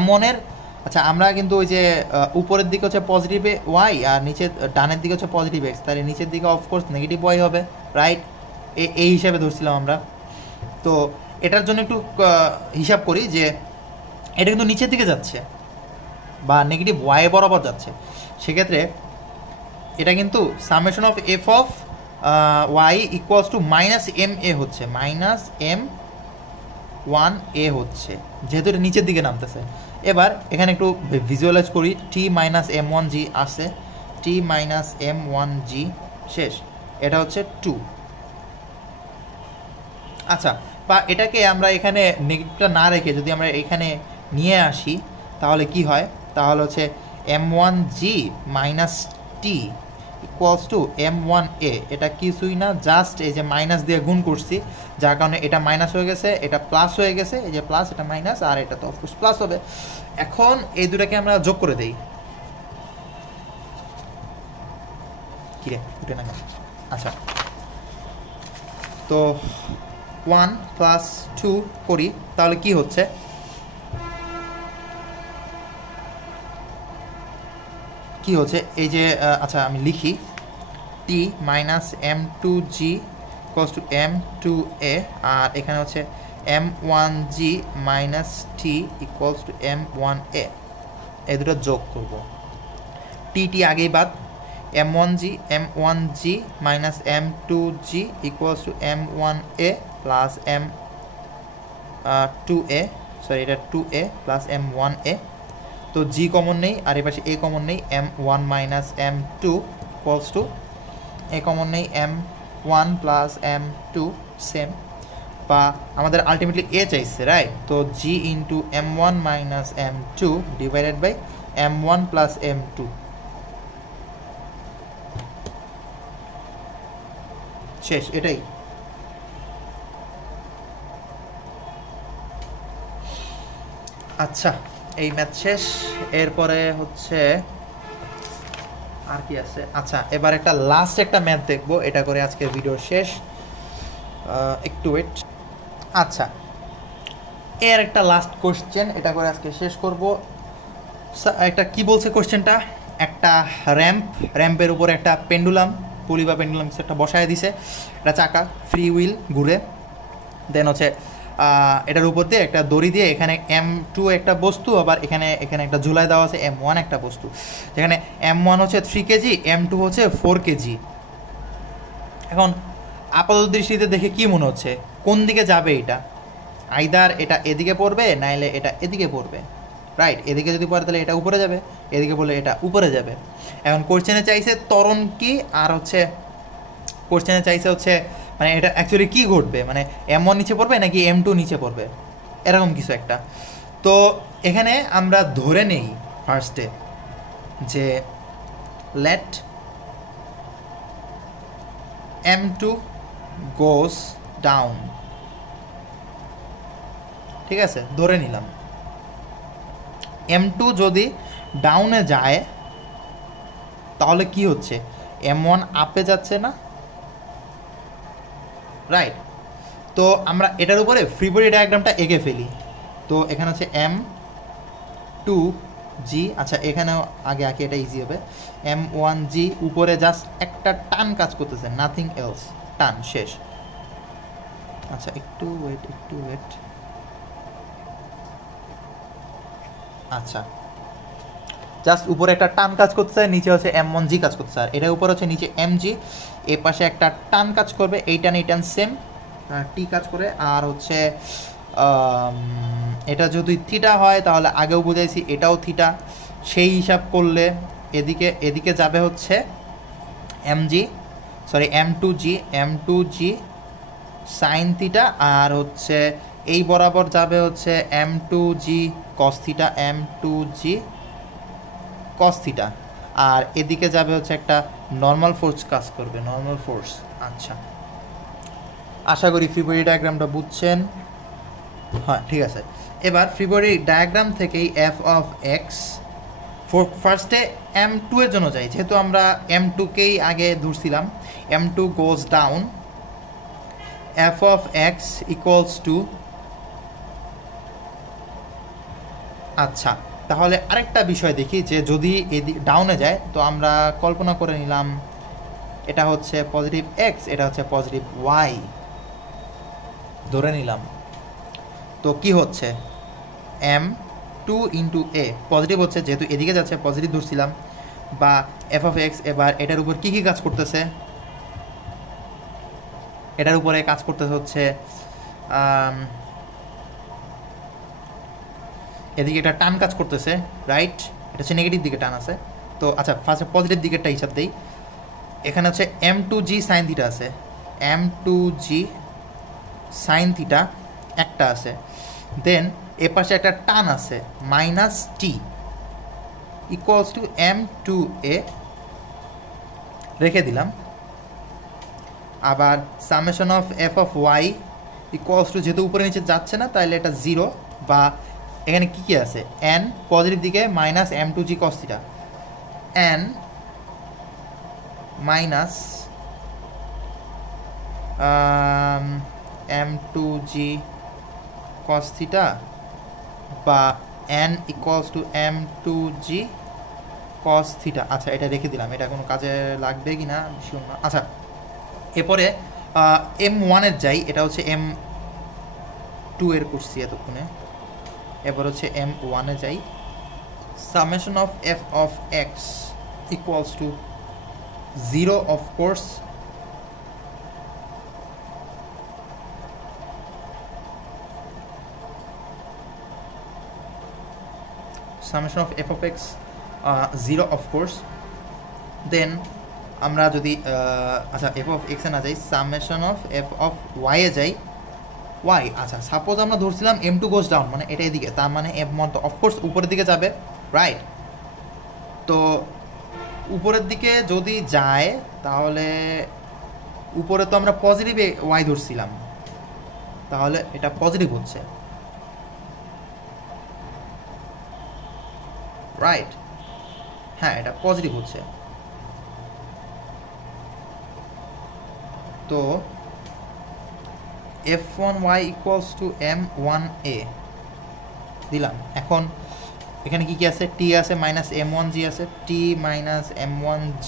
M1 এর, আচ্ছা আমরা কিন্তু ওই যে উপরের দিকে হচ্ছে পজিটিভ ওয়াই আর নিচের ডানের দিকে হচ্ছে পজিটিভ এক্স, তাহলে নিচের দিকে অফকোর্স নেগেটিভ ওয়াই হবে, রাইট? এই হিসাবে ধরছিলাম আমরা। তো এটার জন্য একটু হিসাব করি যে এটা কিন্তু নিচের দিকে যাচ্ছে বা নেগেটিভ ওয়াই বরাবর যাচ্ছে। সেক্ষেত্রে এটা কিন্তু summation of F of Y equals to minus M A হচ্ছে, মাইনাস M1A হচ্ছে, যেহেতু এটা নিচের দিকে নামতেছে। এবার এখানে একটু ভিজুয়ালাইজ করি। T মাইনাস M1G আসছে, T মাইনাস M1G, শেষ। এটা হচ্ছে 2। আচ্ছা, বা এটাকে আমরা এখানে নেগেটিভটা না রেখে যদি আমরা এখানে নিয়ে আসি তাহলে কি হয়? তাহলে হচ্ছে M1G minus T equals to M1A। এটা কিছুই না, জাস্ট এই যে মাইনাস দিয়ে গুণ করছি, যার কারণে এটা মাইনাস হয়ে গেছে, এটা প্লাস হয়ে গেছে। এই যে প্লাস, এটা মাইনাস, আর এটা তো অফকোর্স প্লাস হবে। এখন এই দুটাকে আমরা যোগ করে দেই। কিরে উঠে না কেন? আচ্ছা, তো 1 প্লাস 2 করি, তাহলে কি হচ্ছে? কি হচ্ছে এই যে, আচ্ছা আমি লিখি, T minus M2G equals two M2A, আর এখানে হচ্ছে M1G minus T equals to M1A। এই দুটো যোগ করব। টি আগেই বাদ, M1G minus M2G equals two M1A plus M2A, sorry এটা 2A প্লাস M1A। তো G কমন নেই, আর এ পাশে A কমন নেই, M1 minus M2 equals to A common নেই, M1 প্লাস M2 সেম, বা আমাদের আলটিমেটলি A চাইছে, রাইট? তো G into M1 minus M2 divided by M1 plus M2, শেষ। এটাই। আচ্ছা, এই ম্যাথ শেষ। এরপরে হচ্ছে আর কি আছে? আচ্ছা, এবার একটা লাস্ট একটা ম্যাথ দেখবো, এটা করে আজকের ভিডিও শেষ। একটু ওয়েট। আচ্ছা, এর একটা লাস্ট কোশ্চেন, এটা করে আজকে শেষ করব। একটা কি বলছে কোশ্চেনটা? একটা র্যাম্পের উপরে একটা পেন্ডুলাম, পুলি বা পেন্ডুলাম একটা বসায় দিছে, একটা চাকা ফ্রি হুইল ঘুরে, দেন হচ্ছে এটার উপর দিয়ে একটা দড়ি দিয়ে এখানে M2 একটা বস্তু, আবার এখানে একটা ঝুলায় দেওয়া আছে M1 একটা বস্তু, যেখানে M1 হচ্ছে 3 কেজি, M2 হচ্ছে 4 কেজি। এখন আপাতত দৃষ্টিতে দেখে কি মনে হচ্ছে কোন দিকে যাবে এটা? আইদার এটা এদিকে পড়বে, নাইলে এটা এদিকে পড়বে, রাইট? এদিকে যদি পড়ে তাহলে এটা উপরে যাবে, এদিকে পড়লে এটা উপরে যাবে। এখন কোশ্চেনে চাইছে ত্বরণ কি, আর হচ্ছে কোশ্চেনে চাইছে হচ্ছে মানে এটা অ্যাকচুয়ালি কী ঘটবে, মানে M1 নিচে পড়বে নাকি M2 নিচে পড়বে, এরকম কিছু একটা। তো এখানে আমরা ধরে নেই ফার্স্টে যে লেট M2 গোস ডাউন, ঠিক আছে? ধরে নিলাম M2 যদি ডাউনে যায় তাহলে কি হচ্ছে, M1 আপে যাচ্ছে না, রাইট? তো আমরা এটার উপরে ফ্রি বডি ডায়াগ্রামটা এঁকে ফেলি। তো এখানে হচ্ছে M2G, আচ্ছা এখানেও আগে আঁকি, এটা ইজি হবে। M1G উপরে জাস্ট একটা টান কাজ করতেছে, নাথিং এলস, টান, শেষ। আচ্ছা একটু ওয়েট, আচ্ছা জাস্ট উপরে একটা টান কাজ করতেছে, নিচে হচ্ছে M1G কাজ করতেছে, আর এটার উপর হচ্ছে নিচে MG, এই পাশে একটা টান কাজ করবে, এই টান সেম টি কাজ করে। আর হচ্ছে এটা যদি থিটা হয় তাহলে আগেও বুঝাইছি এটাও থিটা, সেই হিসাব করলে এদিকে যাবে হচ্ছে M2G সাইন থিটা, আর হচ্ছে এই বরাবর যাবে হচ্ছে M2G cos theta, M2G cos theta, আর এদিকে যাবে হচ্ছে একটা নর্মাল ফোর্স কাজ করবে, নর্মাল ফোর্স। আচ্ছা আশা করি ফ্রি বডি ডায়াগ্রামটা বুঝছেন। হ্যাঁ ঠিক আছে, এবার ফ্রি বডি ডায়াগ্রাম থেকেই এফ অফ এক্স, ফার্স্টে M2 এর জন্য যাই, যেহেতু আমরা M2কেই আগে ধরছিলাম। M2 goes down, F of X equals to, আচ্ছা তাহলে আরেকটা বিষয় দেখি, যে যদি ডাউনে যায় তো আমরা কল্পনা করে নিলাম এটা হচ্ছে পজিটিভ এক্স, এটা হচ্ছে পজিটিভ ওয়াই ধরে নিলাম। তো কি হচ্ছে, M2 ইন্টু এ পজিটিভ হচ্ছে, যেহেতু এদিকে যাচ্ছে পজিটিভ ধরছিলাম, বা এফ অফ এক্স এবার এটার উপর কী কাজ করতেছে, এটার উপরে কাজ করতেছে হচ্ছে এদিকে একটা টান কাজ করতেছে, রাইট? এটা হচ্ছে নেগেটিভ দিকে টান আছে। তো আচ্ছা ফার্স্টে পজিটিভ দিকেরটা হিসাব দেই, এখানে হচ্ছে M2G সাইন থিটা আছে, M2G সাইন থিটা একটা আছে, দেন এ পাশে একটা টান আছে minus T equals two M2A রেখে দিলাম। আবার summation of F of Y equals to, যেহেতু উপরে নিচে যাচ্ছে না তাহলে এটা জিরো, বা এখানে কী আছে এন পজিটিভ দিকে minus M2G cos theta, N minus M2G cos theta, বা n equals two M2G cos theta. আচ্ছা এটা রেখে দিলাম, এটা কোনো কাজে লাগবে কি না শিওর না। আচ্ছা এরপরে M1 এর যাই, এটা হচ্ছে M2 এর করছি এতক্ষণে, এবার হচ্ছে M1 এ যাই। Summation of F of X equals two zero of course, summation of f of x 0 of course, then আমরা যদি আচ্ছা f of x এ না যাই, summation of f of y এ যাই, y আচ্ছা সাপোজ আমরা ধরছিলাম M2 গোজ ডাউন, মানে এটা এদিকে, তার মানে M1 তো অফকোর্স উপরের দিকে যাবে, রাইট? তো উপরের দিকে যদি যায় তাহলে উপরে তো আমরা পজিটিভ y ধরছিলাম, তাহলে এটা পজিটিভ হচ্ছে, রাইট? হ্যাঁ এটা পজিটিভ হচ্ছে। তো f1y ইকুয়ালস টু M1a দিলাম। এখন এখানে কি কি আছে, t আছে মাইনাস M1g আছে, t minus M1g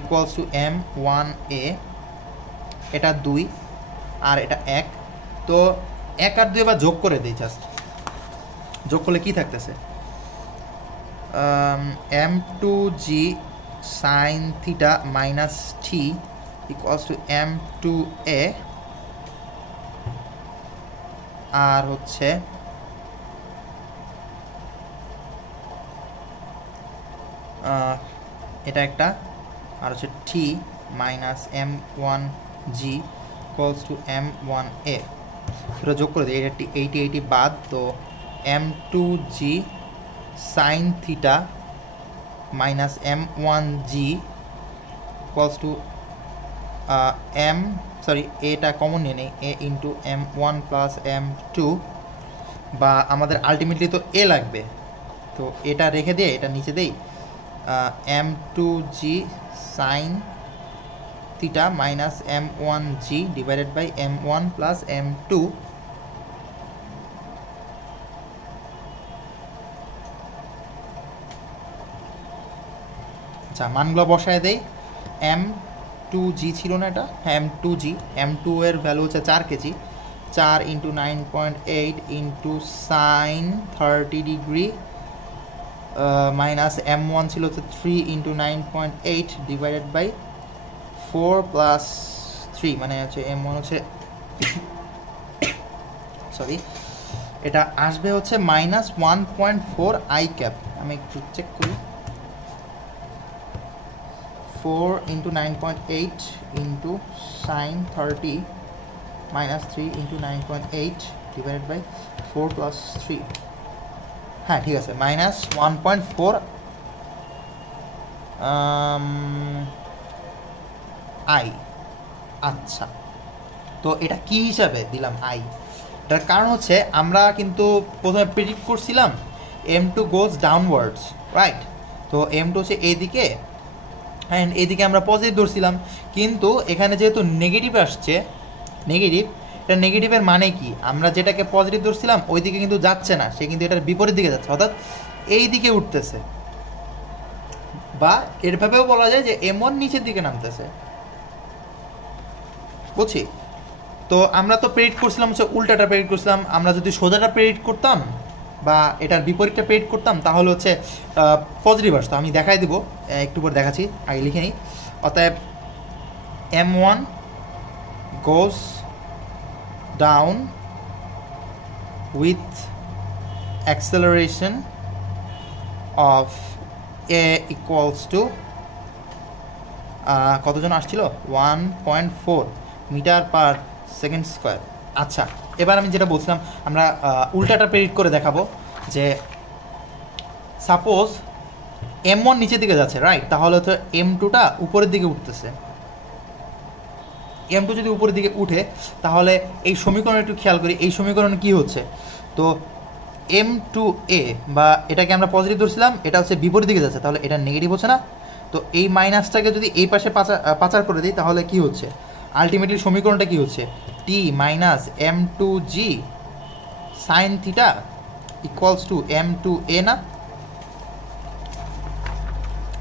equals to M1a, এটা 2 আর এটা 1। তো 1 আর 2 এবার যোগ করে দিই, জাস্ট যোগ করলে কি থাকতেছে, M2G sin theta minus T equals to M2A, আর হচ্ছে এটা একটা, আর হচ্ছে T minus M1G equals to M1A, সেটা যোগ করে দিই, এটা 80 বাদ, তো M2G sin theta minus M1G equals to এটা কমন নিয়ে নেই, A into M1 plus M2, বা আমাদের আলটিমেটলি তো A লাগবে, তো এটা রেখে দিয়ে এটা নিচে দেই, m2g sin theta minus m1g divided by m1 plus m2 আচ্ছা মানগুলো বসায় দেই m2g ছিল না এটা m2g m2 এর ভ্যালু হচ্ছে 4 KG 4 into 9.8 into sine 30 degree minus m1 ছিল হচ্ছে 3 ইন্টু 9.8 ডিভাইডেড বাই 4 প্লাস 3 মানে হচ্ছে m1 হচ্ছে সরি এটা আসবে হচ্ছে মাইনাস 1.4 আই ক্যাপ আমি একটু চেক করি 4 into 9.8 into sin 30 minus 3 into 9.8 divided by 4 plus 3 হ্যাঁ ঠিক আছে মাইনাস 1.4 আই আচ্ছা তো এটা কি হিসাবে দিলাম আই এটার কারণ হচ্ছে আমরা কিন্তু প্রথমে প্রেডিক্ট করছিলাম m2 goes downwards রাইট তো m2 হচ্ছে এইদিকে অ্যান্ড এদিকে আমরা পজিটিভ ধরছিলাম কিন্তু এখানে যেহেতু নেগেটিভ আসছে নেগেটিভ এটা নেগেটিভের মানে কি আমরা যেটাকে পজিটিভ ধরছিলাম ওই দিকে কিন্তু যাচ্ছে না সে কিন্তু এটার বিপরীত দিকে যাচ্ছে অর্থাৎ এই দিকে উঠতেছে বা এরভাবেও বলা যায় যে m1 নিচের দিকে নামতেছে বুঝছি তো আমরা তো প্রেডিক্ট করছিলাম হচ্ছে উল্টাটা প্রেডিক্ট করছিলাম আমরা যদি সোজাটা প্রেডিক্ট করতাম বা এটার বিপরীতটা প্রেডিক্ট করতাম তাহলে হচ্ছে পজিটিভ আসতো আমি দেখাই দেবো একটু পর দেখাচ্ছি আগে লিখে নিই অতএব m1 goes down with acceleration of a equals to কতজন আসছিল 1.4 মিটার পার সেকেন্ড স্কোয়ার আচ্ছা এবার আমি যেটা বলছিলাম আমরা উল্টাটা প্রেডিক্ট করে দেখাবো যে সাপোজ m1 নিচের দিকে যাচ্ছে রাইট তাহলে তো m2টা উপরের দিকে উঠতেছে m2 যদি উপরের দিকে উঠে তাহলে এই সমীকরণ একটু খেয়াল করি এই সমীকরণে কি হচ্ছে তো m2a বা এটাকে আমরা পজিটিভ ধরছিলাম এটা হচ্ছে বিপরীত দিকে যাচ্ছে তাহলে এটা নেগেটিভ হচ্ছে না তো এই মাইনাসটাকে যদি এই পাশে পাচার করে দিই তাহলে কি হচ্ছে আলটিমেটলি সমীকরণটা কি হচ্ছে t minus m2g sine theta equals two m2a না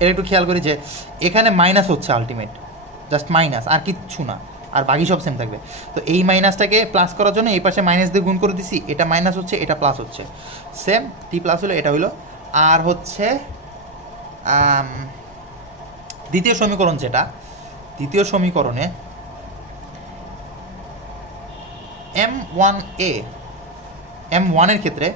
এটা একটু খেয়াল করি যে এখানে মাইনাস হচ্ছে আলটিমেট জাস্ট মাইনাস আর কিচ্ছু না আর বাকি সব সেম থাকবে তো এই মাইনাসটাকে প্লাস করার জন্য এই পাশে মাইনাস দিয়ে গুণ করে দিছি এটা মাইনাস হচ্ছে এটা প্লাস হচ্ছে সেম টি প্লাস হলো এটা হলো আর হচ্ছে দ্বিতীয় সমীকরণ যেটা দ্বিতীয় সমীকরণে m1a m1 এর ক্ষেত্রে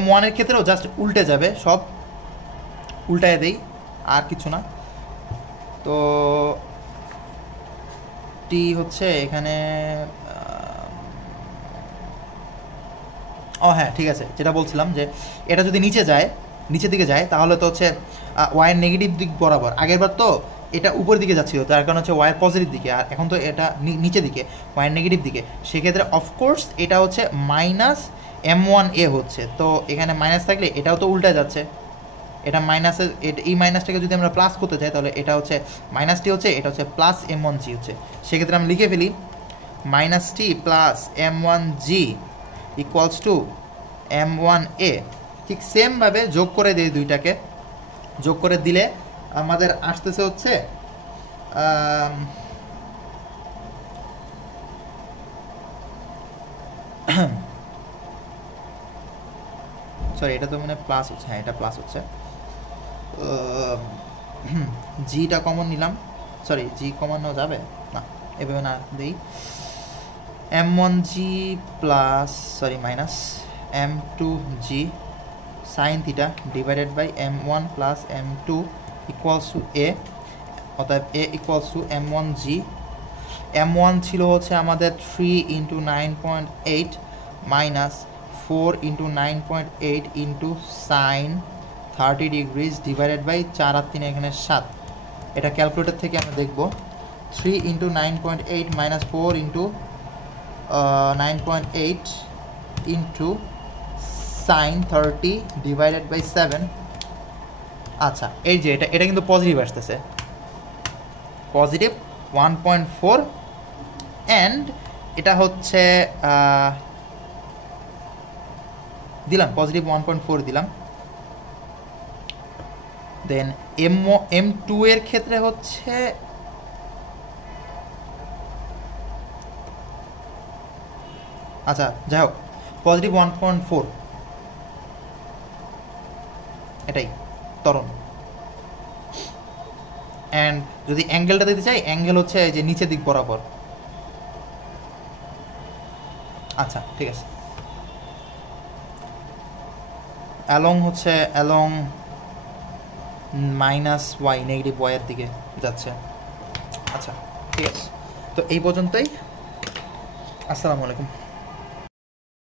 m1 এর ক্ষেত্রেও জাস্ট উল্টে যাবে সব উল্টায় দেই আর কিছু না তো টি হচ্ছে এখানে ও হ্যাঁ ঠিক আছে যেটা বলছিলাম যে এটা যদি নিচের দিকে যায় তাহলে তো হচ্ছে ওয়াইয়ের নেগেটিভ দিক বরাবর আগেরবার তো এটা উপরের দিকে যাচ্ছিল তার কারণ হচ্ছে ওয়াইয়ের পজিটিভ দিকে আর এখন তো এটা নিচের দিকে ওয়াইয়ের নেগেটিভ দিকে সেক্ষেত্রে অফকোর্স এটা হচ্ছে মাইনাস m1a হচ্ছে তো এখানে মাইনাস থাকলে এটাও তো উল্টায় যাচ্ছে এটা মাইনাসের এই মাইনাসটাকে যদি আমরা প্লাস করতে চাই তাহলে এটা হচ্ছে মাইনাসটি হচ্ছে এটা হচ্ছে প্লাস m1g হচ্ছে সেক্ষেত্রে আমি লিখে ফেলি minus T plus m1g equals to m1a ঠিক সেমভাবে যোগ করে দিই দুইটাকে যোগ করে দিলে আমাদের আসতেছে হচ্ছে সরি এটা তো মানে প্লাস হচ্ছে হ্যাঁ এটা প্লাস হচ্ছে জিটা কমন নিলাম সরি জি কমন নেওয়া যাবে না এভাবে না দিই m1g plus sorry minus m2g sine theta divided by m1 plus m2 equals to a অর্থাৎ a equals to m1g m1 ছিল হচ্ছে আমাদের 3 into 9.8 minus 4 into 9.8 into sine 30 degrees divided by 4 আর 3 এখানে 7 এটা ক্যালকুলেটর থেকে আমরা দেখব 3 into 9.8 minus 4 into 9.8 into sin 30 divided by 7. আচ্ছা এই যে এটা কিন্তু পজিটিভ আসতেছে, পজিটিভ 1.4 অ্যান্ড এটা হচ্ছে দিলাম পজিটিভ 1.4 দিলাম। দেন M2 এর ক্ষেত্রে হচ্ছে আচ্ছা যাই হোক পজিটিভ 1.4 এটাই ত্বরণ। অ্যান্ড যদি অ্যাঙ্গেলটা দিতে চাই, অ্যাঙ্গেল হচ্ছে যে নিচের দিক বরাবর। আচ্ছা ঠিক আছে, অ্যালং হচ্ছে অ্যালং মাইনাস ওয়াই, নেগেটিভ ওয়াইয়ের দিকে যাচ্ছে। আচ্ছা ঠিক আছে, তো এই পর্যন্তই। আসসালামু আলাইকুম।